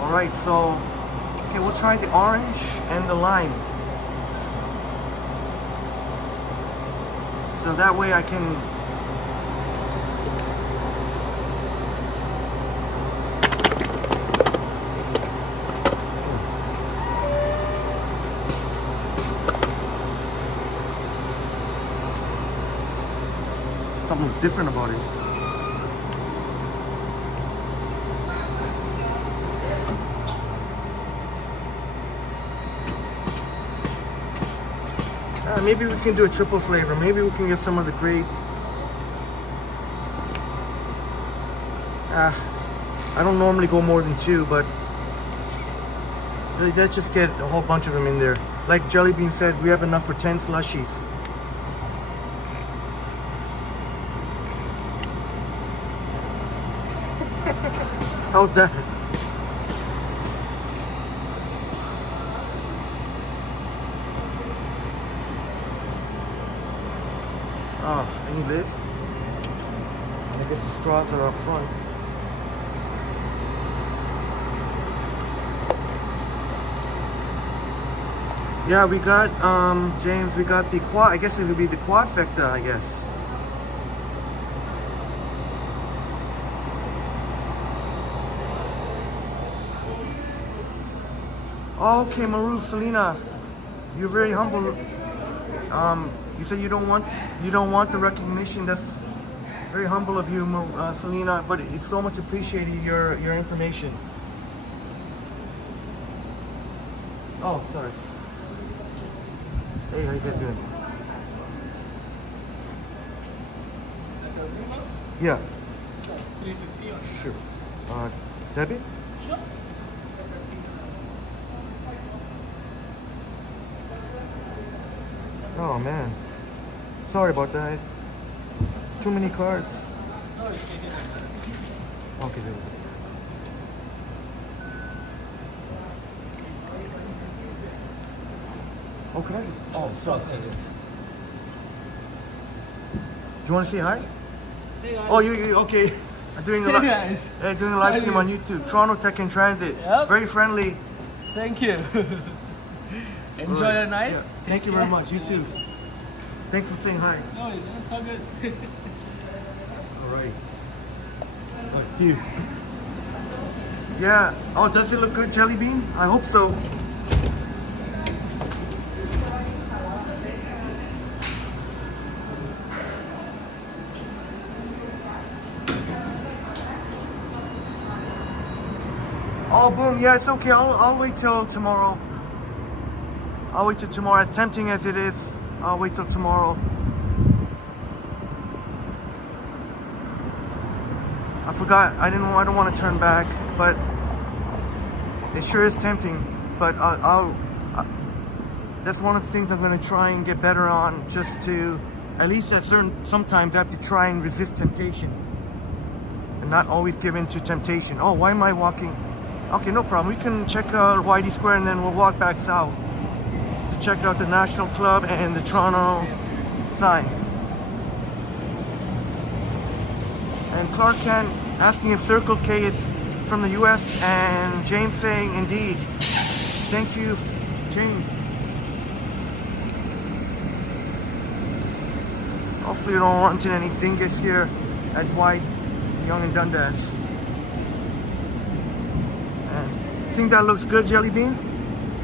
All right, so okay, we'll try the orange and the lime. So that way I can. Something different about it. Maybe we can do a triple flavor. Maybe we can get some of the grape. I don't normally go more than 2, but really, let's just get a whole bunch of them in there. Like Jelly Bean said, we have enough for 10 slushies. How's that? Oh, any lid? I guess the straws are up front. Yeah, we got, James, we got the quad, I guess it would be the quadfecta, I guess. Oh, okay, Maru, Selena, you're very humble. You said you don't want the recognition. That's very humble of you, Selena. But it's so much appreciated your information. Oh, sorry. Hey, how you guys doing? Yeah. Sure. Debit? Sure. Oh man. Sorry about that. Too many cards. Okay, good. Oh, can I just... Oh, sorry. Do you want to say hi? Hey guys. Oh, you okay. I'm doing a Hey guys. doing a live stream on YouTube. Toronto Tech in Transit. Yep. Very friendly. Thank you. Enjoy your night. Yeah. Thank you very much. You too. Thanks for saying hi. No, it's all good. All right. See you. Yeah. Oh, does it look good, Jelly Bean? I hope so. Oh, boom. Yeah, it's okay. I'll wait till tomorrow. I'll wait till tomorrow. As tempting as it is, I'll wait till tomorrow. I forgot. I don't want to turn back, but it sure is tempting. But that's one of the things I'm going to try and get better on, just to, at least sometimes I have to try and resist temptation and not always give in to temptation. Oh, why am I walking? Okay, no problem. We can check out YD Square and then we'll walk back south to check out the National Club and the Toronto sign. And Clark Kent asked me if Circle K is from the US, and James saying indeed. Thank you, James. Hopefully you don't run into any dingus here at White, Young and Dundas. And I think that looks good, Jelly Bean.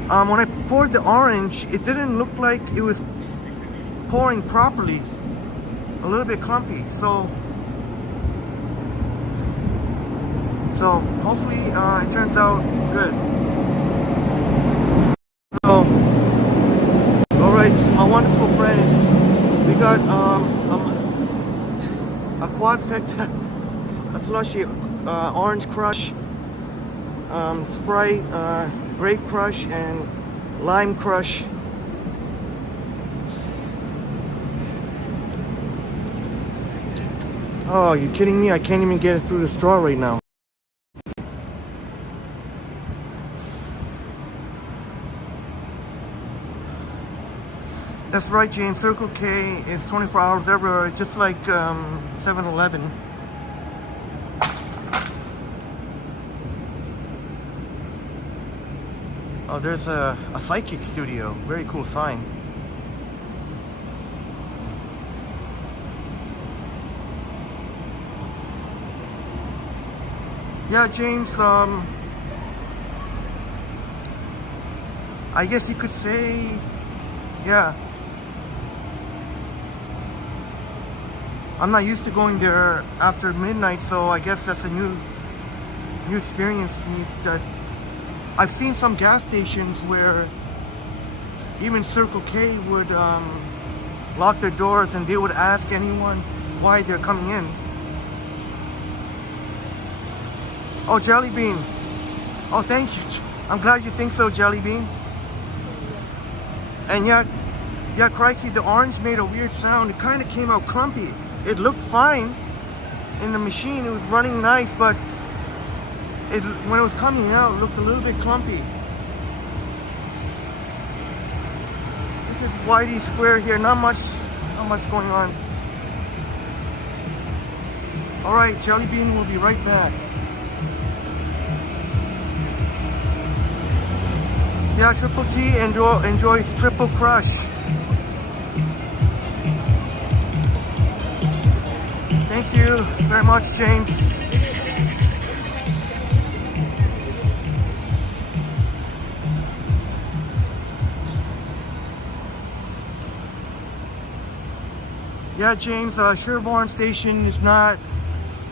When I poured the orange, it didn't look like it was pouring properly. A little bit clumpy, so hopefully it turns out good. So, all right, my wonderful friends, we got a quad effect, a slushy, orange crush, Sprite, grape crush, and lime crush. Oh, you kidding me? I can't even get it through the straw right now. That's right, James. Circle K is 24 hours everywhere, just like 7-Eleven. Oh, there's a psychic studio. Very cool sign. Yeah, James, I guess you could say, yeah. I'm not used to going there after midnight, so I guess that's a new experience. That I've seen some gas stations where even Circle K would lock their doors and they would ask anyone why they're coming in. Oh, Jelly Bean. Oh, thank you. I'm glad you think so, Jelly Bean. And yeah, crikey, the orange made a weird sound. It kind of came out clumpy. It looked fine in the machine. It was running nice, but when it was coming out, it looked a little bit clumpy. This is Whitey Square here. Not much going on. All right, Jelly Bean will be right back. Yeah, Triple T enjoys Triple Crush. Thank you very much, James. Yeah, James, Sherborne Station is not,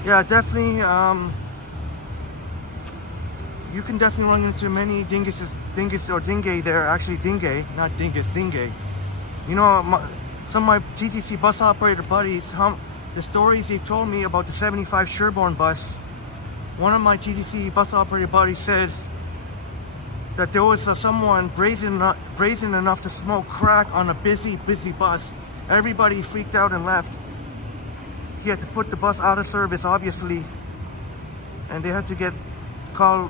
yeah, definitely, you can definitely run into many dingus or dingay there. Actually, dingay, not dingus, dingay. You know, some of my TTC bus operator buddies, the stories they've told me about the 75 Sherborne bus. One of my TTC bus operator buddies said that there was someone brazen enough to smoke crack on a busy bus. Everybody freaked out and left. He had to put the bus out of service, obviously, and they had to call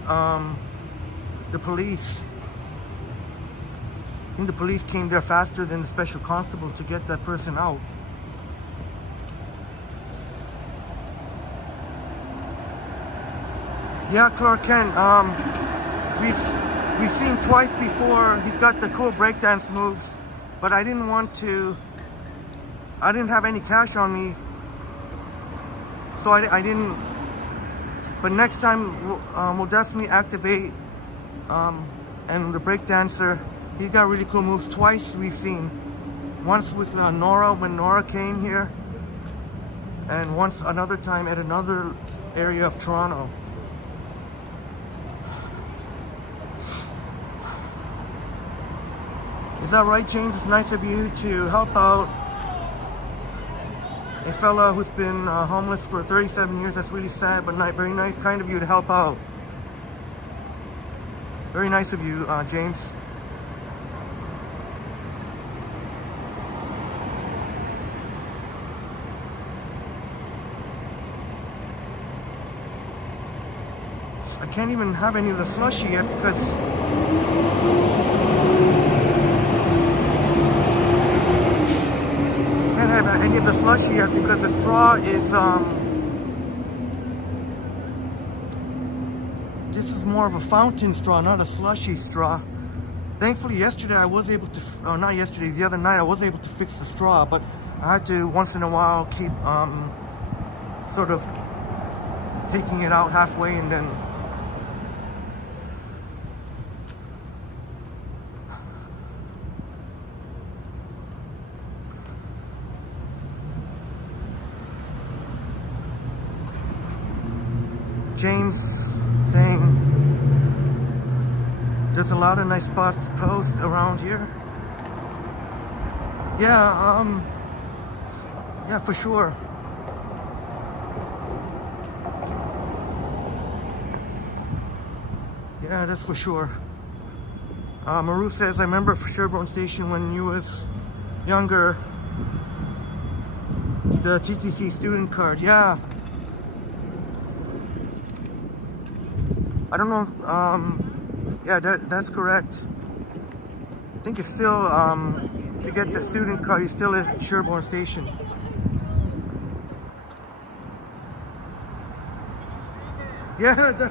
the police. I think the police came there faster than the special constable to get that person out. Yeah, Clark Kent, we've seen twice before. He's got the cool breakdance moves, but I didn't have any cash on me, so I didn't. But next time we'll definitely activate. And the breakdancer, he got really cool moves. Twice we've seen. Once with Nora when Nora came here, and once another time at another area of Toronto. Is that right, James? It's nice of you to help out a fella who's been homeless for 37 years. That's really sad, but very nice, kind of you to help out. Very nice of you, James. I can't even have any of the slushie yet because any of the slushie yet because the straw is this is more of a fountain straw, not a slushy straw. Thankfully, yesterday I was able to, not yesterday, the other night I was able to fix the straw, but I had to once in a while keep sort of taking it out halfway and then James saying there's a lot of nice spots to post around here. Yeah, yeah, for sure. Yeah, that's for sure. Maruf says, I remember for Sheraton Station when you was younger, the TTC student card. Yeah. I don't know. Yeah, that's correct. I think it's still to get the student card. You still at Sheraton Station. Yeah.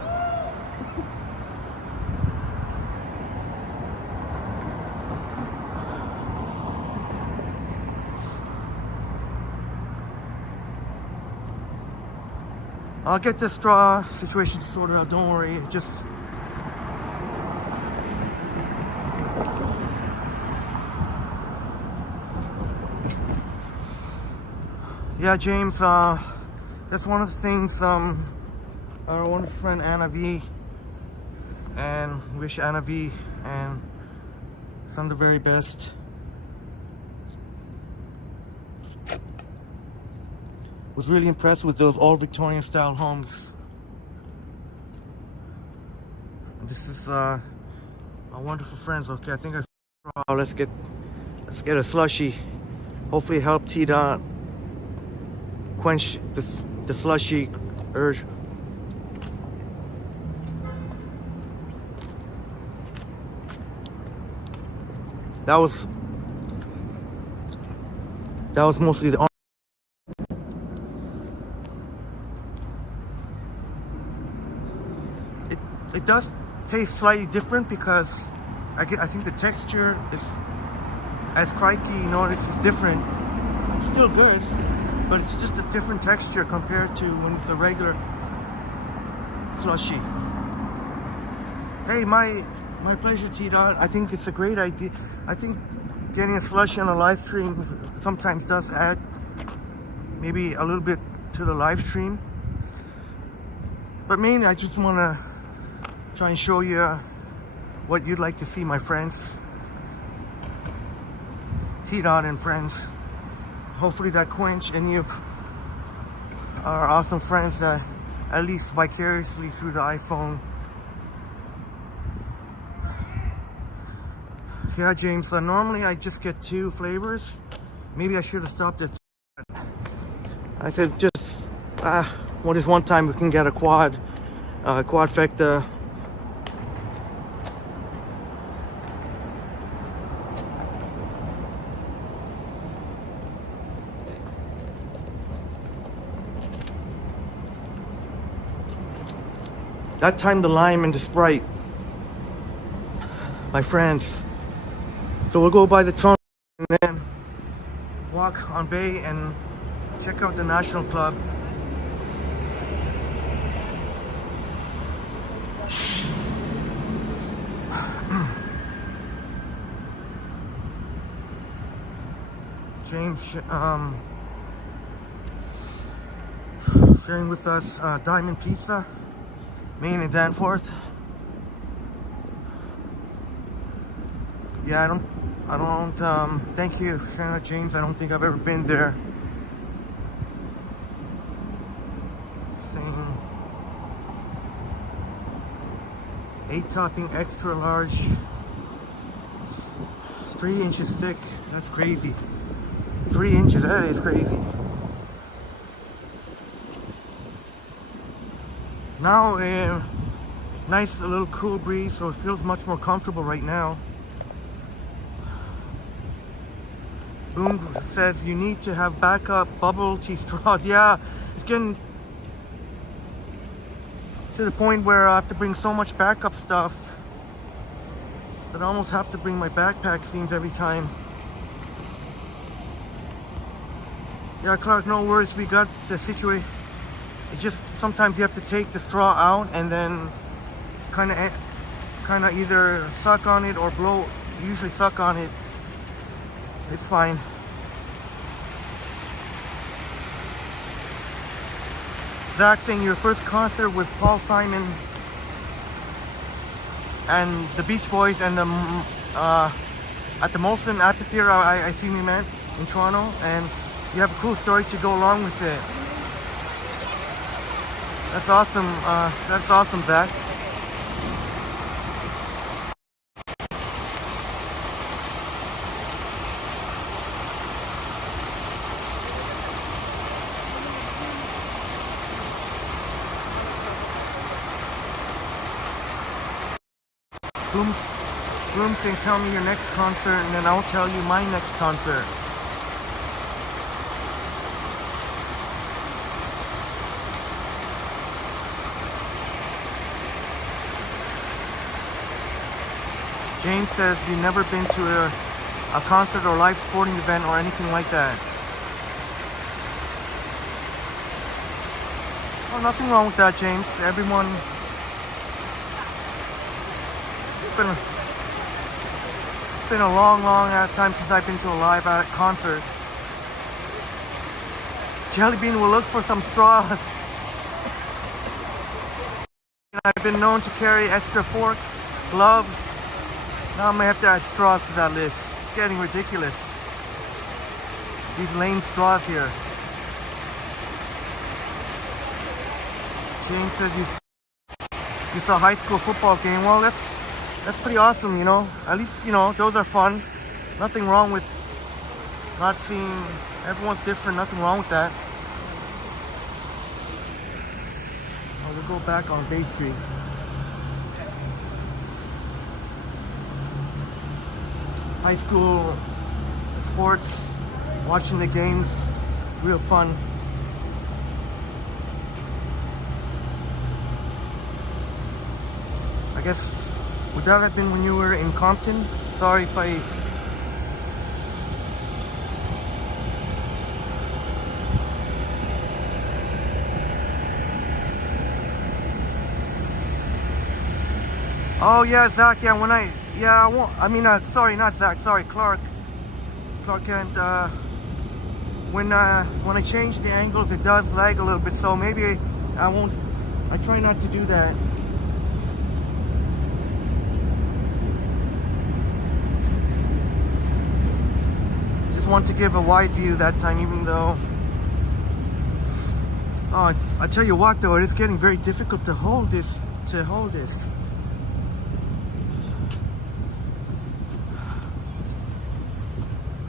I'll get the straw situation sorted out, don't worry. Just yeah, James, that's one of the things our wonderful friend Anna V, and wish Anna V and some the very best. Was really impressed with those old Victorian style homes. This is our wonderful friends. Okay, I think let's get a slushie. Hopefully it helped T-Dot quench the slushie urge. That was mostly the It does taste slightly different because I think the texture is, as Crikey noticed, is different. It's still good, but it's just a different texture compared to when it's a regular slushie. Hey, my pleasure, T-Dot. I think it's a great idea. I think getting a slushie on a live stream sometimes does add maybe a little bit to the live stream. But mainly I just want to try and show you what you'd like to see, my friends. T-Dot and friends. Hopefully that quench any of our awesome friends that at least vicariously through the iPhone. Yeah, James, normally I just get 2 flavors. Maybe I should have stopped at. I said just what is one time we can get a quadfecta. That time the lime and the Sprite, my friends. So we'll go by the trunk and then walk on Bay and check out the National Club. James sharing with us Diamond Pizza, Main and Danforth. Yeah, I don't thank you for sharing that, James. I don't think I've ever been there. Saying 8 topping extra large, 3 inches thick. That's crazy. 3 inches, that is crazy. Now nice little cool breeze, so it feels much more comfortable right now. Boom says you need to have backup bubble tea straws. Yeah, it's getting To the point where I have to bring so much backup stuff that I almost have to bring my backpack, seems, every time. Yeah, Clark, no worries. We got the situation. It just sometimes you have to take the straw out and then kind of either suck on it or blow. Usually suck on it. It's fine. Zach saying your first concert with Paul Simon and the Beach Boys and the at the Molson Amphitheater. I see you meant in Toronto, and you have a cool story to go along with it. That's awesome. That's awesome, Zach. Bloom saying, tell me your next concert, and then I'll tell you my next concert. James says you've never been to a concert or live sporting event or anything like that. Oh, nothing wrong with that, James. Everyone... It's been a long time since I've been to a live concert. Jellybean will look for some straws. I've been known to carry extra forks, gloves. Now I may have to add straws to that list. It's getting ridiculous. These lame straws here. James says you saw a high school football game. Well, that's pretty awesome, you know. At least, you know, those are fun. Nothing wrong with not seeing. Everyone's different. Nothing wrong with that. Oh, we'll go back on Bay Street. High school sports, watching the games, real fun. I guess, would that have been when you were in Compton? Sorry if I... Oh yeah, Zach, yeah, when I won't, I mean, sorry, not Zach, sorry, Clark and when I change the angles, it does lag a little bit, so maybe I try not to do that. Just want to give a wide view that time, even though, oh, I tell you what though, it is getting very difficult to hold this,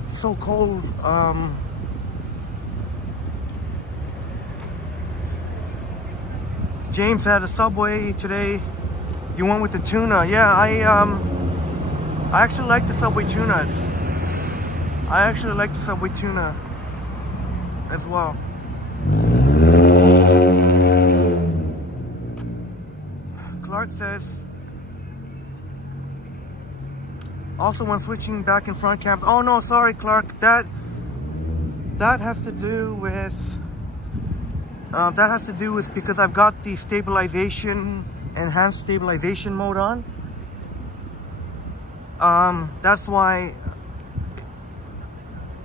so cold. James had a Subway today. You went with the tuna. Yeah, I actually like the Subway tunas. I actually like the Subway tuna as well. Clark says, also when switching back and front cams. Oh no, sorry Clark, that has to do with because I've got the enhanced stabilization mode on. That's why,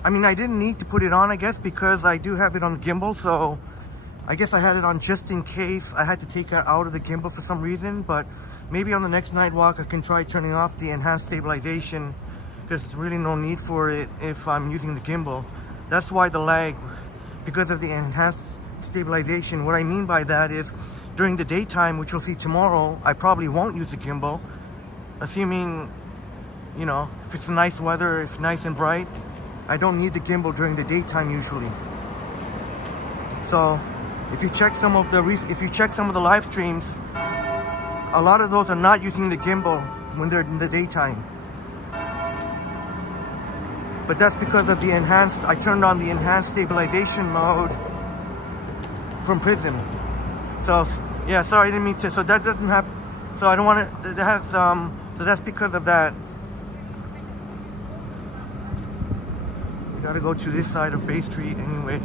I mean, I didn't need to put it on, I guess, because I do have it on the gimbal, so I guess I had it on just in case I had to take it out of the gimbal for some reason. But maybe on the next night walk I can try turning off the enhanced stabilization, because there's really no need for it if I'm using the gimbal. That's why the lag, because of the enhanced stabilization. What I mean by that is during the daytime, which you'll see tomorrow, I probably won't use the gimbal, assuming, you know, if it's nice weather, if nice and bright. I don't need the gimbal during the daytime usually. So if you check some of the live streams, a lot of those are not using the gimbal when they're in the daytime. But that's because of the enhanced, I turned on the enhanced stabilization mode from Prism. So Yeah, sorry, I didn't mean to. So that doesn't have. So I don't want it. That has. So that's because of that. We gotta go to this side of Bay Street anyway.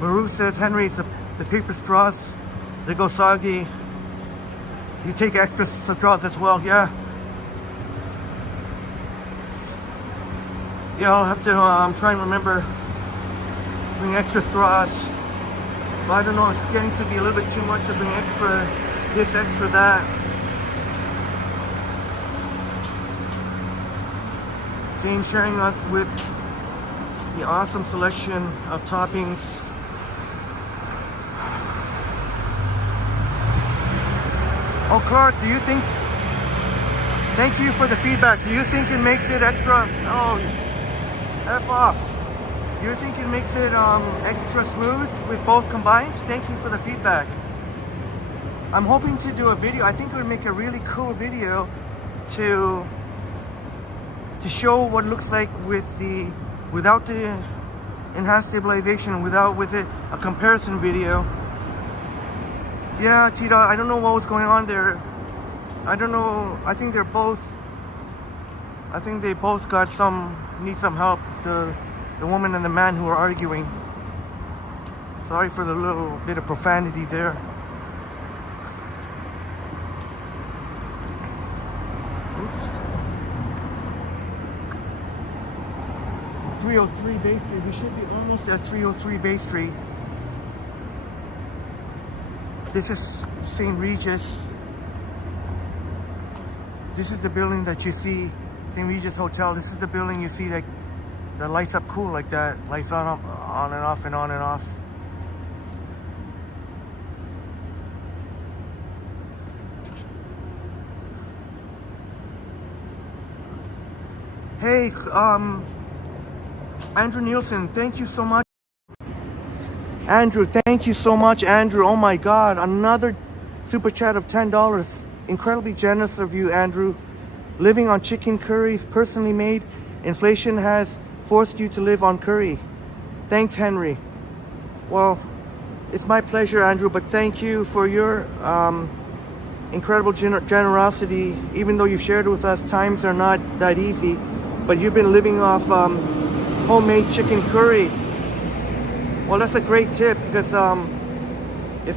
Maru says, Henry, it's the paper straws. They go soggy. You take extra straws as well, yeah. Yeah, I'll have to try and remember bring extra straws. But I don't know, it's getting to be a little bit too much to bring extra this, extra that. James sharing us with the awesome selection of toppings. Oh, Clark, do you think... Thank you for the feedback. Do you think it makes it extra... Oh, F off. Do you think it makes it extra smooth with both combined? Thank you for the feedback. I'm hoping to do a video. I think it would make a really cool video to show what it looks like without the enhanced stabilization, with it, a comparison video. Yeah, Tita, I don't know what was going on there. I don't know. I think they both need some help. The woman and the man who are arguing. Sorry for the little bit of profanity there. Oops. 303 Bay Street. We should be almost at 303 Bay Street. This is St. Regis. This is the building that you see, St. Regis Hotel. This is the building you see that lights up cool like that. Lights on and off and on and off. Hey, Andrew Nielsen, thank you so much. Andrew, thank you so much, Andrew. Oh my God, another super chat of $10. Incredibly generous of you, Andrew. Living on chicken curries, personally made. Inflation has forced you to live on curry. Thanks, Henry. Well, it's my pleasure, Andrew, but thank you for your incredible generosity. Even though you've shared with us, times are not that easy, but you've been living off homemade chicken curry. Well, that's a great tip because if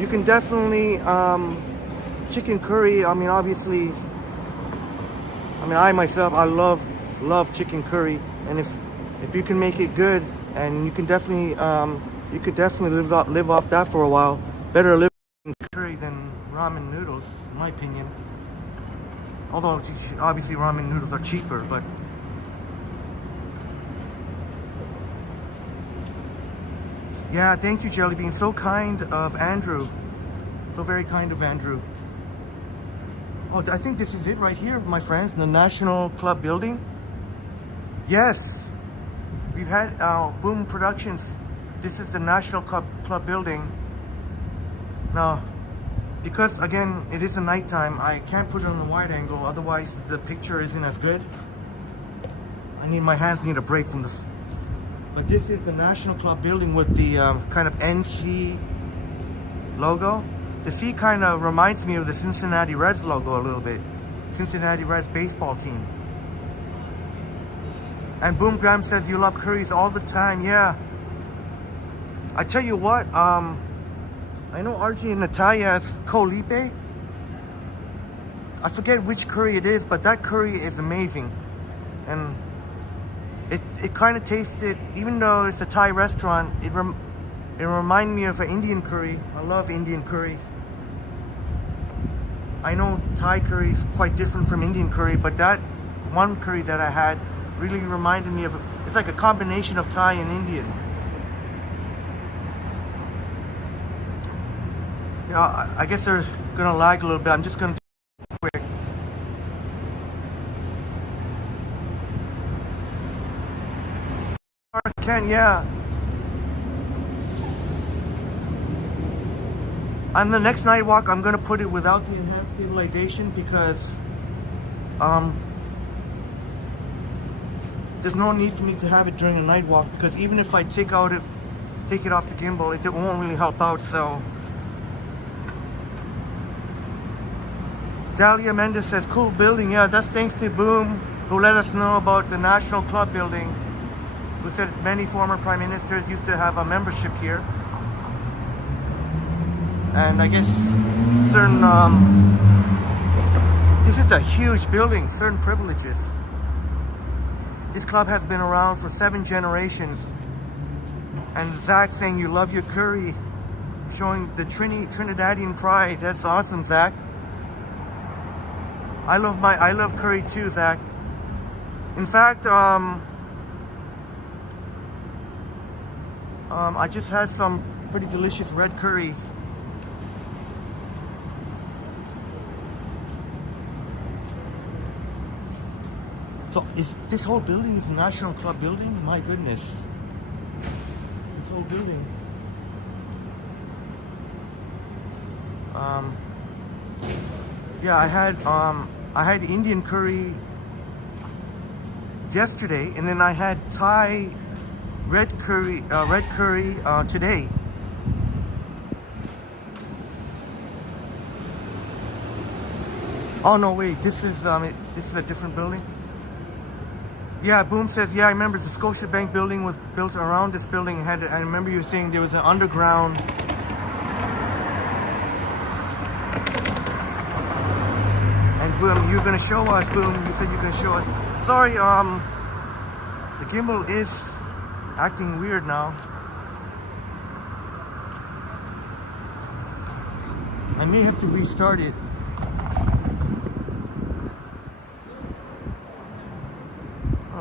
you can definitely chicken curry. I mean, obviously, I myself, I love chicken curry, and if you can make it good, and you can definitely you could definitely live off that for a while. Better live on curry than ramen noodles, in my opinion. Although obviously ramen noodles are cheaper, but. Yeah, thank you, Jellybean. So kind of Andrew. So very kind of Andrew. Oh, I think this is it right here, my friends. The National Club building. Yes. We've had Boom Productions. This is the National Club building. Now, because again, it is a nighttime, I can't put it on the wide angle. Otherwise, the picture isn't as good. My hands need a break from this. But this is the National Club building with the kind of NC logo. The C kind of reminds me of the Cincinnati Reds logo a little bit. Cincinnati Reds baseball team. And Boom Graham says you love curries all the time. Yeah. I tell you what, I know RG and Natalia has Colipe. I forget which curry it is, but that curry is amazing. And it kind of tasted, even though it's a Thai restaurant, it reminded me of an Indian curry. I love Indian curry. I know Thai curry is quite different from Indian curry, but that one curry that I had really reminded me of, it's like a combination of Thai and Indian. You know, I guess they're gonna lag a little bit. I'm just gonna do it quick. Can, yeah. On the next night walk, I'm gonna put it without the enhanced stabilization because there's no need for me to have it during a night walk, because even if I take it off the gimbal, it won't really help out. So Dalia Mendes says, cool building. Yeah, that's thanks to Boom, who let us know about the National Club building, who said many former prime ministers used to have a membership here. And I guess certain, this is a huge building, certain privileges. This club has been around for 7 generations. And Zach saying you love your curry, showing the Trinidadian pride. That's awesome, Zach. I love curry too, Zach. In fact, I just had some pretty delicious red curry. So this whole building is a National Club building? My goodness. This whole building. Yeah, I had Indian curry yesterday, and then I had Thai red curry today. Oh no, wait, this is a different building. Yeah, Boom says, yeah, I remember the Scotiabank building was built around this building. I remember you saying there was an underground. And Boom, you're gonna show us, Boom. You said you're gonna show us. Sorry, the gimbal is acting weird now. I may have to restart it.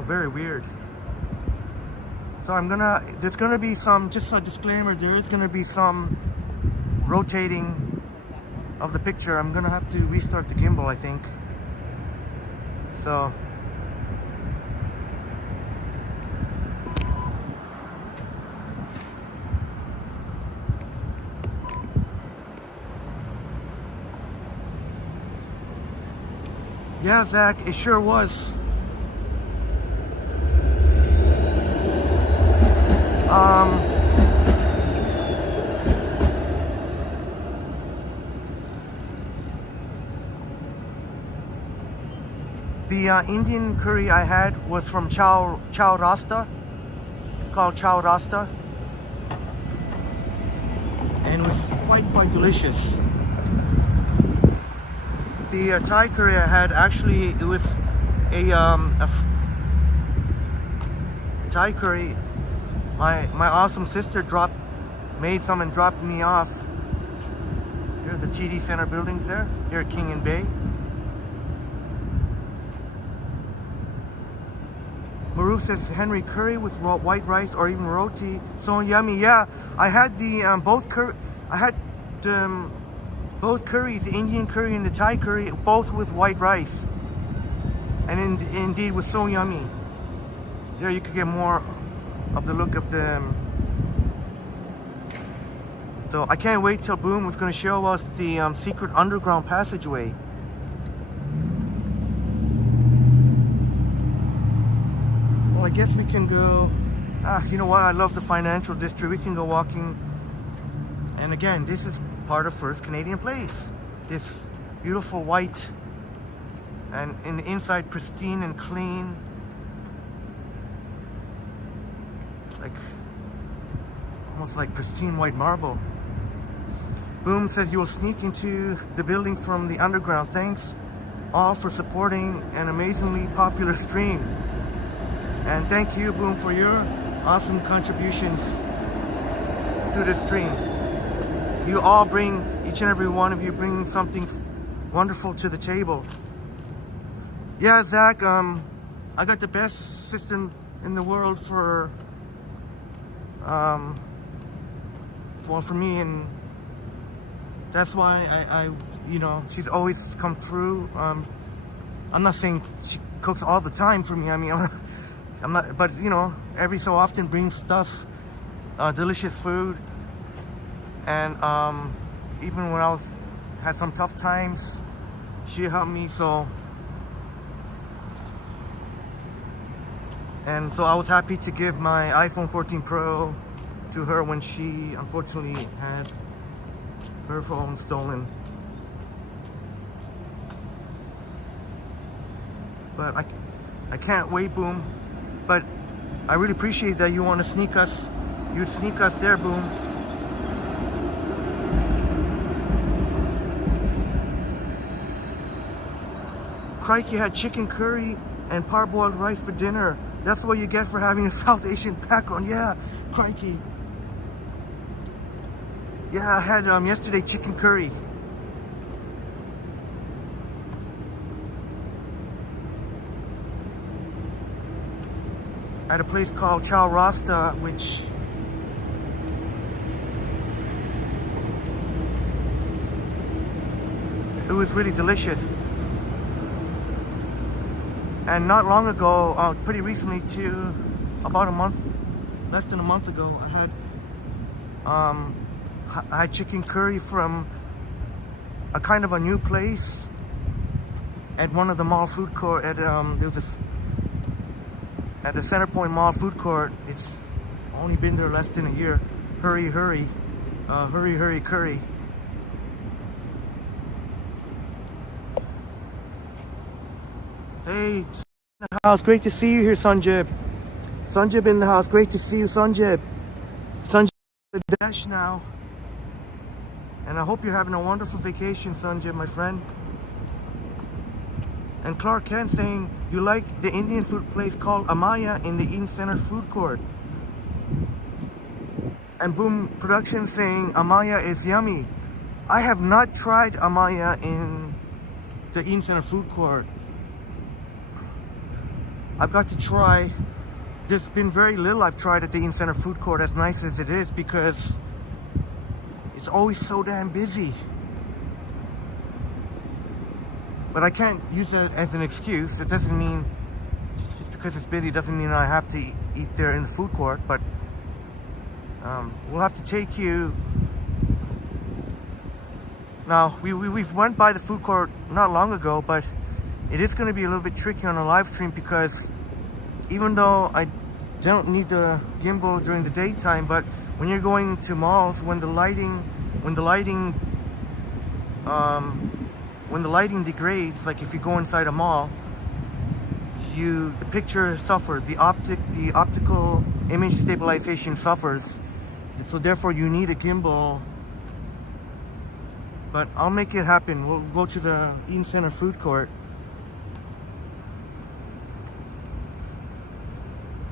Very weird. So there's gonna be some, just a disclaimer, there is gonna be some rotating of the picture. I'm gonna have to restart the gimbal, I think. So yeah, Zach, it sure was. The Indian curry I had was from Chow Rasta. It's called Chow Rasta, and it was quite delicious. The Thai curry I had, actually, it was a Thai curry. My awesome sister made some and dropped me off. Here's the TD Center buildings there, here at King and Bay. Maru says, Henry, curry with white rice or even roti, so yummy. Yeah, I had the both curries, the Indian curry and the Thai curry, both with white rice. And indeed was so yummy. There you could get more of the look of them. So I can't wait till Boom was going to show us the secret underground passageway. Well, I guess we can go, you know what, I love the financial district. We can go walking. And again, this is part of First Canadian Place. This beautiful white, and in the inside pristine and clean. Like almost like pristine white marble. Boom says you will sneak into the building from the underground. Thanks all for supporting an amazingly popular stream. And thank you, Boom, for your awesome contributions to the stream. You all bring, each and every one of you bring something wonderful to the table. Yeah, Zach, I got the best sister in the world for me, and that's why I you know, she's always come through. I'm not saying she cooks all the time for me. I mean, I'm not, but you know, every so often brings stuff, delicious food. And even when had some tough times, She helped me, so I was happy to give my iPhone 14 Pro to her when she unfortunately had her phone stolen. But I can't wait, Boom. But I really appreciate that you want to sneak us. You sneak us there, Boom. Crikey had chicken curry and parboiled rice for dinner. That's what you get for having a South Asian background. Yeah, crikey. Yeah, I had yesterday chicken curry. At a place called Chow Rasta, which it was really delicious. And not long ago, pretty recently too, about a month, less than a month ago, I had chicken curry from a kind of a new place at one of the mall food court. At the Centerpoint Mall food court. It's only been there less than a year. Hurry curry. Hey, in the house. Great to see you here, Sanjib. Sanjib in the house. Great to see you, Sanjib. Sanjib the dash now. And I hope you're having a wonderful vacation, Sanjib, my friend. And Clark Kent saying you like the Indian food place called Amaya in the Eden Center food court. And Boom Production saying Amaya is yummy. I have not tried Amaya in the Eden Center food court. I've got to try. There's been very little I've tried at the Eden Center food court, as nice as it is, because it's always so damn busy. But I can't use that as an excuse. It doesn't mean, just because it's busy doesn't mean I have to eat there in the food court. But we'll have to take you. Now, we've went by the food court not long ago, but it is going to be a little bit tricky on a live stream, because even though I don't need the gimbal during the daytime, but when you're going to malls, when the lighting degrades, like if you go inside a mall, the picture suffers, the optical image stabilization suffers. So therefore you need a gimbal. But I'll make it happen. We'll go to the Eden Center food court.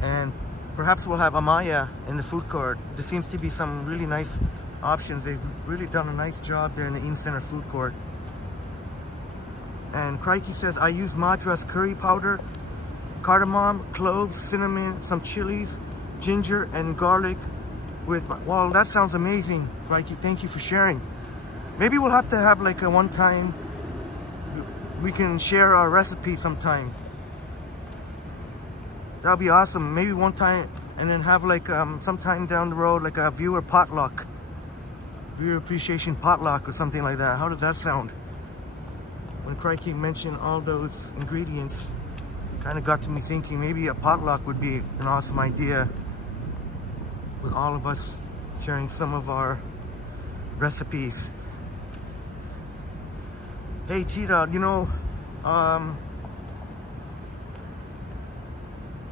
And perhaps we'll have Amaya in the food court. There seems to be some really nice options. They've really done a nice job there in the Eden Center food court. And Crikey says, I use Madras curry powder, cardamom, cloves, cinnamon, some chilies, ginger, and garlic with wow, that sounds amazing, Crikey. Thank you for sharing. Maybe we'll have to have like a one time, we can share our recipe sometime. That'll be awesome. Maybe one time, and then have like sometime down the road, like a viewer potluck, viewer appreciation potluck or something like that. How does that sound? When Crikey mentioned all those ingredients, kind of got to me thinking maybe a potluck would be an awesome idea, with all of us sharing some of our recipes. Hey Tita, you know,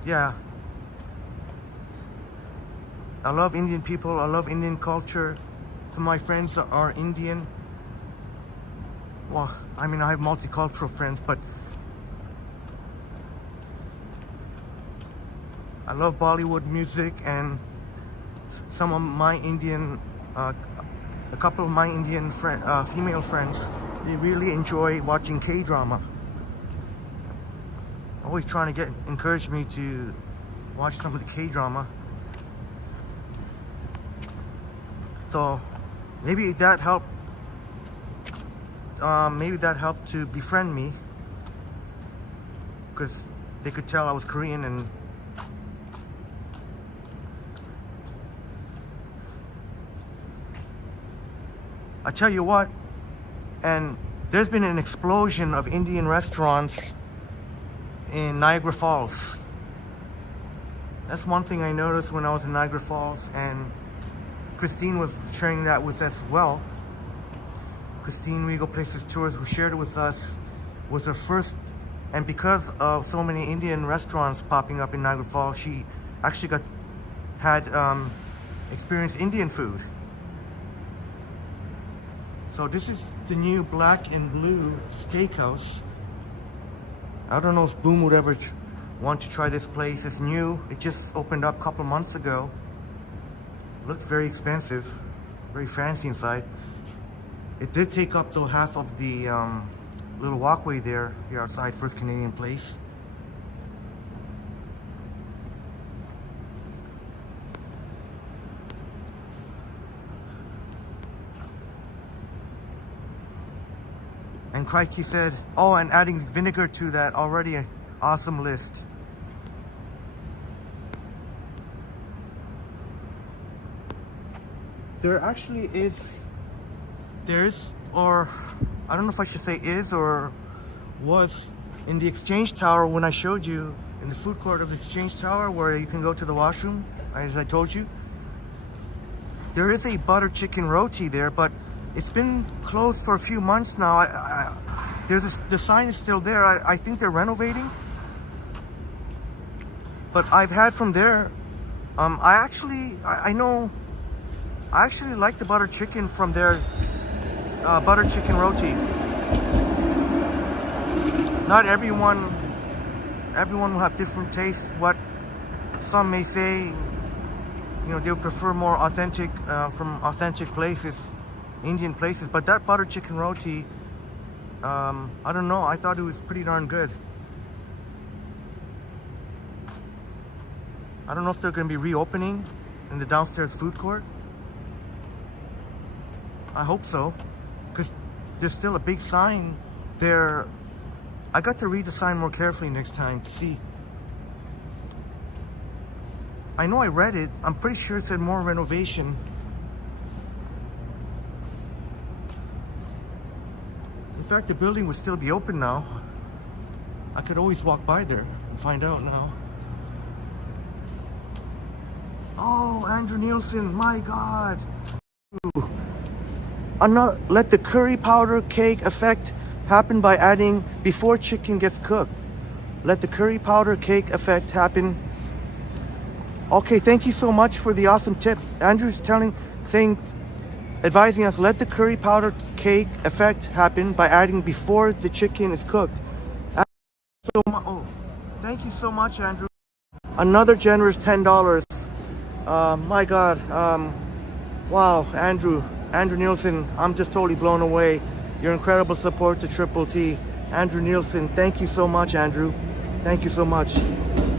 yeah, I love Indian people. I love Indian culture. Some of my friends are Indian. Well, I mean, I have multicultural friends, but I love Bollywood music, and some of my Indian, a couple of my Indian female friends, they really enjoy watching K-drama. Always trying to encourage me to watch some of the K-drama. So maybe that helped. Maybe that helped to befriend me, because they could tell I was Korean. And I tell you what, and there's been an explosion of Indian restaurants in Niagara Falls. That's one thing I noticed when I was in Niagara Falls, and Christine was sharing that with us as well. Christine We Go Places Tours, who shared it with us, was her first, and because of so many Indian restaurants popping up in Niagara Falls, she actually had experienced Indian food. So this is the new black and blue steakhouse. I don't know if Boom would ever want to try this place. It's new. It just opened up a couple months ago. Looks very expensive, very fancy inside. It did take up though half of the little walkway here outside First Canadian Place. And Crikey said, oh, and adding vinegar to that, already an awesome list. There actually is, or I don't know if I should say is or was, in the Exchange Tower when I showed you, in the food court of the Exchange Tower where you can go to the washroom, as I told you. There is a butter chicken roti there, but it's been closed for a few months now. The sign is still there. I think they're renovating. But I've had from there. I actually like the butter chicken from their butter chicken roti. Not everyone will have different tastes. What some may say, you know, they would prefer more authentic from authentic places. Indian places, but that butter chicken roti, I don't know, I thought it was pretty darn good. I don't know if they're going to be reopening in the downstairs food court. I hope so, because there's still a big sign there. I got to read the sign more carefully next time to see. I know I read it. I'm pretty sure it said more renovation. In fact, the building would still be open now. I could always walk by there and find out now. Oh, Andrew Nielsen, my God. Ooh. Let the curry powder cake effect happen by adding before chicken gets cooked. Let the curry powder cake effect happen. Okay, thank you so much for the awesome tip. Andrew's advising us, let the curry powder cake effect happen by adding before the chicken is cooked. Oh, thank you so much, Andrew. Another generous $10. My God. Wow, Andrew Nielsen, I'm just totally blown away. Your incredible support to Triple T. Andrew Nielsen, thank you so much, Andrew. Thank you so much.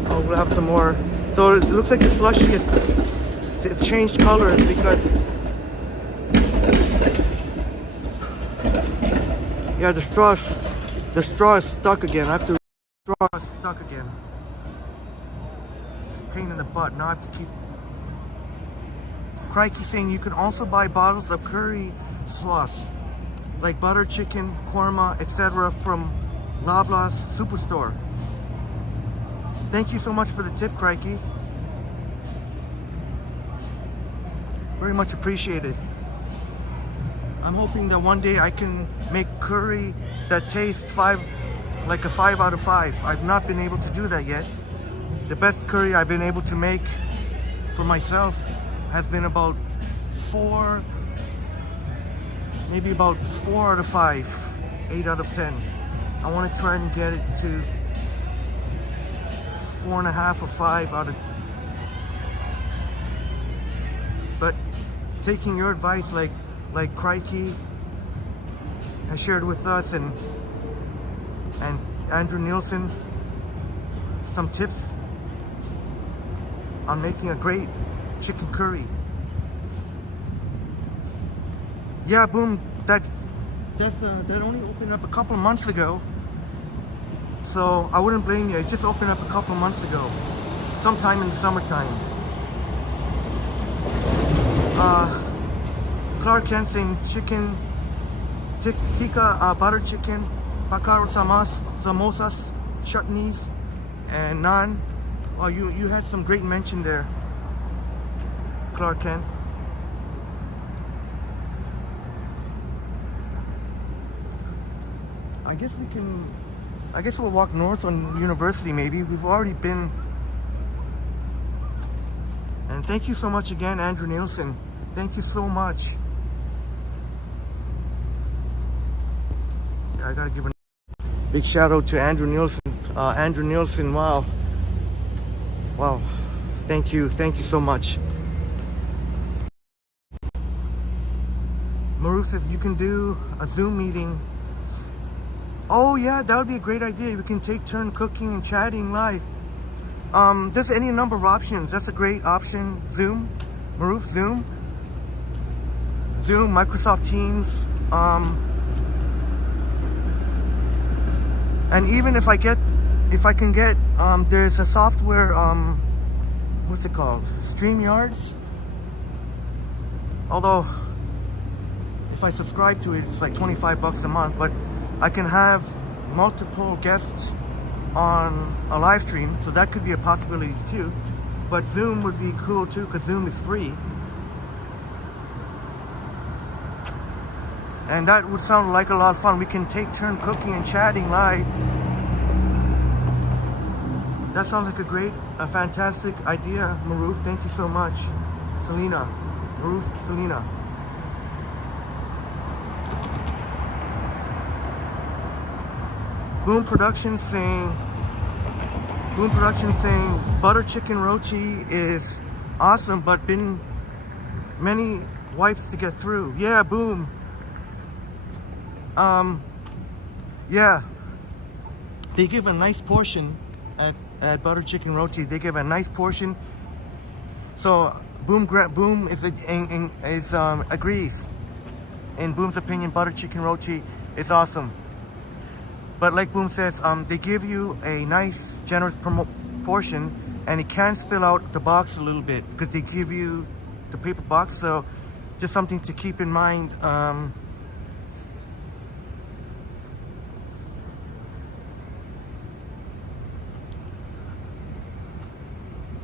Oh, we'll have some more. So it looks like the slushie it's changed colors because yeah, the straw is stuck again. I have to straw is stuck again. It's a pain in the butt. Now I have to keep. Crikey saying you can also buy bottles of curry sauce, like butter chicken, korma, etc. from Loblaws Superstore. Thank you so much for the tip, Crikey. Very much appreciated. I'm hoping that one day I can make curry that tastes like a 5 out of 5. I've not been able to do that yet. The best curry I've been able to make for myself has been about 4, maybe about 4 out of 5, 8 out of 10. I want to try and get it to 4.5 or 5 out of. But taking your advice, like Crikey has shared with us, and Andrew Nielsen, some tips on making a great chicken curry. Yeah, Boom, that only opened up a couple of months ago, so I wouldn't blame you. It just opened up a couple of months ago, sometime in the summertime. Clark Kent saying chicken tikka butter chicken, pakaro samosas, chutneys, and naan. Oh, you had some great mention there, Clark Kent. I guess we'll walk north on University maybe. We've already been. And thank you so much again, Andrew Nielsen. Thank you so much. I gotta give a big shout out to Andrew Nielsen. Andrew Nielsen, wow. Thank you so much. Maruf says you can do a Zoom meeting. Oh yeah, that would be a great idea. We can take turn cooking and chatting live. There's any number of options. That's a great option. Zoom, Maruf, Zoom, Microsoft Teams. And even if I can get, there's a software, what's it called? StreamYards. Although, if I subscribe to it, it's like $25 a month, but I can have multiple guests on a live stream, so that could be a possibility too. But Zoom would be cool too, because Zoom is free. And that would sound like a lot of fun. We can take turn cooking and chatting live. That sounds like a fantastic idea, Maruf. Thank you so much. Selena. Maruf, Selena. Boom Productions saying butter chicken roti is awesome, but been many wipes to get through. Yeah, Boom. Yeah, they give a nice portion at butter chicken roti. They give a nice portion. So Boom agrees. In Boom's opinion, butter chicken roti is awesome. But like Boom says, they give you a nice, generous portion, and it can spill out the box a little bit because they give you the paper box. So just something to keep in mind.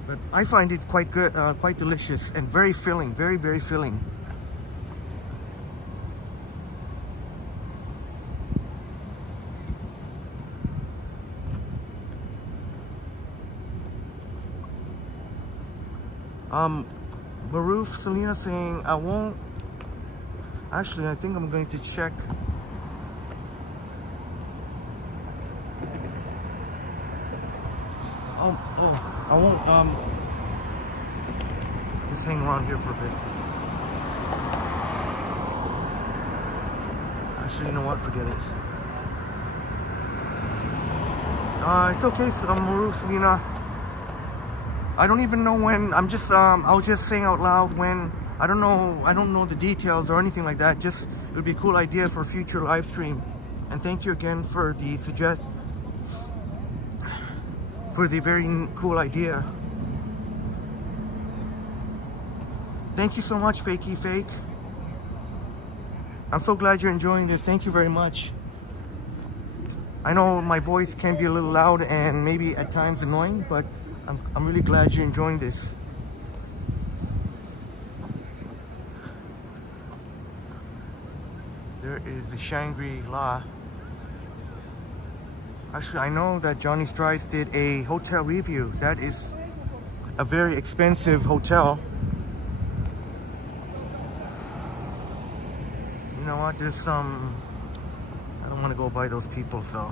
But I find it quite good, quite delicious, and very filling, very, very filling. Maruf, Selena saying, I won't. Actually, I think I'm going to check. I won't, just hang around here for a bit. Actually, you know what? Forget it. It's okay, Maruf, Selena. I don't even know when. I was just saying out loud when. I don't know the details or anything like that. Just, it would be a cool idea for a future live stream. And thank you again for the very cool idea. Thank you so much, Fakey Fake. I'm so glad you're enjoying this. Thank you very much. I know my voice can be a little loud and maybe at times annoying, but I'm really glad you're enjoying this. There is the Shangri-La. Actually, I know that Johnny Strides did a hotel review. That is a very expensive hotel. You know what? There's some. I don't want to go by those people, so.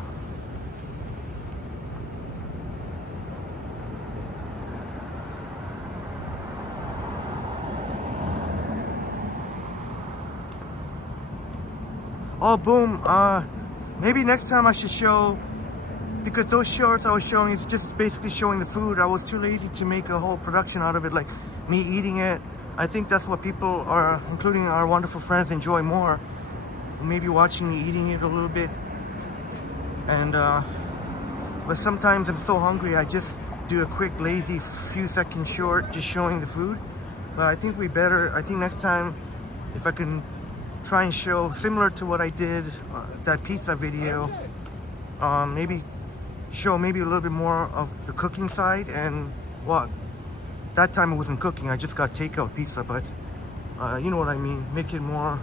Oh, Boom. Maybe next time I should show, because those shorts I was showing is just basically showing the food. I was too lazy to make a whole production out of it, like me eating it. I think that's what people are, including our wonderful friends, enjoy more. Maybe watching me eating it a little bit. And, but sometimes I'm so hungry, I just do a quick, lazy, few second short, just showing the food. But I think I think next time, if I can try and show similar to what I did that pizza video. Maybe show maybe a little bit more of the cooking side, and well, that time it wasn't cooking, I just got takeout pizza, but you know what I mean, make it more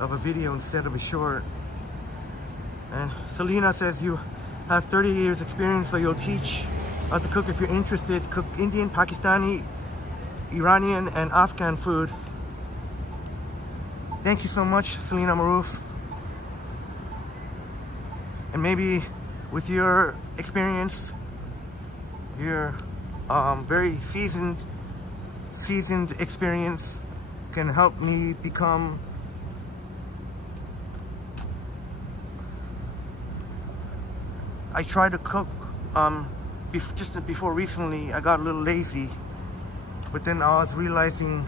of a video instead of a short. And Selena says you have 30 years experience, so you'll teach us to cook if you're interested. Cook Indian, Pakistani, Iranian, and Afghan food. Thank you so much, Selena Maroof. And maybe with your experience, your very seasoned experience can help me become I tried to cook just before recently. I got a little lazy, but then I was realizing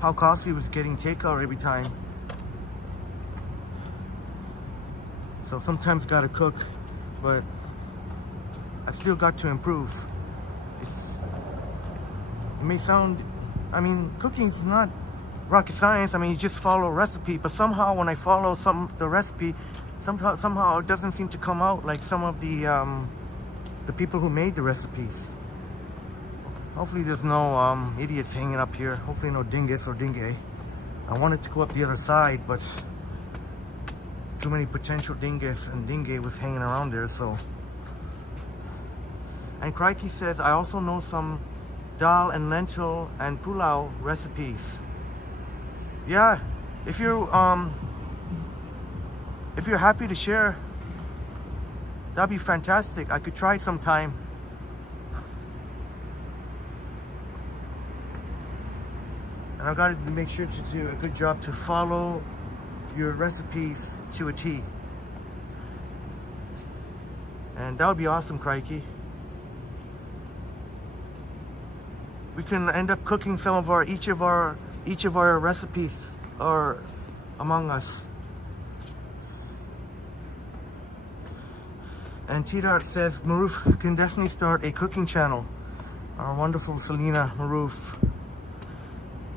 how costly it was getting takeout every time. So sometimes gotta cook, but I've still got to improve. It may sound, I mean, cooking's not rocket science. I mean, you just follow a recipe, but somehow when I follow the recipe, somehow it doesn't seem to come out like some of the people who made the recipes. Hopefully there's no idiots hanging up here. Hopefully no dingus or dingue. I wanted to go up the other side, but too many potential dingus and dingue was hanging around there, so. And Crikey says, I also know some dal and lentil and pulao recipes. Yeah, if you're happy to share, that'd be fantastic. I could try it sometime. And I got to make sure to do a good job to follow your recipes to a T. And that would be awesome, Crikey. We can end up cooking some of each of our recipes or among us. And T-Dot says Maroof can definitely start a cooking channel. Our wonderful Selena Maroof,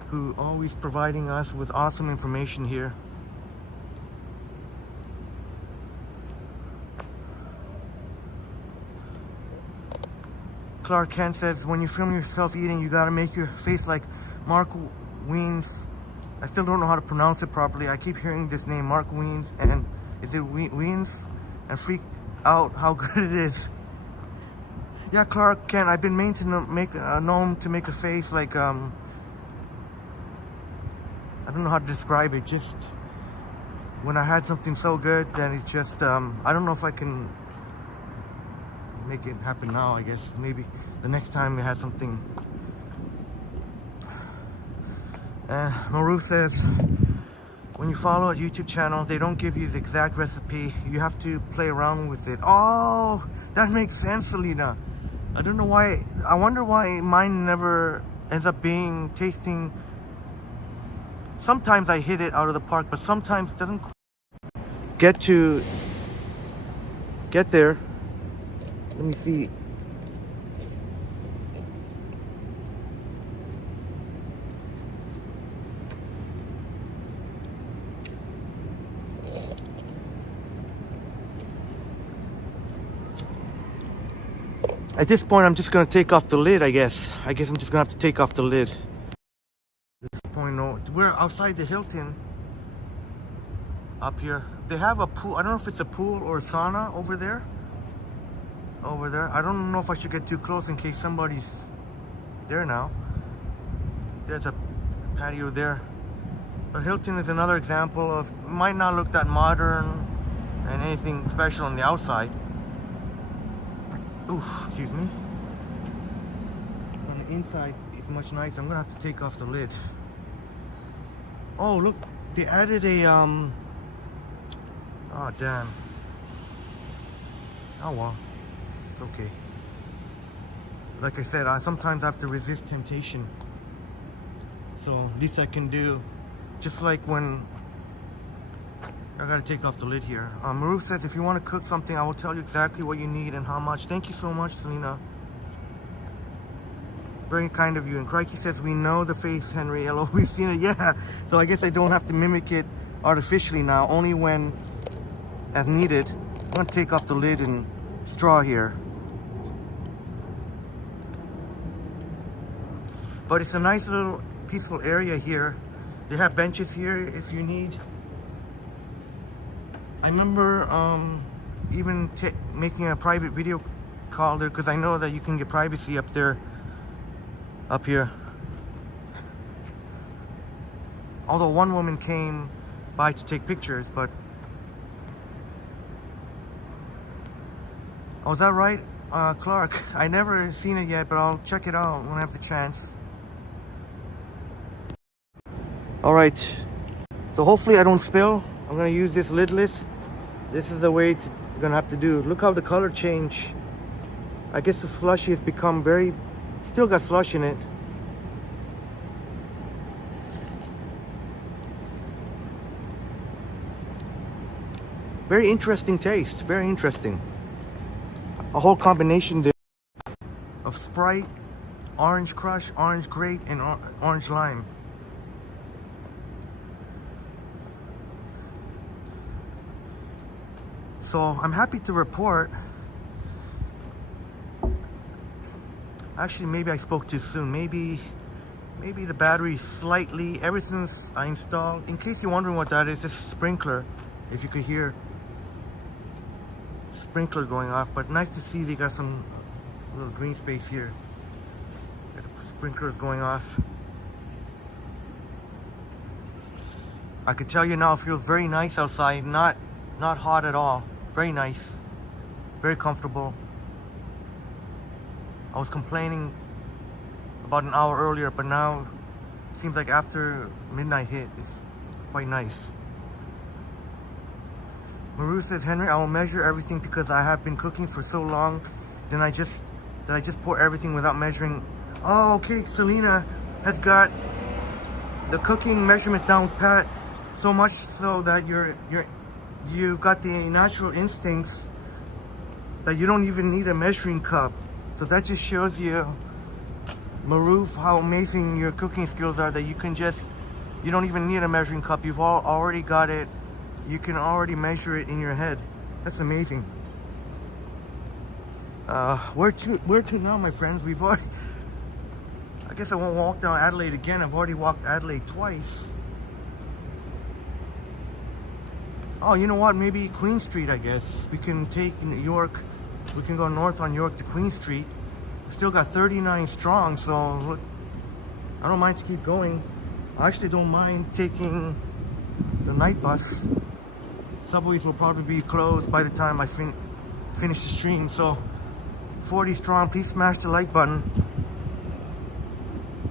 who always providing us with awesome information here. Clark Kent says, when you film yourself eating, you gotta make your face like Mark Wiens. I still don't know how to pronounce it properly. I keep hearing this name, Mark Wiens, and is it Wiens? And freak out how good it is. Yeah, Clark Kent, I've been known to make a face like, I don't know how to describe it. Just when I had something so good, then it's just, I don't know if I can make it happen now. I guess maybe the next time we had something. Maroof says, when you follow a YouTube channel, they don't give you the exact recipe. You have to play around with it. Oh, that makes sense, Selena. I don't know why. I wonder why mine never ends up tasting. Sometimes I hit it out of the park, but sometimes it doesn't get there. Let me see. At this point, I'm just gonna take off the lid, I guess. I'm just gonna have to take off the lid. At this point, no. We're outside the Hilton. Up here. They have a pool. I don't know if it's a pool or a sauna over there. Over there. I don't know if I should get too close in case somebody's there now. There's a patio there. But Hilton is another example of, might not look that modern and anything special on the outside. Oof, excuse me. On the inside, it's much nicer. I'm gonna have to take off the lid. Oh, look, they added a, oh, damn. Oh, well, it's okay. Like I said, I sometimes have to resist temptation. So, at least I can do, just like when, I gotta take off the lid here. Maroof says, if you want to cook something, I will tell you exactly what you need and how much. Thank you so much, Selena. Very kind of you. And Crikey says, we know the face, Henry. Hello, we've seen it. Yeah. So I guess I don't have to mimic it artificially now, only when as needed. I'm gonna take off the lid and straw here. But it's a nice little peaceful area here. They have benches here if you need. I remember even making a private video call there because I know that you can get privacy up there, up here. Although one woman came by to take pictures, but oh, is that right, Clark? I never seen it yet, but I'll check it out when I have the chance. All right, so hopefully I don't spill. I'm gonna use this lidless. This is the way I'm gonna have to do. Look how the color changed. I guess the slushie has become very, still got slush in it. Very interesting taste, very interesting. A whole combination there of Sprite, orange crush, orange grape, and orange lime. So I'm happy to report. Actually, maybe I spoke too soon. Maybe the battery slightly, everything's I installed. In case you're wondering what that is, it's a sprinkler. If you could hear sprinkler going off, but nice to see they got some little green space here. The sprinkler is going off. I could tell you now, it feels very nice outside. Not hot at all. Very nice. Very comfortable. I was complaining about an hour earlier, but now it seems like after midnight hit, it's quite nice. Maru says, Henry, I will measure everything because I have been cooking for so long. Then I just pour everything without measuring. Oh, okay. Selena has got the cooking measurements down pat, so much so that you've got the natural instincts that you don't even need a measuring cup. So that just shows you, Maruf, how amazing your cooking skills are, that you don't even need a measuring cup. You've already got it. You can already measure it in your head. That's amazing. Where to now, my friends? We've already, I guess I won't walk down Adelaide again. I've already walked Adelaide twice. Oh, you know what? Maybe Queen Street, I guess. We can take York. We can go north on York to Queen Street. We still got 39 strong, so look, I don't mind to keep going. I actually don't mind taking the night bus. Subways will probably be closed by the time I finish the stream. So 40 strong, please smash the like button.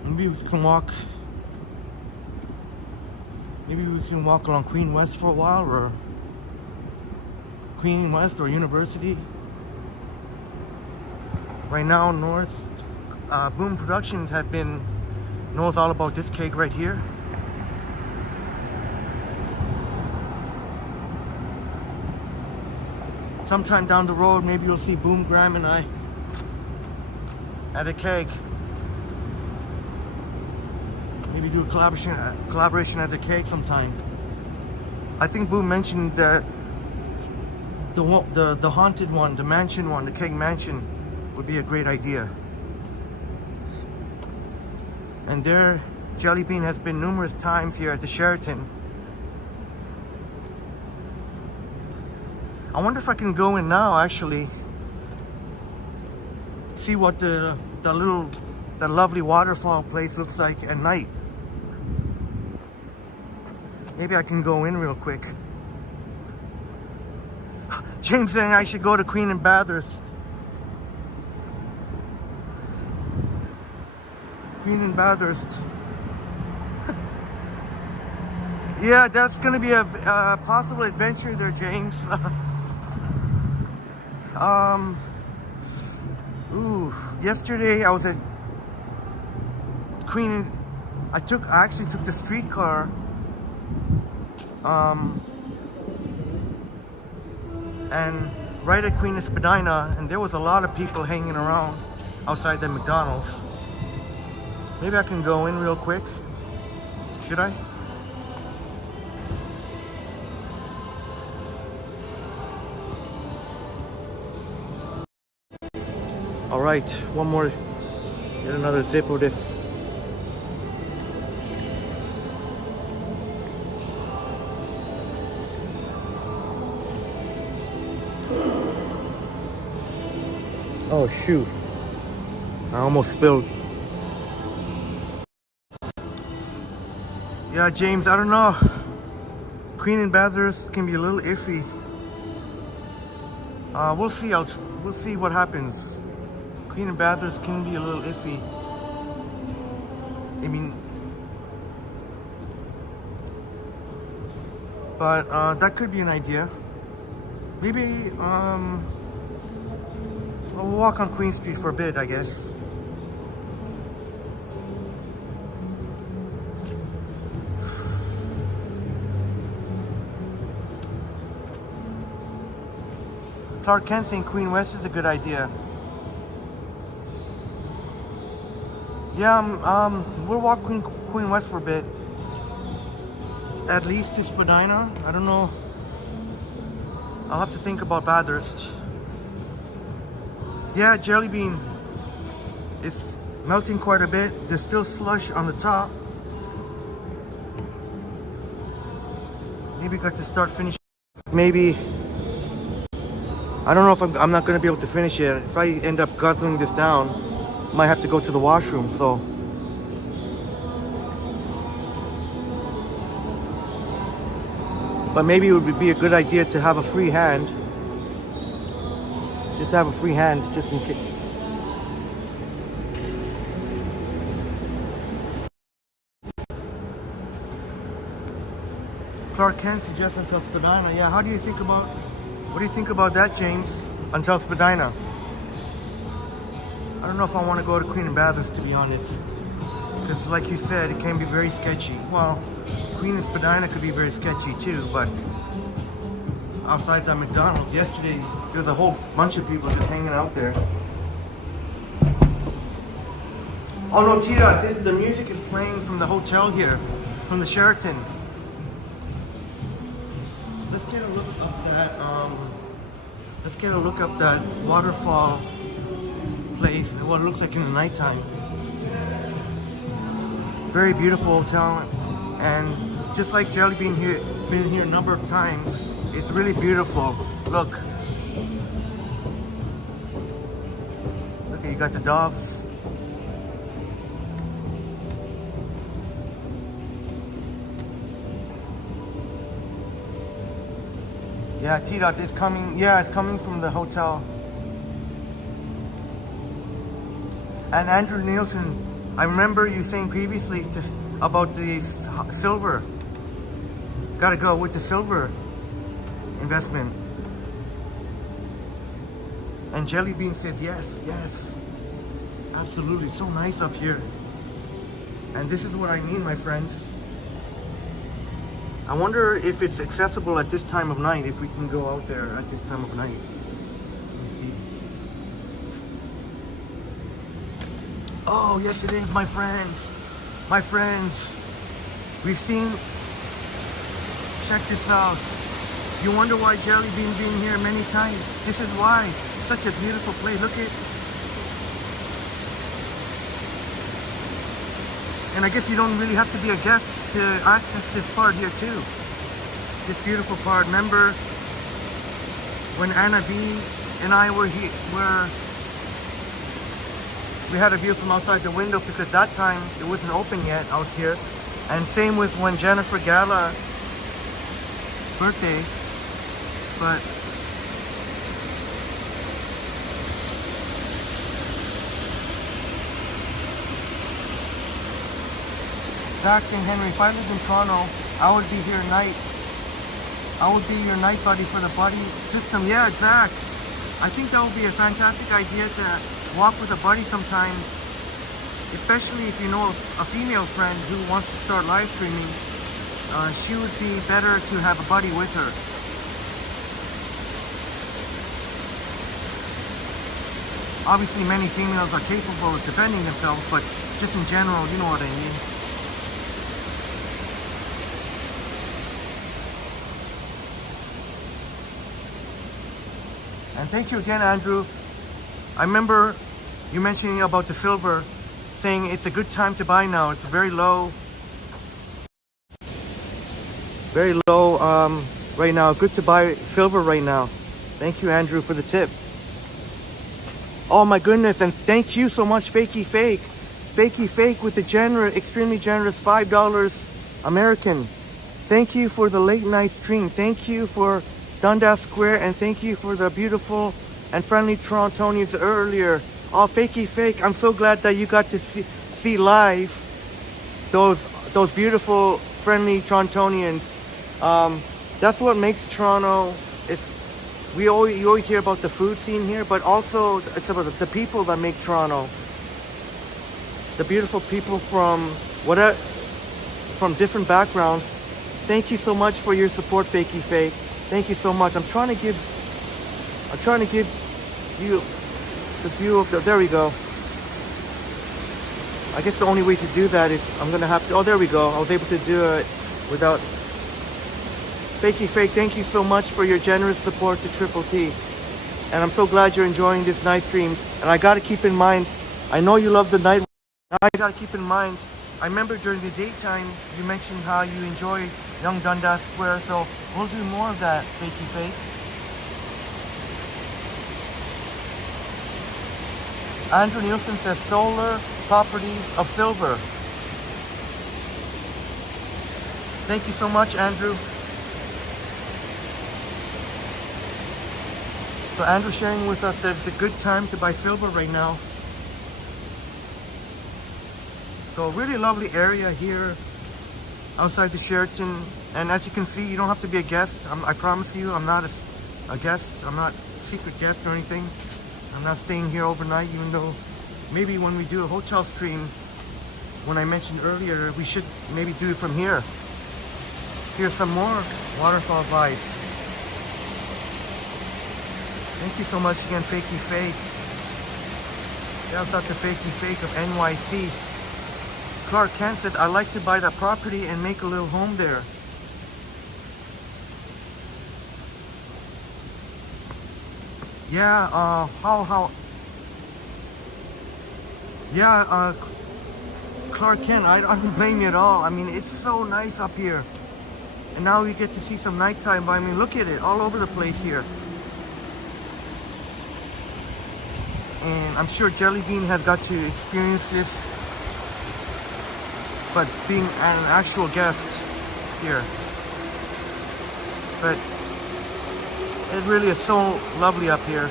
Maybe we can walk. Maybe we can walk along Queen West for a while, or Queen West or University. Right now, North Boom Productions knows all about this cake right here. Sometime down the road, maybe you'll see Boom Graham and I at a keg. Maybe do a collaboration at the keg sometime. I think Boom mentioned that the haunted one, the mansion one, the keg mansion would be a great idea. And there, Jelly Bean has been numerous times here at the Sheraton. I wonder if I can go in now, actually, see what the lovely waterfall place looks like at night. Maybe I can go in real quick. James saying I should go to Queen and Bathurst. Queen and Bathurst. Yeah, that's gonna be a possible adventure there, James. Yesterday I was at Queen. I actually took the streetcar. And right at Queen and Spadina, and there was a lot of people hanging around outside the McDonald's. Maybe I can go in real quick. Should I? All right, one more. Get another zip of this. Oh shoot. I almost spilled. Yeah, James, I don't know. Queen and Bathurst can be a little iffy. We'll see. We'll see what happens. Queen and Bathurst can be a little iffy. I mean, but that could be an idea. Maybe we'll walk on Queen Street for a bit, I guess. Clark Kent saying Queen West is a good idea. Yeah, we'll walk Queen West for a bit. At least to Spadina. I don't know. I'll have to think about Bathurst. Yeah, Jelly Bean is melting quite a bit. There's still slush on the top. Maybe got to start finishing. Maybe. I don't know if I'm not going to be able to finish it. If I end up guzzling this down, might have to go to the washroom, so. But maybe it would be a good idea to have a free hand. Just have a free hand, just in case. Clark Kent suggests until Spadina. Yeah, how do you think about, what do you think about that, James? Until Spadina? I don't know if I want to go to Queen and Bathurst, to be honest. Because like you said, it can be very sketchy. Well, Queen and Spadina could be very sketchy too, but outside that McDonald's yesterday, there was a whole bunch of people just hanging out there. Oh no, Tita, the music is playing from the hotel here, from the Sheraton. Let's get a look up that, waterfall place, what it looks like in the nighttime. Very beautiful hotel, and just like Jelly Bean here, been here a number of times. It's really beautiful. Look. Okay, you got the doves. Yeah, T-Dot is coming. Yeah, it's coming from the hotel. And Andrew Nielsen, I remember you saying previously just about the silver. Gotta go with the silver investment. And Jelly Bean says yes, yes. Absolutely, so nice up here. And this is what I mean, my friends. I wonder if it's accessible at this time of night, if we can go out there at this time of night. Let me see. Oh, yes it is, my friends. My friends. We've seen, check this out. You wonder why Jelly Bean being here many times. This is why. Such a beautiful place. Look at. And I guess you don't really have to be a guest to access this part here too. This beautiful part. Remember when Anna B and I were here, we had a view from outside the window because that time it wasn't open yet. I was here. And same with when Jennifer Gala birthday. But Zach St. Henry, if I lived in Toronto, I would be here night. I would be your night buddy for the buddy system. Yeah, Zach. I think that would be a fantastic idea to walk with a buddy sometimes, especially if you know a female friend who wants to start live streaming. She would be better to have a buddy with her. Obviously, many females are capable of defending themselves, but just in general, you know what I mean. And thank you again, Andrew. I remember you mentioning about the silver, saying it's a good time to buy now. It's very low right now. Good to buy silver right now. Thank you, Andrew, for the tip. Oh my goodness, and thank you so much, Fakey Fake with the generous, extremely generous $5 American. Thank you for the late night stream. Thank you for Dundas Square, and thank you for the beautiful and friendly Torontonians earlier. Oh, Fakey Fake, I'm so glad that you got to see live those beautiful, friendly Torontonians. That's what makes Toronto. You always hear about the food scene here, but also it's about the people that make Toronto. The beautiful people from different backgrounds. Thank you so much for your support, Fakey Fake. Thank you so much. I'm trying to give you the view of there we go. I guess the only way to do that is I'm gonna have to, oh, there we go. I was able to do it without. Fakey Fake, thank you so much for your generous support to Triple T. And I'm so glad you're enjoying this night streams. And I gotta keep in mind, I know you love the night. I gotta keep in mind, I remember during the daytime, you mentioned how you enjoy Young Dundas Square, so we'll do more of that, Fakey Fake. Andrew Nielsen says solar properties of silver. Thank you so much, Andrew. So Andrew sharing with us that it's a good time to buy silver right now. So a really lovely area here outside the Sheraton. And as you can see, you don't have to be a guest. I promise you, I'm not a guest. I'm not a secret guest or anything. I'm not staying here overnight, even though maybe when we do a hotel stream, when I mentioned earlier, we should maybe do it from here. Here's some more waterfall vibes. Thank you so much again, Fakey Fake. Shout out to Fakey Fake of NYC. Clark Kent said, I'd like to buy that property and make a little home there. Yeah, Clark Kent, I don't blame you at all. I mean, it's so nice up here. And now we get to see some nighttime, but I mean, look at it, all over the place here. And I'm sure Jelly Bean has got to experience this, but being an actual guest here. But it really is so lovely up here.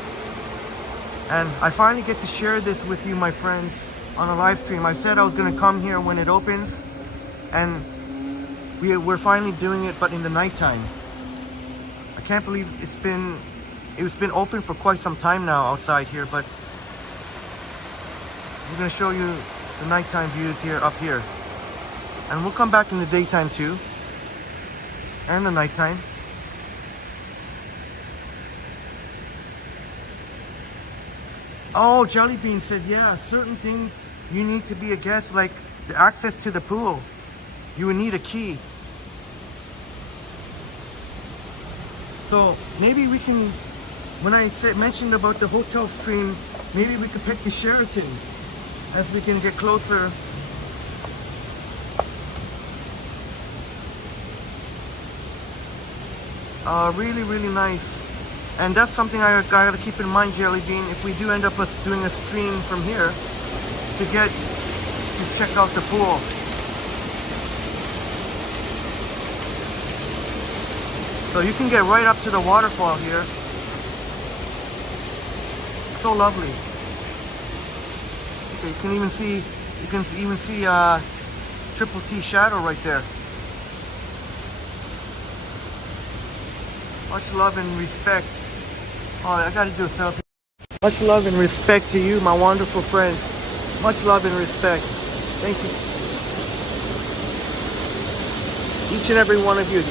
And I finally get to share this with you, my friends, on a live stream. I said I was going to come here when it opens, and we're finally doing it, but in the nighttime. I can't believe it's been open for quite some time now outside here, but we're going to show you the nighttime views here up here. And we'll come back in the daytime too, and the nighttime. Oh, Jelly Bean said, yeah, certain things you need to be a guest, like the access to the pool. You would need a key. So maybe we can, when I mentioned about the hotel stream, maybe we could pick the Sheraton as we can get closer. Really, really nice. And that's something I gotta keep in mind, Jelly Bean, if we do end up doing a stream from here to check out the pool. So you can get right up to the waterfall here. So lovely. Okay, you can even see Triple T shadow right there. Much love and respect. Oh, I gotta do a selfie. Much love and respect to you, my wonderful friends. Much love and respect. Thank you. Each and every one of you.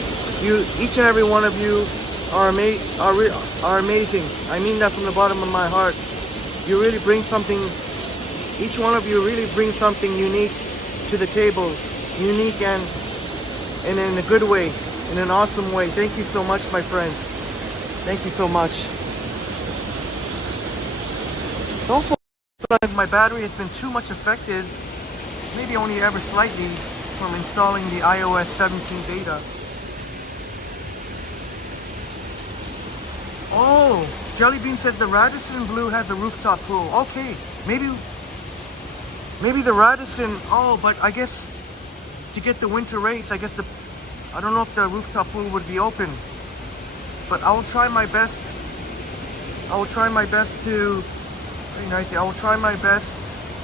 Each and every one of you are amazing. I mean that from the bottom of my heart. You really bring something Each one of you really brings something unique to the table. Unique and in a good way, in an awesome way. Thank you so much, my friends. Thank you so much. Don't feel like my battery has been too much affected, maybe only ever slightly, from installing the iOS 17 beta. Oh, Jellybean says the Radisson Blue has a rooftop pool. Okay, maybe the Radisson, oh, but I guess to get the winter rates, I don't know if the rooftop pool would be open, but I will try my best. I will try my best to, very nice, I will try my best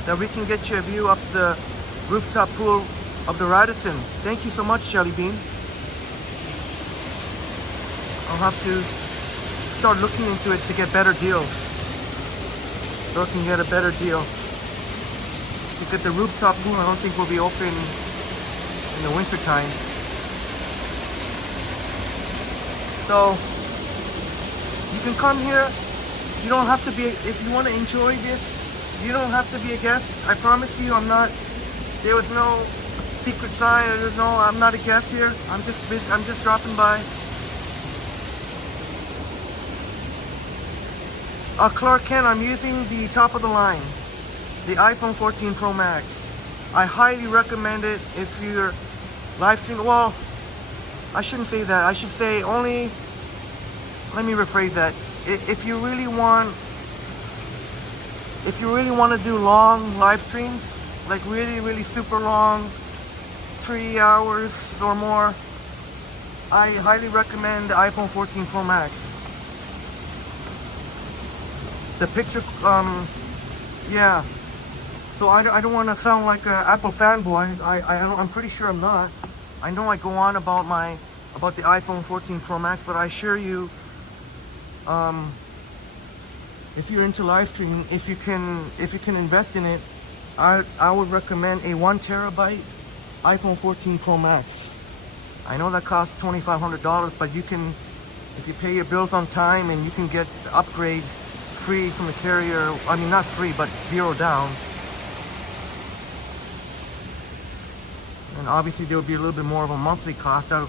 that we can get you a view of the rooftop pool of the Radisson. Thank you so much, Jellybean. I'll have to start looking into it to get better deals. So I can get a better deal. Because the rooftop pool I don't think will be open in the winter time. So you can come here. You don't have to be, if you want to enjoy this, you don't have to be a guest. I promise you, there was no secret sign. I'm not a guest here. I'm just dropping by. Clark Kent, I'm using the top of the line, the iPhone 14 Pro Max. I highly recommend it if you're live streaming. Well, I shouldn't say that. I should say only, let me rephrase that. If you really want to do long live streams, like really super long, 3 hours or more, I highly recommend the iPhone 14 Pro Max. The picture, yeah. So I don't want to sound like an Apple fanboy. I'm pretty sure I'm not. I know I go on about the iPhone 14 Pro Max, but I assure you, if you're into live streaming, if you can invest in it, I would recommend a 1 terabyte iPhone 14 Pro Max. I know that costs $2,500, but you can, if you pay your bills on time, and you can get the upgrade free from the carrier. I mean, not free, but $0 down. And obviously there will be a little bit more of a monthly cost. I'll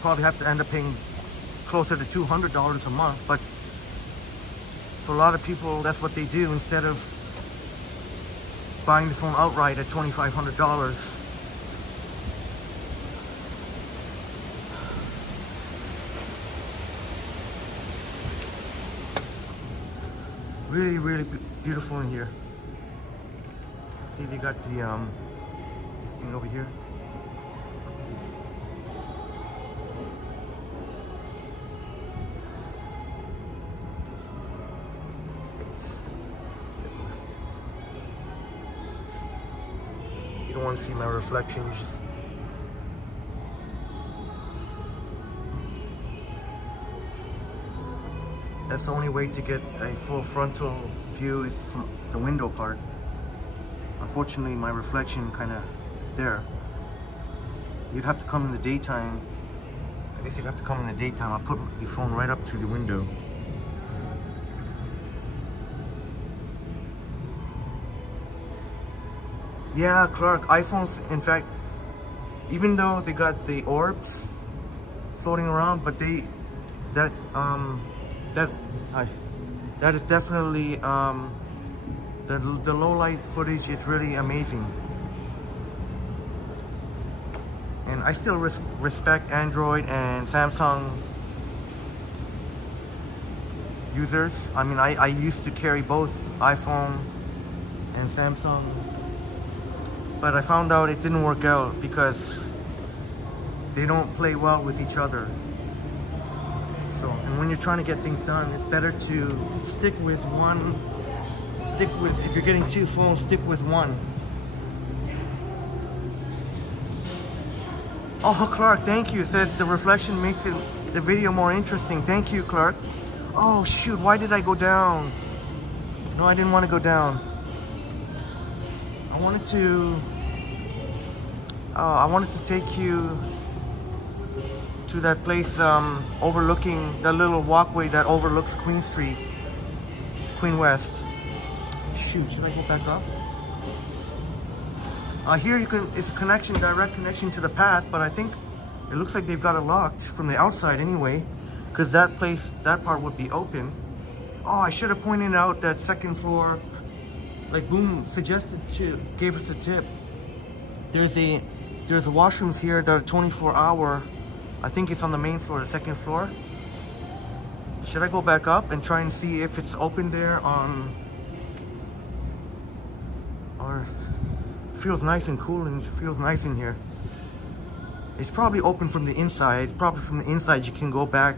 probably have to end up paying closer to $200 a month, but for a lot of people, that's what they do instead of buying the phone outright at $2,500. Really beautiful in here. See, they got the this thing over here. You don't want to see my reflection. You just that's the only way to get a full frontal view is from the window part. Unfortunately, my reflection kind of is there. You'd have to come in the daytime. I guess you'd have to come in the daytime. I'll put the phone right up to the window. Yeah, Clark, iPhones, in fact, even though they got the orbs floating around, but that is definitely the low light footage is really amazing. And I still respect Android and Samsung users. I mean, I used to carry both iPhone and Samsung, but I found out it didn't work out because they don't play well with each other. So, and when you're trying to get things done, it's better to stick with one. If you're getting two phones, stick with one. Oh, Clark, thank you. It says the reflection makes the video more interesting. Thank you, Clark. Oh shoot, why did I go down? No, I didn't want to go down. I wanted to take you to that place overlooking that little walkway that overlooks Queen Street, Queen West. Shoot, should I go back up? Here you can, it's a connection, direct connection to the path, but I think it looks like they've got it locked from the outside anyway, because that place, that part would be open. Oh, I should have pointed out that second floor, like Boom suggested to, gave us a tip. There's washrooms here that are 24-hour. I think it's on the main floor, the second floor. Should I go back up and try and see if it's open there on, or it feels nice and cool and it feels nice in here. It's probably open from the inside. Probably from the inside you can go back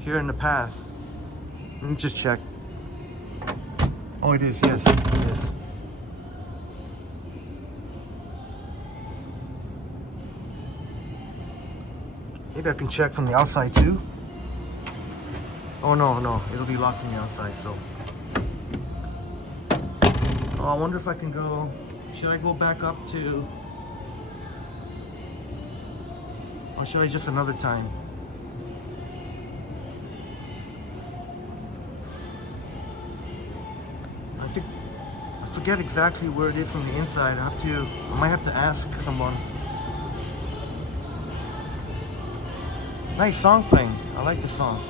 here in the path. Let me just check. Oh, it is, yes, it is. Maybe I can check from the outside too. Oh no, it'll be locked from the outside, so. Oh, I wonder if I can go, should I go back up to, or should I just another time? I forget exactly where it is from the inside. I might have to ask someone. Nice song playing. I like the song.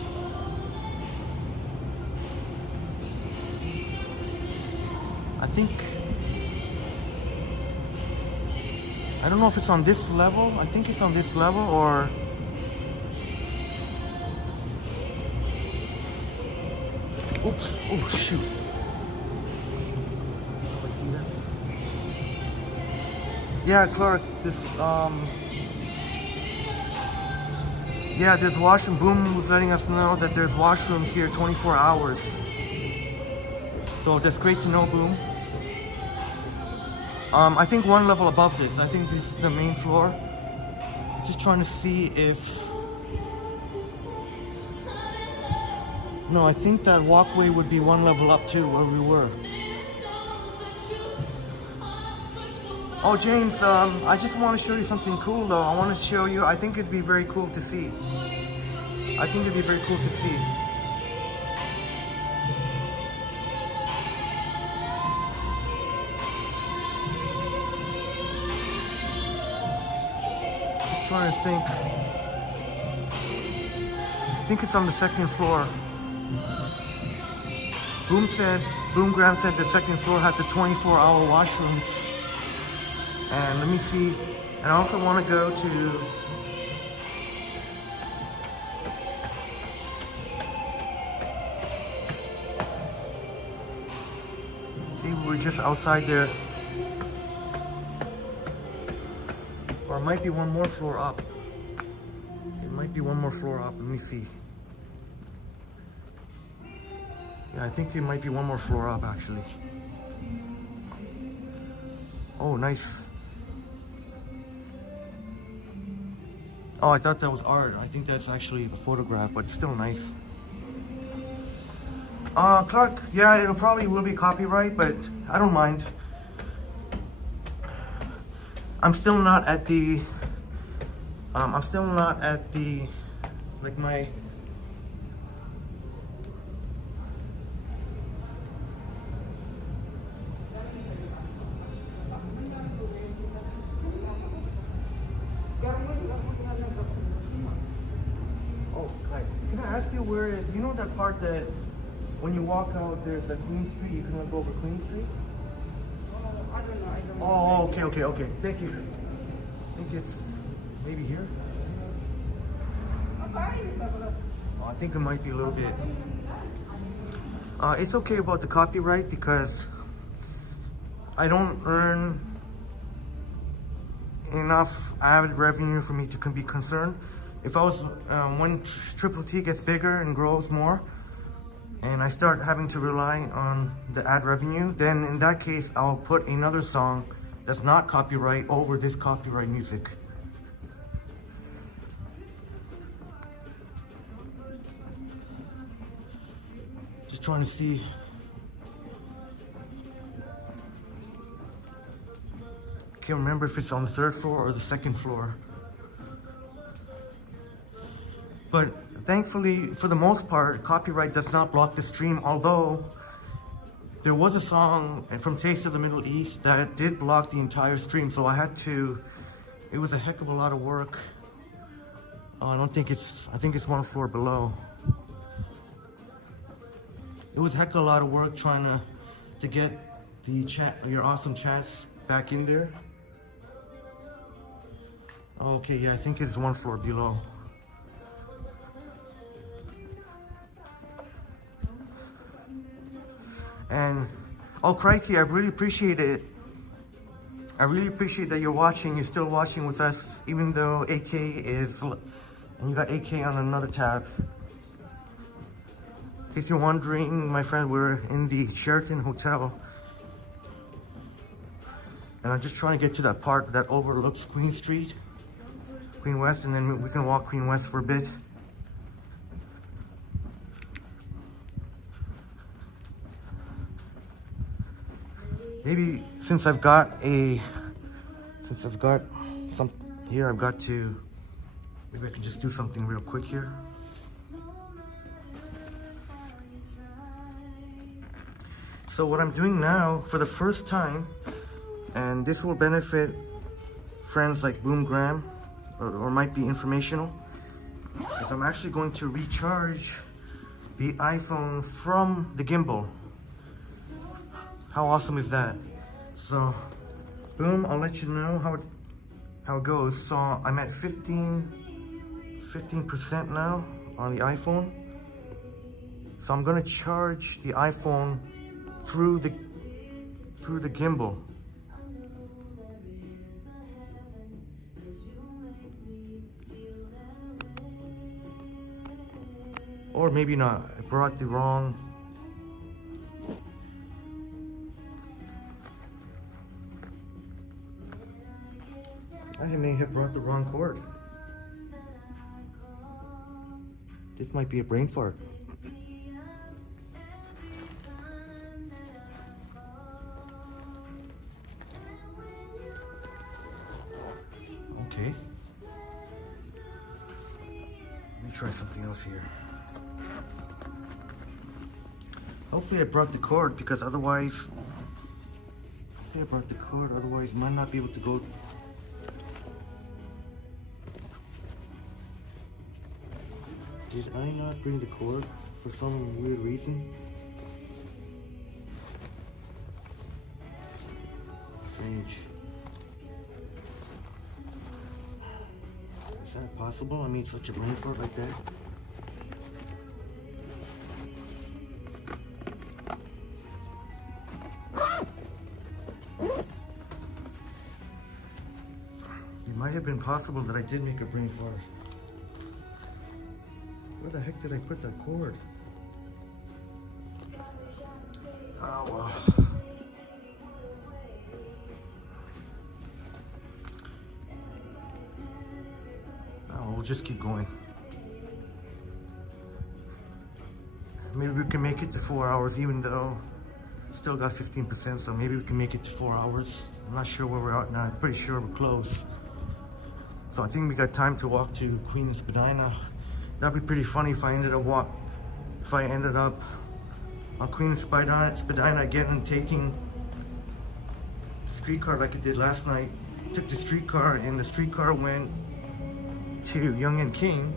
I don't know if it's on this level. I think it's on this level or... Oops. Oh, shoot. Yeah, Clark, yeah, there's washroom. Boom was letting us know that there's washrooms here 24 hours. So that's great to know, Boom. I think one level above this. I think this is the main floor. Just trying to see if... No, I think that walkway would be one level up too, where we were. Oh, James, I just want to show you something cool though. I want to show you, I think it'd be very cool to see. I think it'd be very cool to see. Just trying to think. I think it's on the second floor. Boom Graham said the second floor has the 24-hour washrooms. And let me see, and I also want to go to, see, we're just outside there, or it might be one more floor up. It might be one more floor up, let me see. Yeah, I think it might be one more floor up actually. Oh, nice. Oh, I thought that was art. I think that's actually a photograph, but still nice. Clark, yeah, it'll probably will be copyright, but I don't mind. I'm still not at the, like my, ask you where is, you know that part that when you walk out there's a Queen Street, you can go over Queen Street? I don't know. Oh, okay. Thank you. I think it's maybe here. Oh, I think it might be a little bit. It's okay about the copyright because I don't earn enough ad revenue for me to be concerned. If I was, when Triple T gets bigger and grows more, and I start having to rely on the ad revenue, then in that case, I'll put another song that's not copyright over this copyright music. Just trying to see. Can't remember if it's on the third floor or the second floor. But thankfully, for the most part, copyright does not block the stream, although there was a song from Taste of the Middle East that did block the entire stream, so I had to, it was a heck of a lot of work. I think it's one floor below. It was a heck of a lot of work trying to get the chat, your awesome chats back in there. Okay, yeah, I think it's one floor below. And oh crikey, I really appreciate it. I really appreciate that you're watching. You're still watching with us, even though AK is, and you got AK on another tab. In case you're wondering, my friend, we're in the Sheraton Hotel, and I'm just trying to get to that part that overlooks Queen Street, Queen West, and then we can walk Queen West for a bit. Maybe since I've got some here, I've got to, maybe I can just do something real quick here. So what I'm doing now for the first time, and this will benefit friends like Boom Graham, or might be informational, is I'm actually going to recharge the iPhone from the gimbal. How awesome is that? So, boom, I'll let you know how it goes. So I'm at 15% now on the iPhone. So I'm gonna charge the iPhone through the gimbal. Or maybe not. I brought the wrong. I may have brought the wrong cord. This might be a brain fart. Okay. Let me try something else here. Hopefully I brought the cord, because otherwise, I might not be able to go. Did I not bring the cord for some weird reason? Strange. Is that possible? I mean, such a brain fart like that? It might have been possible that I did make a brain fart. Where the heck did I put that cord? Oh well. Oh, we'll just keep going. Maybe we can make it to 4 hours, even though still got 15%, so maybe we can make it to 4 hours. I'm not sure where we're at now. I'm pretty sure we're close. So I think we got time to walk to Queen Spadina. That'd be pretty funny if I ended up on Queen Spadina again and taking the streetcar like I did last night. Took the streetcar, and the streetcar went to Yonge and King.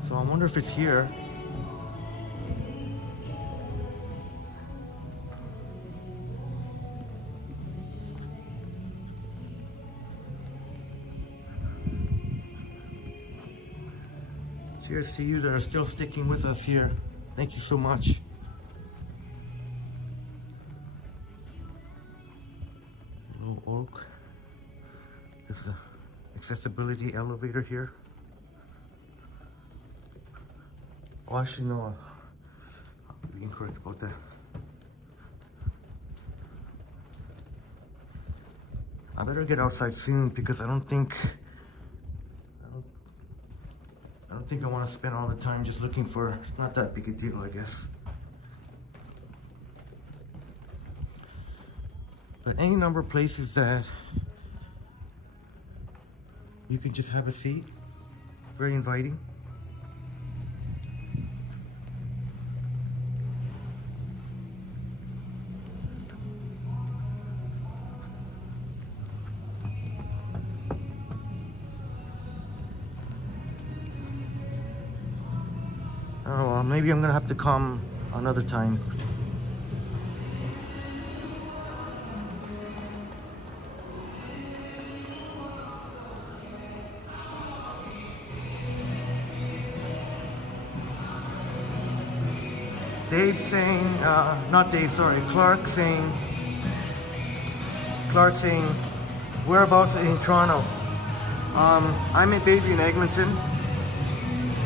So I wonder if it's here. Cheers to you that are still sticking with us here. Thank you so much. Little oak. This is the accessibility elevator here. Oh, actually, no. I'm being incorrect about that. I better get outside soon, because I don't think I want to spend all the time just looking for, it's not that big a deal, I guess. But any number of places that you can just have a seat, very inviting. Maybe I'm gonna have to come another time. Dave saying, not Dave, sorry, Clark saying, whereabouts in Toronto? I'm in Bayview in Eglinton,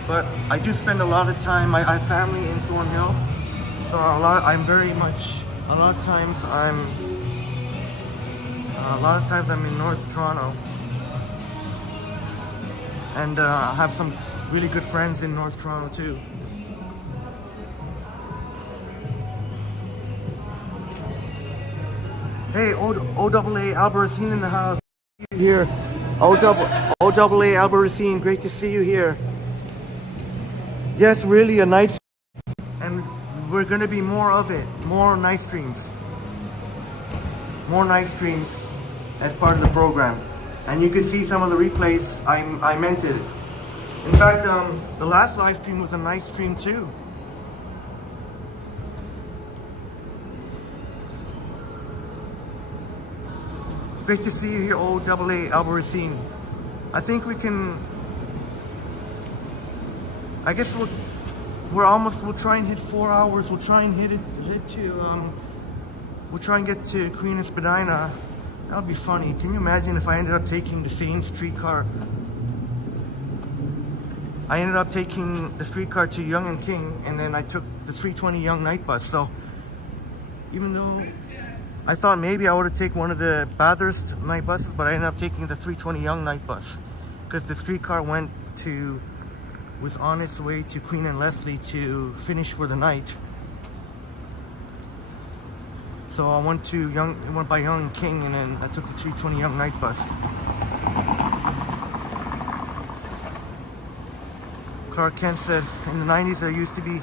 but I do spend a lot of time, I have family in Thornhill, so a lot of times I'm in North Toronto, and I have some really good friends in North Toronto too. Hey, OAA Albertine in the house. Here, OAA Albertine, great to see you here. Yes, really a night, and we're gonna be more of it, more night streams as part of the program, and you can see some of the replays. I meant it. In fact, the last live stream was a night stream too. Great to see you here, OAA Albertine. I think we can. I guess we'll try and hit 4 hours. We'll try and we'll try and get to Queen and Spadina. That would be funny. Can you imagine if I ended up taking the same streetcar? I ended up taking the streetcar to Yonge and King, and then I took the 320 Yonge night bus. So even though I thought maybe I would have taken one of the Bathurst night buses, but I ended up taking the 320 Yonge night bus because the streetcar was on its way to Queen and Leslie to finish for the night. So I went by Yonge and King, and then I took the 320 Yonge night bus. Clark Kent said, in the 90s there used to be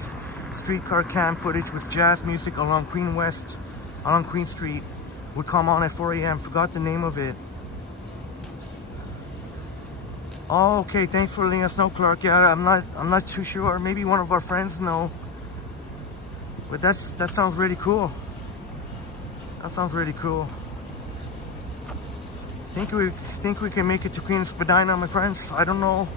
streetcar cam footage with jazz music along Queen Street. Would come on at 4 a.m. Forgot the name of it. Oh, okay. Thanks for letting us know, Clark. Yeah, I'm not too sure. Maybe one of our friends know. But that sounds really cool. That sounds really cool. Think we can make it to Queen Spadina, my friends? I don't know.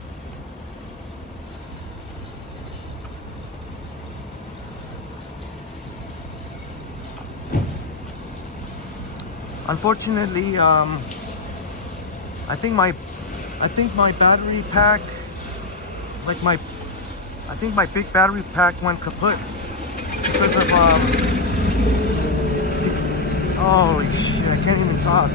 Unfortunately, I think my battery pack, I think my big battery pack went kaput because of holy shit, I can't even talk.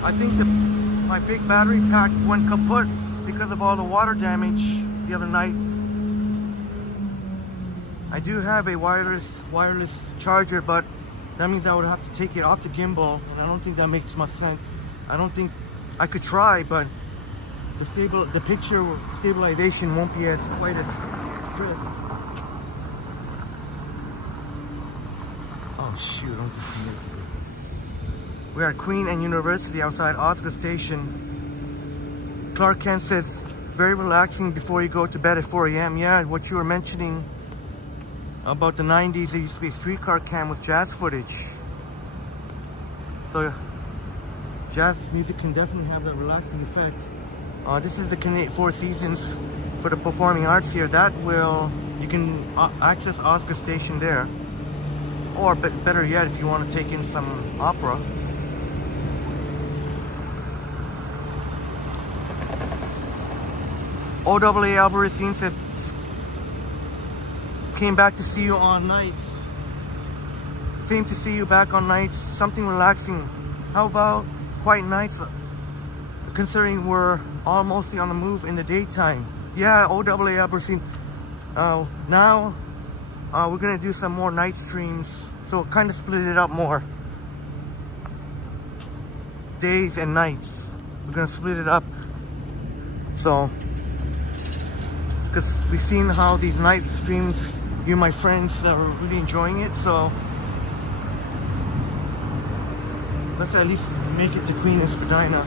I think my big battery pack went kaput because of all the water damage the other night. I do have a wireless charger, but that means I would have to take it off the gimbal, and I don't think that makes much sense. I don't think I could try, but the picture stabilization won't be quite as crisp. Oh shoot! Don't see it. We are at Queen and University outside Oscar Station. Clark Kent says, very relaxing before you go to bed at 4 a.m. Yeah, what you were mentioning about the 90s, there used to be a streetcar cam with jazz footage. So jazz music can definitely have that relaxing effect. This is the Canadian Four Seasons for the performing arts here. You can access Oscar Station there. Or better yet, if you want to take in some opera. OAA Albertine says, came back to see you on nights. Same to see you back on nights. Something relaxing. How about quiet nights, considering we're all mostly on the move in the daytime? Yeah, OAA Albertine. Now we're gonna do some more night streams, so kind of split it up more. Days and nights. We're gonna split it up. So, because we've seen how these night streams, you and my friends are really enjoying it. So let's at least make it to Queen and Spadina.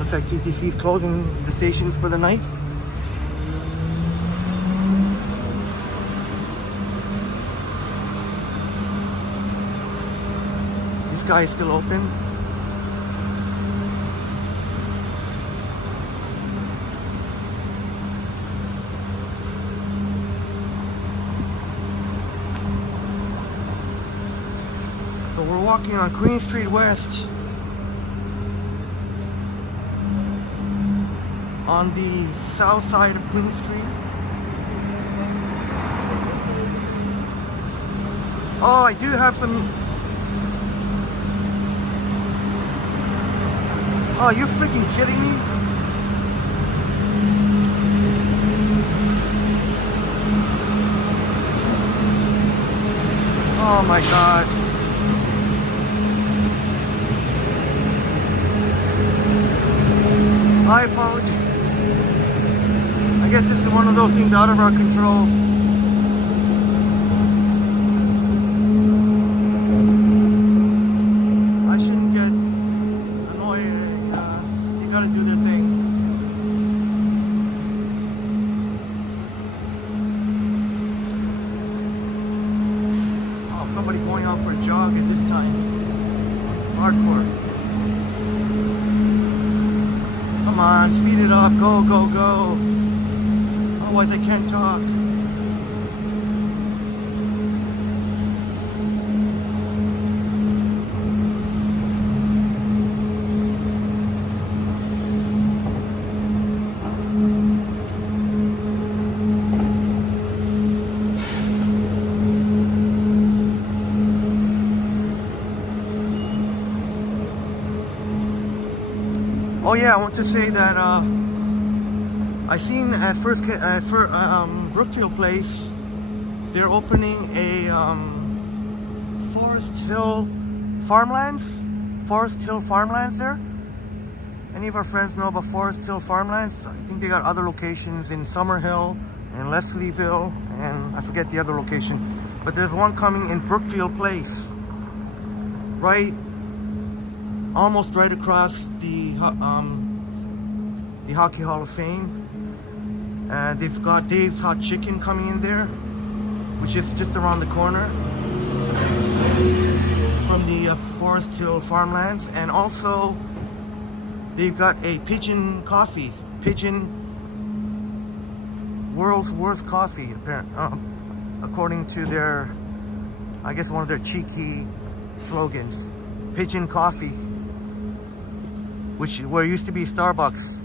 Looks like TTC is closing the stations for the night. This guy is still open. So we're walking on Queen Street West on the south side of Queen Street. Oh, I do have some. Oh, you're freaking kidding me? Oh my God. I apologize. I guess this is one of those things out of our control. I shouldn't get annoyed. You gotta do their thing. Oh, somebody going out for a jog at this time. Hardcore. Come on, speed it up. Go, go, go. Otherwise I can't talk. Oh yeah, I want to say that I seen at Brookfield Place, they're opening a Forest Hill Farmlands there. Any of our friends know about Forest Hill Farmlands? I think they got other locations in Summerhill and Leslieville, and I forget the other location. But there's one coming in Brookfield Place, almost right across the Hockey Hall of Fame. They've got Dave's Hot Chicken coming in there, which is just around the corner from the Forest Hill Farmlands. And also they've got a Pigeon Coffee, world's worst coffee, according to their, I guess, one of their cheeky slogans. Pigeon Coffee, where it used to be Starbucks,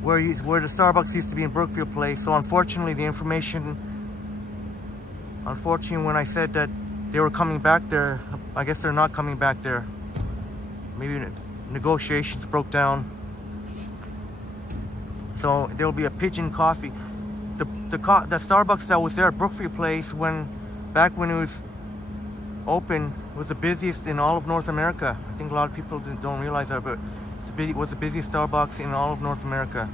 where the Starbucks used to be in Brookfield Place. So unfortunately, when I said that they were coming back there, I guess they're not coming back there. Maybe negotiations broke down. So there'll be a Pigeon Coffee. The Starbucks that was there at Brookfield Place back when it was open was the busiest in all of North America. I think a lot of people don't realize that, but it was the busiest Starbucks in all of North America.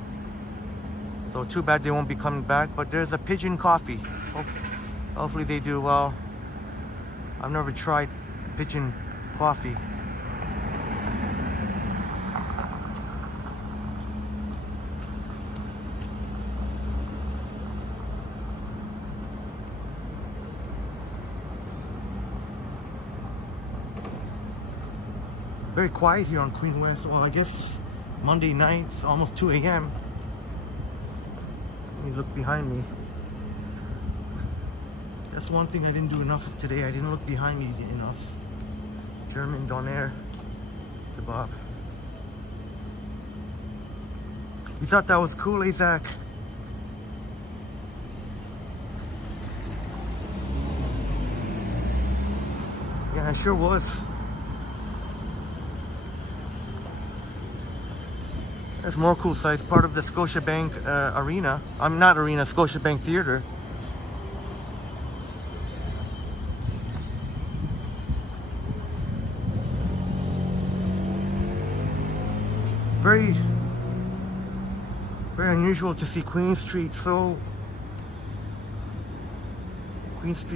So too bad they won't be coming back. But there's a Pigeon Coffee. Hopefully they do well. I've never tried Pigeon Coffee. Very quiet here on Queen West. Well, I guess Monday night, it's almost 2 a.m. Let me look behind me. That's one thing I didn't do enough of today. I didn't look behind me enough. German doner kebab. You thought that was cool, Isaac? Yeah, it sure was. There's more cool sites, part of the Scotiabank arena. Not arena, Scotiabank Theater. Very very unusual to see Queen Street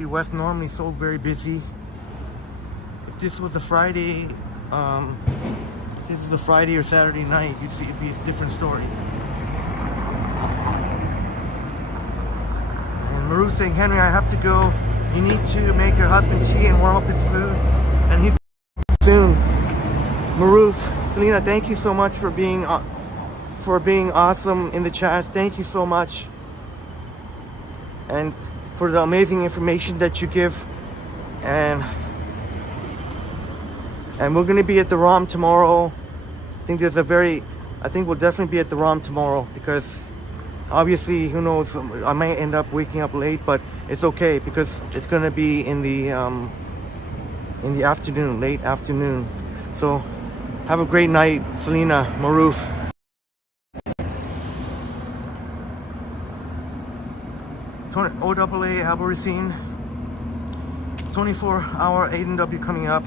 West normally so very busy. If this was a Friday, if this was a Friday or Saturday night, you'd see it'd be a different story. And Maru's saying, Henry, I have to go. You need to make your husband tea and warm up his food. And he's soon. Maru, Selena, thank you so much for being awesome in the chat. Thank you so much. And for the amazing information that you give. And we're going to be at the ROM tomorrow. I think we'll definitely be at the ROM tomorrow, because obviously, who knows, I might end up waking up late, but it's okay because it's going to be in the afternoon, late afternoon. So have a great night, Selena, Maruf. OAA Albertine, 24-hour A&W coming up.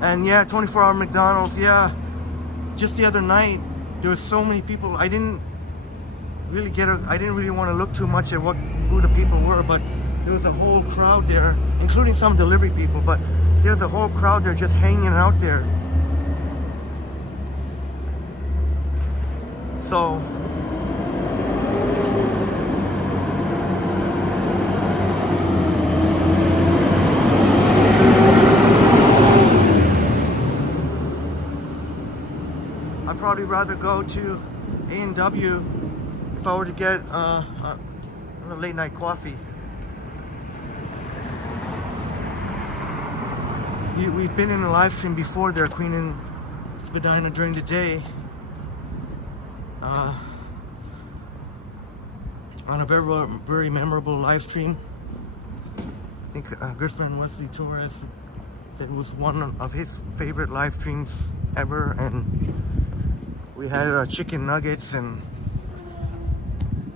And yeah, 24-hour McDonald's. Yeah, just the other night there were so many people. I didn't really want to look too much at who the people were, but there was a whole crowd there, including some delivery people, but there's a whole crowd there just hanging out there. So I'd probably rather go to A&W if I were to get a late night coffee. We've been in a live stream before there, Queen and Spadina, during the day. On a very memorable live stream. I think good friend Wesley Torres said it was one of his favorite live streams ever, and we had chicken nuggets,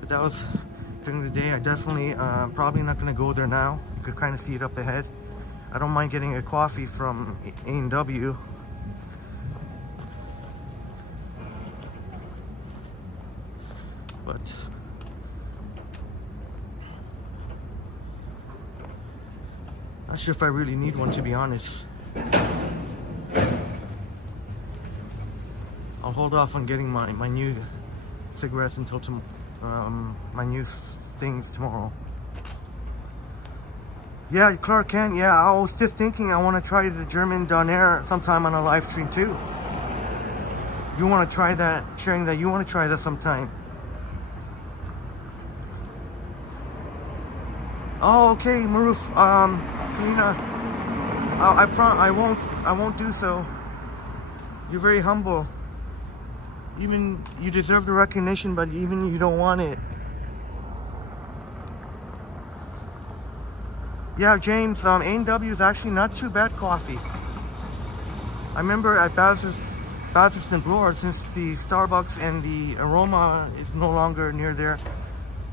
but that was during the day. I definitely probably not going to go there now. You could kind of see it up ahead. I don't mind getting a coffee from A&W. But not sure if I really need one, to be honest. I'll hold off on getting my new cigarettes until my new things tomorrow. Yeah, Clark Kent. Yeah, I was just thinking I want to try the German Donair sometime on a live stream too. You want to try that? Sharing that you want to try that sometime. Oh, okay, Maruf. Selena, I won't do so. You're very humble. Even you deserve the recognition, but even you don't want it. Yeah, James, A&W is actually not too bad coffee. I remember at Basildon Bloor, since the Starbucks and the Aroma is no longer near there,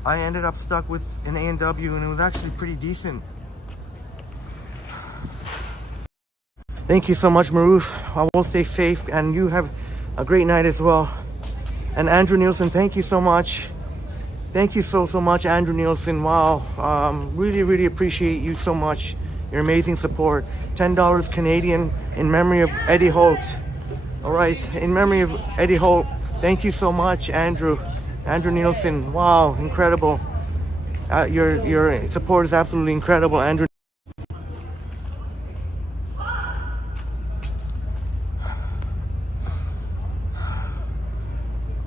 I ended up stuck with an A&W, and it was actually pretty decent. Thank you so much, Maruf. I will stay safe, and you have a great night as well. And Andrew Nielsen, thank you so much. Thank you so much, Andrew Nielsen. Wow, really appreciate you so much. Your amazing support. $10 Canadian in memory of Eddie Holt. All right, in memory of Eddie Holt. Thank you so much, Andrew Nielsen. Wow, incredible. Your support is absolutely incredible, Andrew.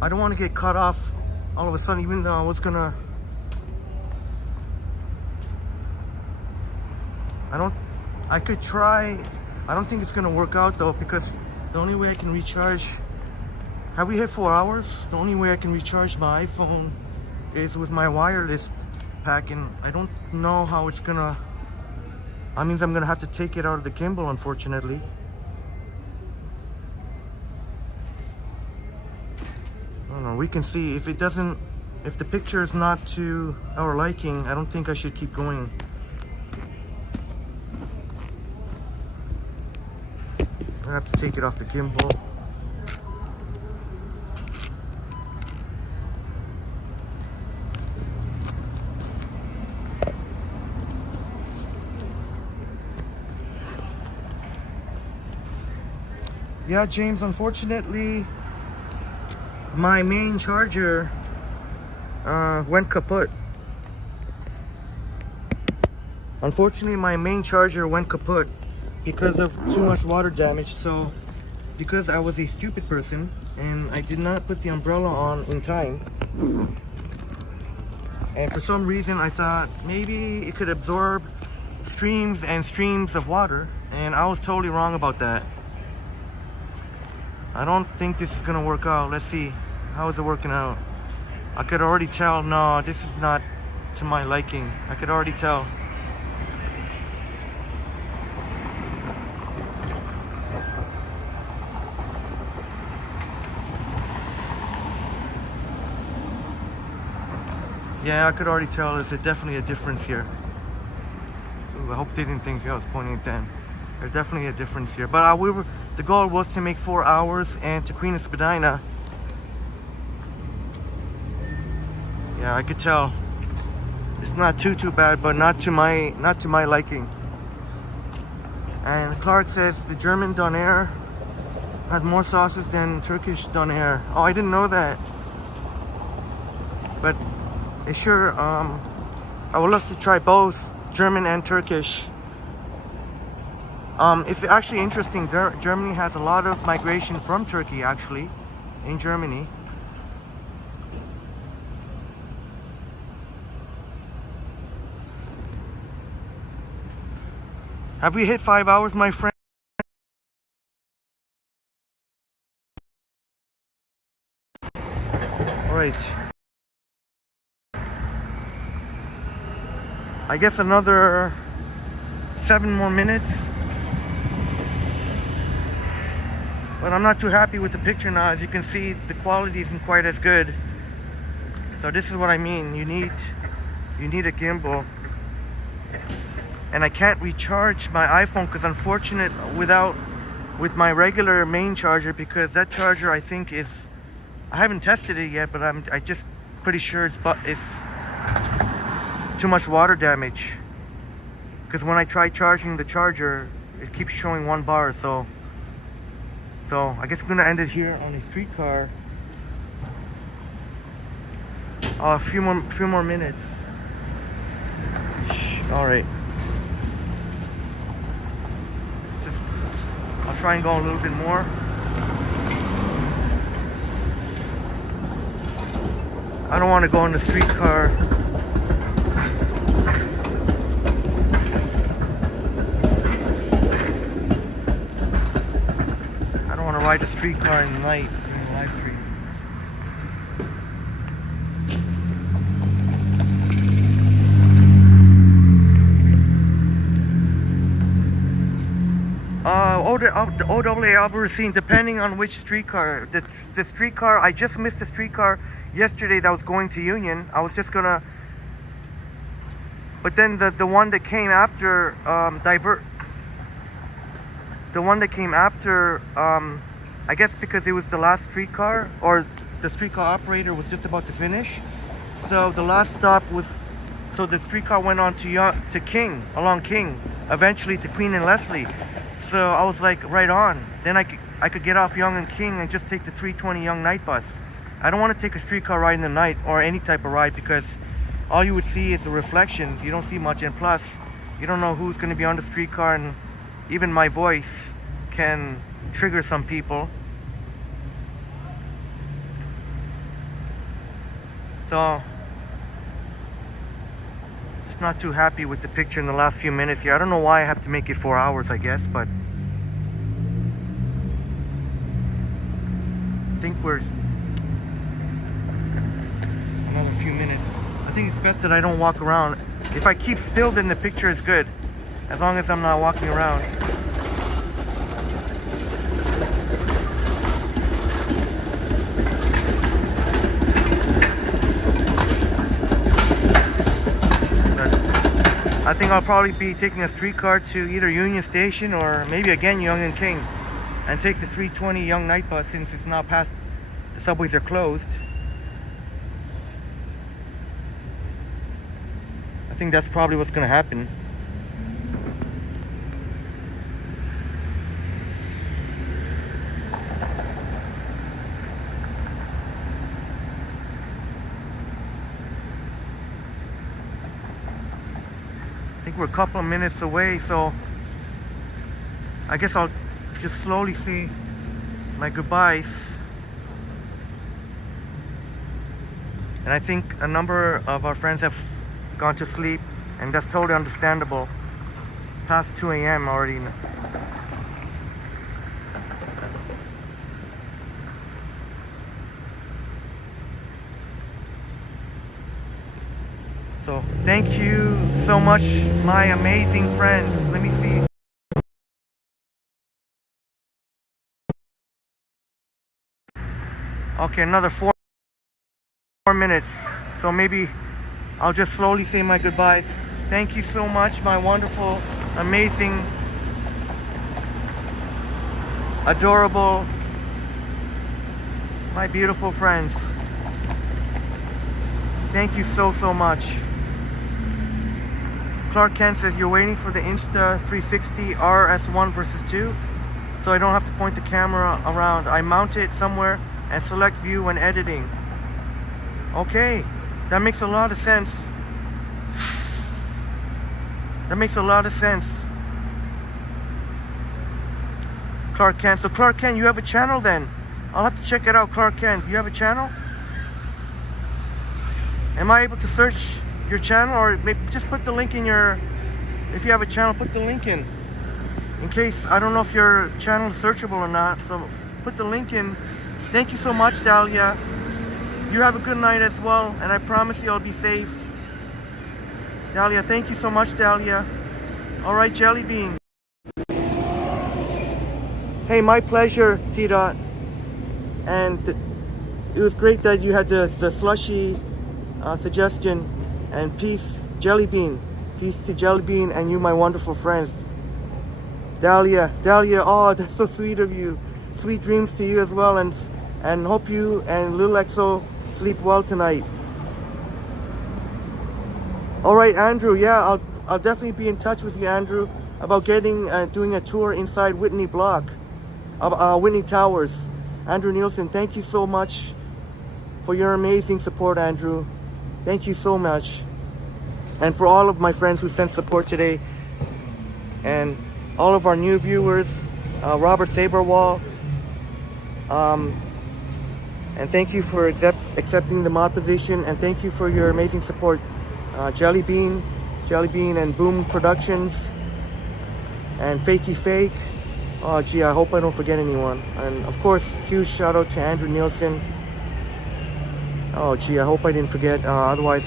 I don't want to get cut off all of a sudden, even though I was gonna. I could try. I don't think it's gonna work out though, because the only way I can recharge. Have we hit 4 hours? The only way I can recharge my iPhone is with my wireless pack, and I don't know how it's gonna. That means I'm gonna have to take it out of the gimbal, unfortunately. I don't know, we can see if it doesn't, if the picture is not to our liking, I don't think I should keep going. I have to take it off the gimbal. Yeah, James, unfortunately, my main charger went kaput. Unfortunately, my main charger went kaput because of too much water damage. So, because I was a stupid person and I did not put the umbrella on in time, and for some reason I thought maybe it could absorb streams and streams of water, and I was totally wrong about that. I don't think this is gonna work out. Let's see. How is it working out? I could already tell, no, this is not to my liking. I could already tell. Yeah, I could already tell there's definitely a difference here. Ooh, I hope they didn't think I was pointing at them. There's definitely a difference here. But the goal was to make 4 hours and to Queen of Spadina. Yeah, I could tell. It's not too bad, but not to my liking. And Clark says the German donair has more sauces than Turkish donair. Oh, I didn't know that. But sure, I would love to try both German and Turkish. It's actually interesting. Germany has a lot of migration from Turkey, actually, in Germany. Have we hit 5 hours, my friend? All right. I guess another 7 more minutes. But I'm not too happy with the picture now. As you can see, the quality isn't quite as good. So this is what I mean. You need a gimbal. And I can't recharge my iPhone because unfortunate with my regular main charger, because that charger I think is, I haven't tested it yet, but I just pretty sure it's too much water damage. Because when I try charging the charger, it keeps showing 1 bar. So I guess I'm gonna end it here on a streetcar. A few more minutes. All right. I'll try and go a little bit more. I don't want to go in the streetcar. I don't want to ride the streetcar in the night during the live stream. The OAA Albertine, depending on which streetcar. The streetcar, I just missed the streetcar yesterday that was going to Union. I was just gonna, but then the one that came after, the one that came after, I guess because it was the last streetcar, or the streetcar operator was just about to finish. So the last stop was, so the streetcar went on to King, along King, eventually to Queen and Leslie. So I was like, right on. Then I could get off Yonge and King and just take the 320 Yonge night bus. I don't want to take a streetcar ride in the night, or any type of ride, because all you would see is the reflections. You don't see much, and plus you don't know who's going to be on the streetcar, and even my voice can trigger some people. So just not too happy with the picture in the last few minutes here. I don't know why I have to make it 4 hours, I guess, but I think we're another few minutes. I think it's best that I don't walk around. If I keep still, then the picture is good, as long as I'm not walking around. But I think I'll probably be taking a streetcar to either Union Station or maybe again Yonge and King, and take the 320 Yonge night bus, since it's now past, the subways are closed. I think that's probably what's going to happen. think we're a couple of minutes away, so I guess I'll just slowly say my goodbyes. And I think a number of our friends have gone to sleep, and that's totally understandable. Past 2 a.m. already. So thank you so much, my amazing friends. Let me see. Okay, another 4 minutes. So maybe I'll just slowly say my goodbyes. Thank you so much, my wonderful, amazing, adorable, my beautiful friends. Thank you so much. Clark Kent says you're waiting for the Insta 360 RS1 versus 2, so I don't have to point the camera around. I mount it somewhere and select view when editing. Okay, that makes a lot of sense. That makes a lot of sense. Clark Kent. So Clark Kent, you have a channel then? I'll have to check it out. Clark Kent, you have a channel? Am I able to search your channel, or maybe just put the link in your, if you have a channel, put the link in case, I don't know if your channel is searchable or not, so put the link in. Thank you so much, Dahlia. You have a good night as well, and I promise you I'll be safe. Dahlia, thank you so much, Dahlia. All right, Jelly Bean. Hey, my pleasure, T-Dot. And it was great that you had the slushy suggestion. And peace, Jelly Bean. Peace to Jelly Bean and you, my wonderful friends. Dahlia, oh, that's so sweet of you. Sweet dreams to you as well, and hope you and Lil XO sleep well tonight. All right, Andrew. Yeah, I'll definitely be in touch with you, Andrew, about getting doing a tour inside Whitney Block, Whitney Towers. Andrew Nielsen, thank you so much for your amazing support, Andrew. Thank you so much. And for all of my friends who sent support today, and all of our new viewers, Robert Saberwall, and thank you for accepting the mod position, and thank you for your amazing support, Jelly Bean and Boom Productions, and Fakey Fake. Oh gee, I hope I don't forget anyone. And of course, huge shout out to Andrew Nielsen. Oh gee, I hope I didn't forget. Otherwise,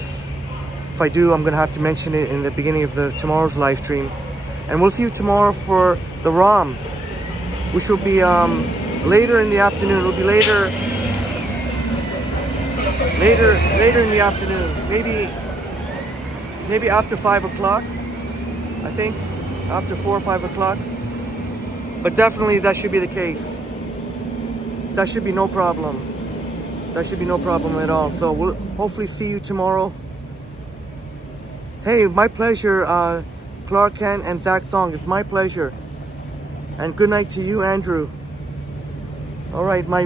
if I do, I'm gonna have to mention it in the beginning of tomorrow's live stream. And we'll see you tomorrow for the ROM, which will be later in the afternoon. It'll be later in the afternoon. Maybe after 5 o'clock. I think after 4 or 5 o'clock. But definitely that should be the case. That should be no problem. That should be no problem at all. So we'll hopefully see you tomorrow. Hey, my pleasure, Clark Kent and Zach Song. It's my pleasure. And good night to you, Andrew. All right, my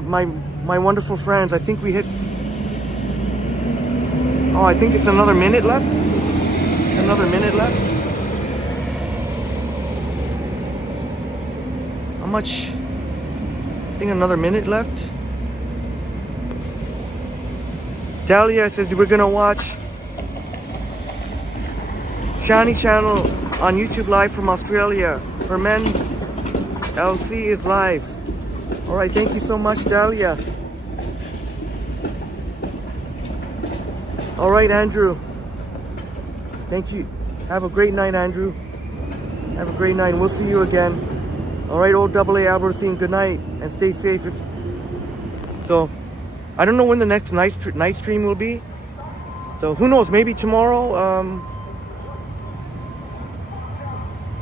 wonderful friends. I think we hit. Oh, I think it's another minute left. Another minute left. How much? I think another minute left. Dahlia says we're gonna watch Shani Channel on YouTube live from Australia. Herman LC is live. All right, thank you so much, Dahlia. All right, Andrew. Thank you. Have a great night, Andrew. Have a great night. We'll see you again. All right, old AA Albertine. Good night and stay safe. So, I don't know when the next night stream will be. So who knows? Maybe tomorrow.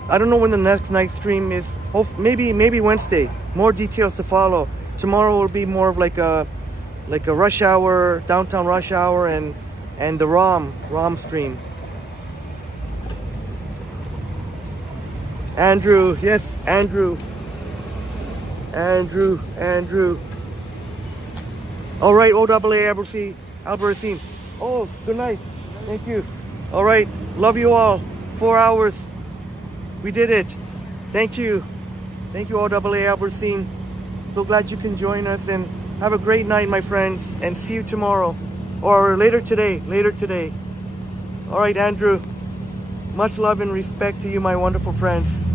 I don't know when the next night stream is. Maybe Wednesday. More details to follow. Tomorrow will be more of like a rush hour, downtown rush hour, and the ROM stream. Andrew, yes, Andrew. All right, OAA Albertine. Oh, good night. Thank you. All right, love you all. 4 hours. We did it. Thank you. Thank you, OAA Albertine. So glad you can join us, and have a great night, my friends, and see you tomorrow. Or later today. All right, Andrew. Much love and respect to you, my wonderful friends.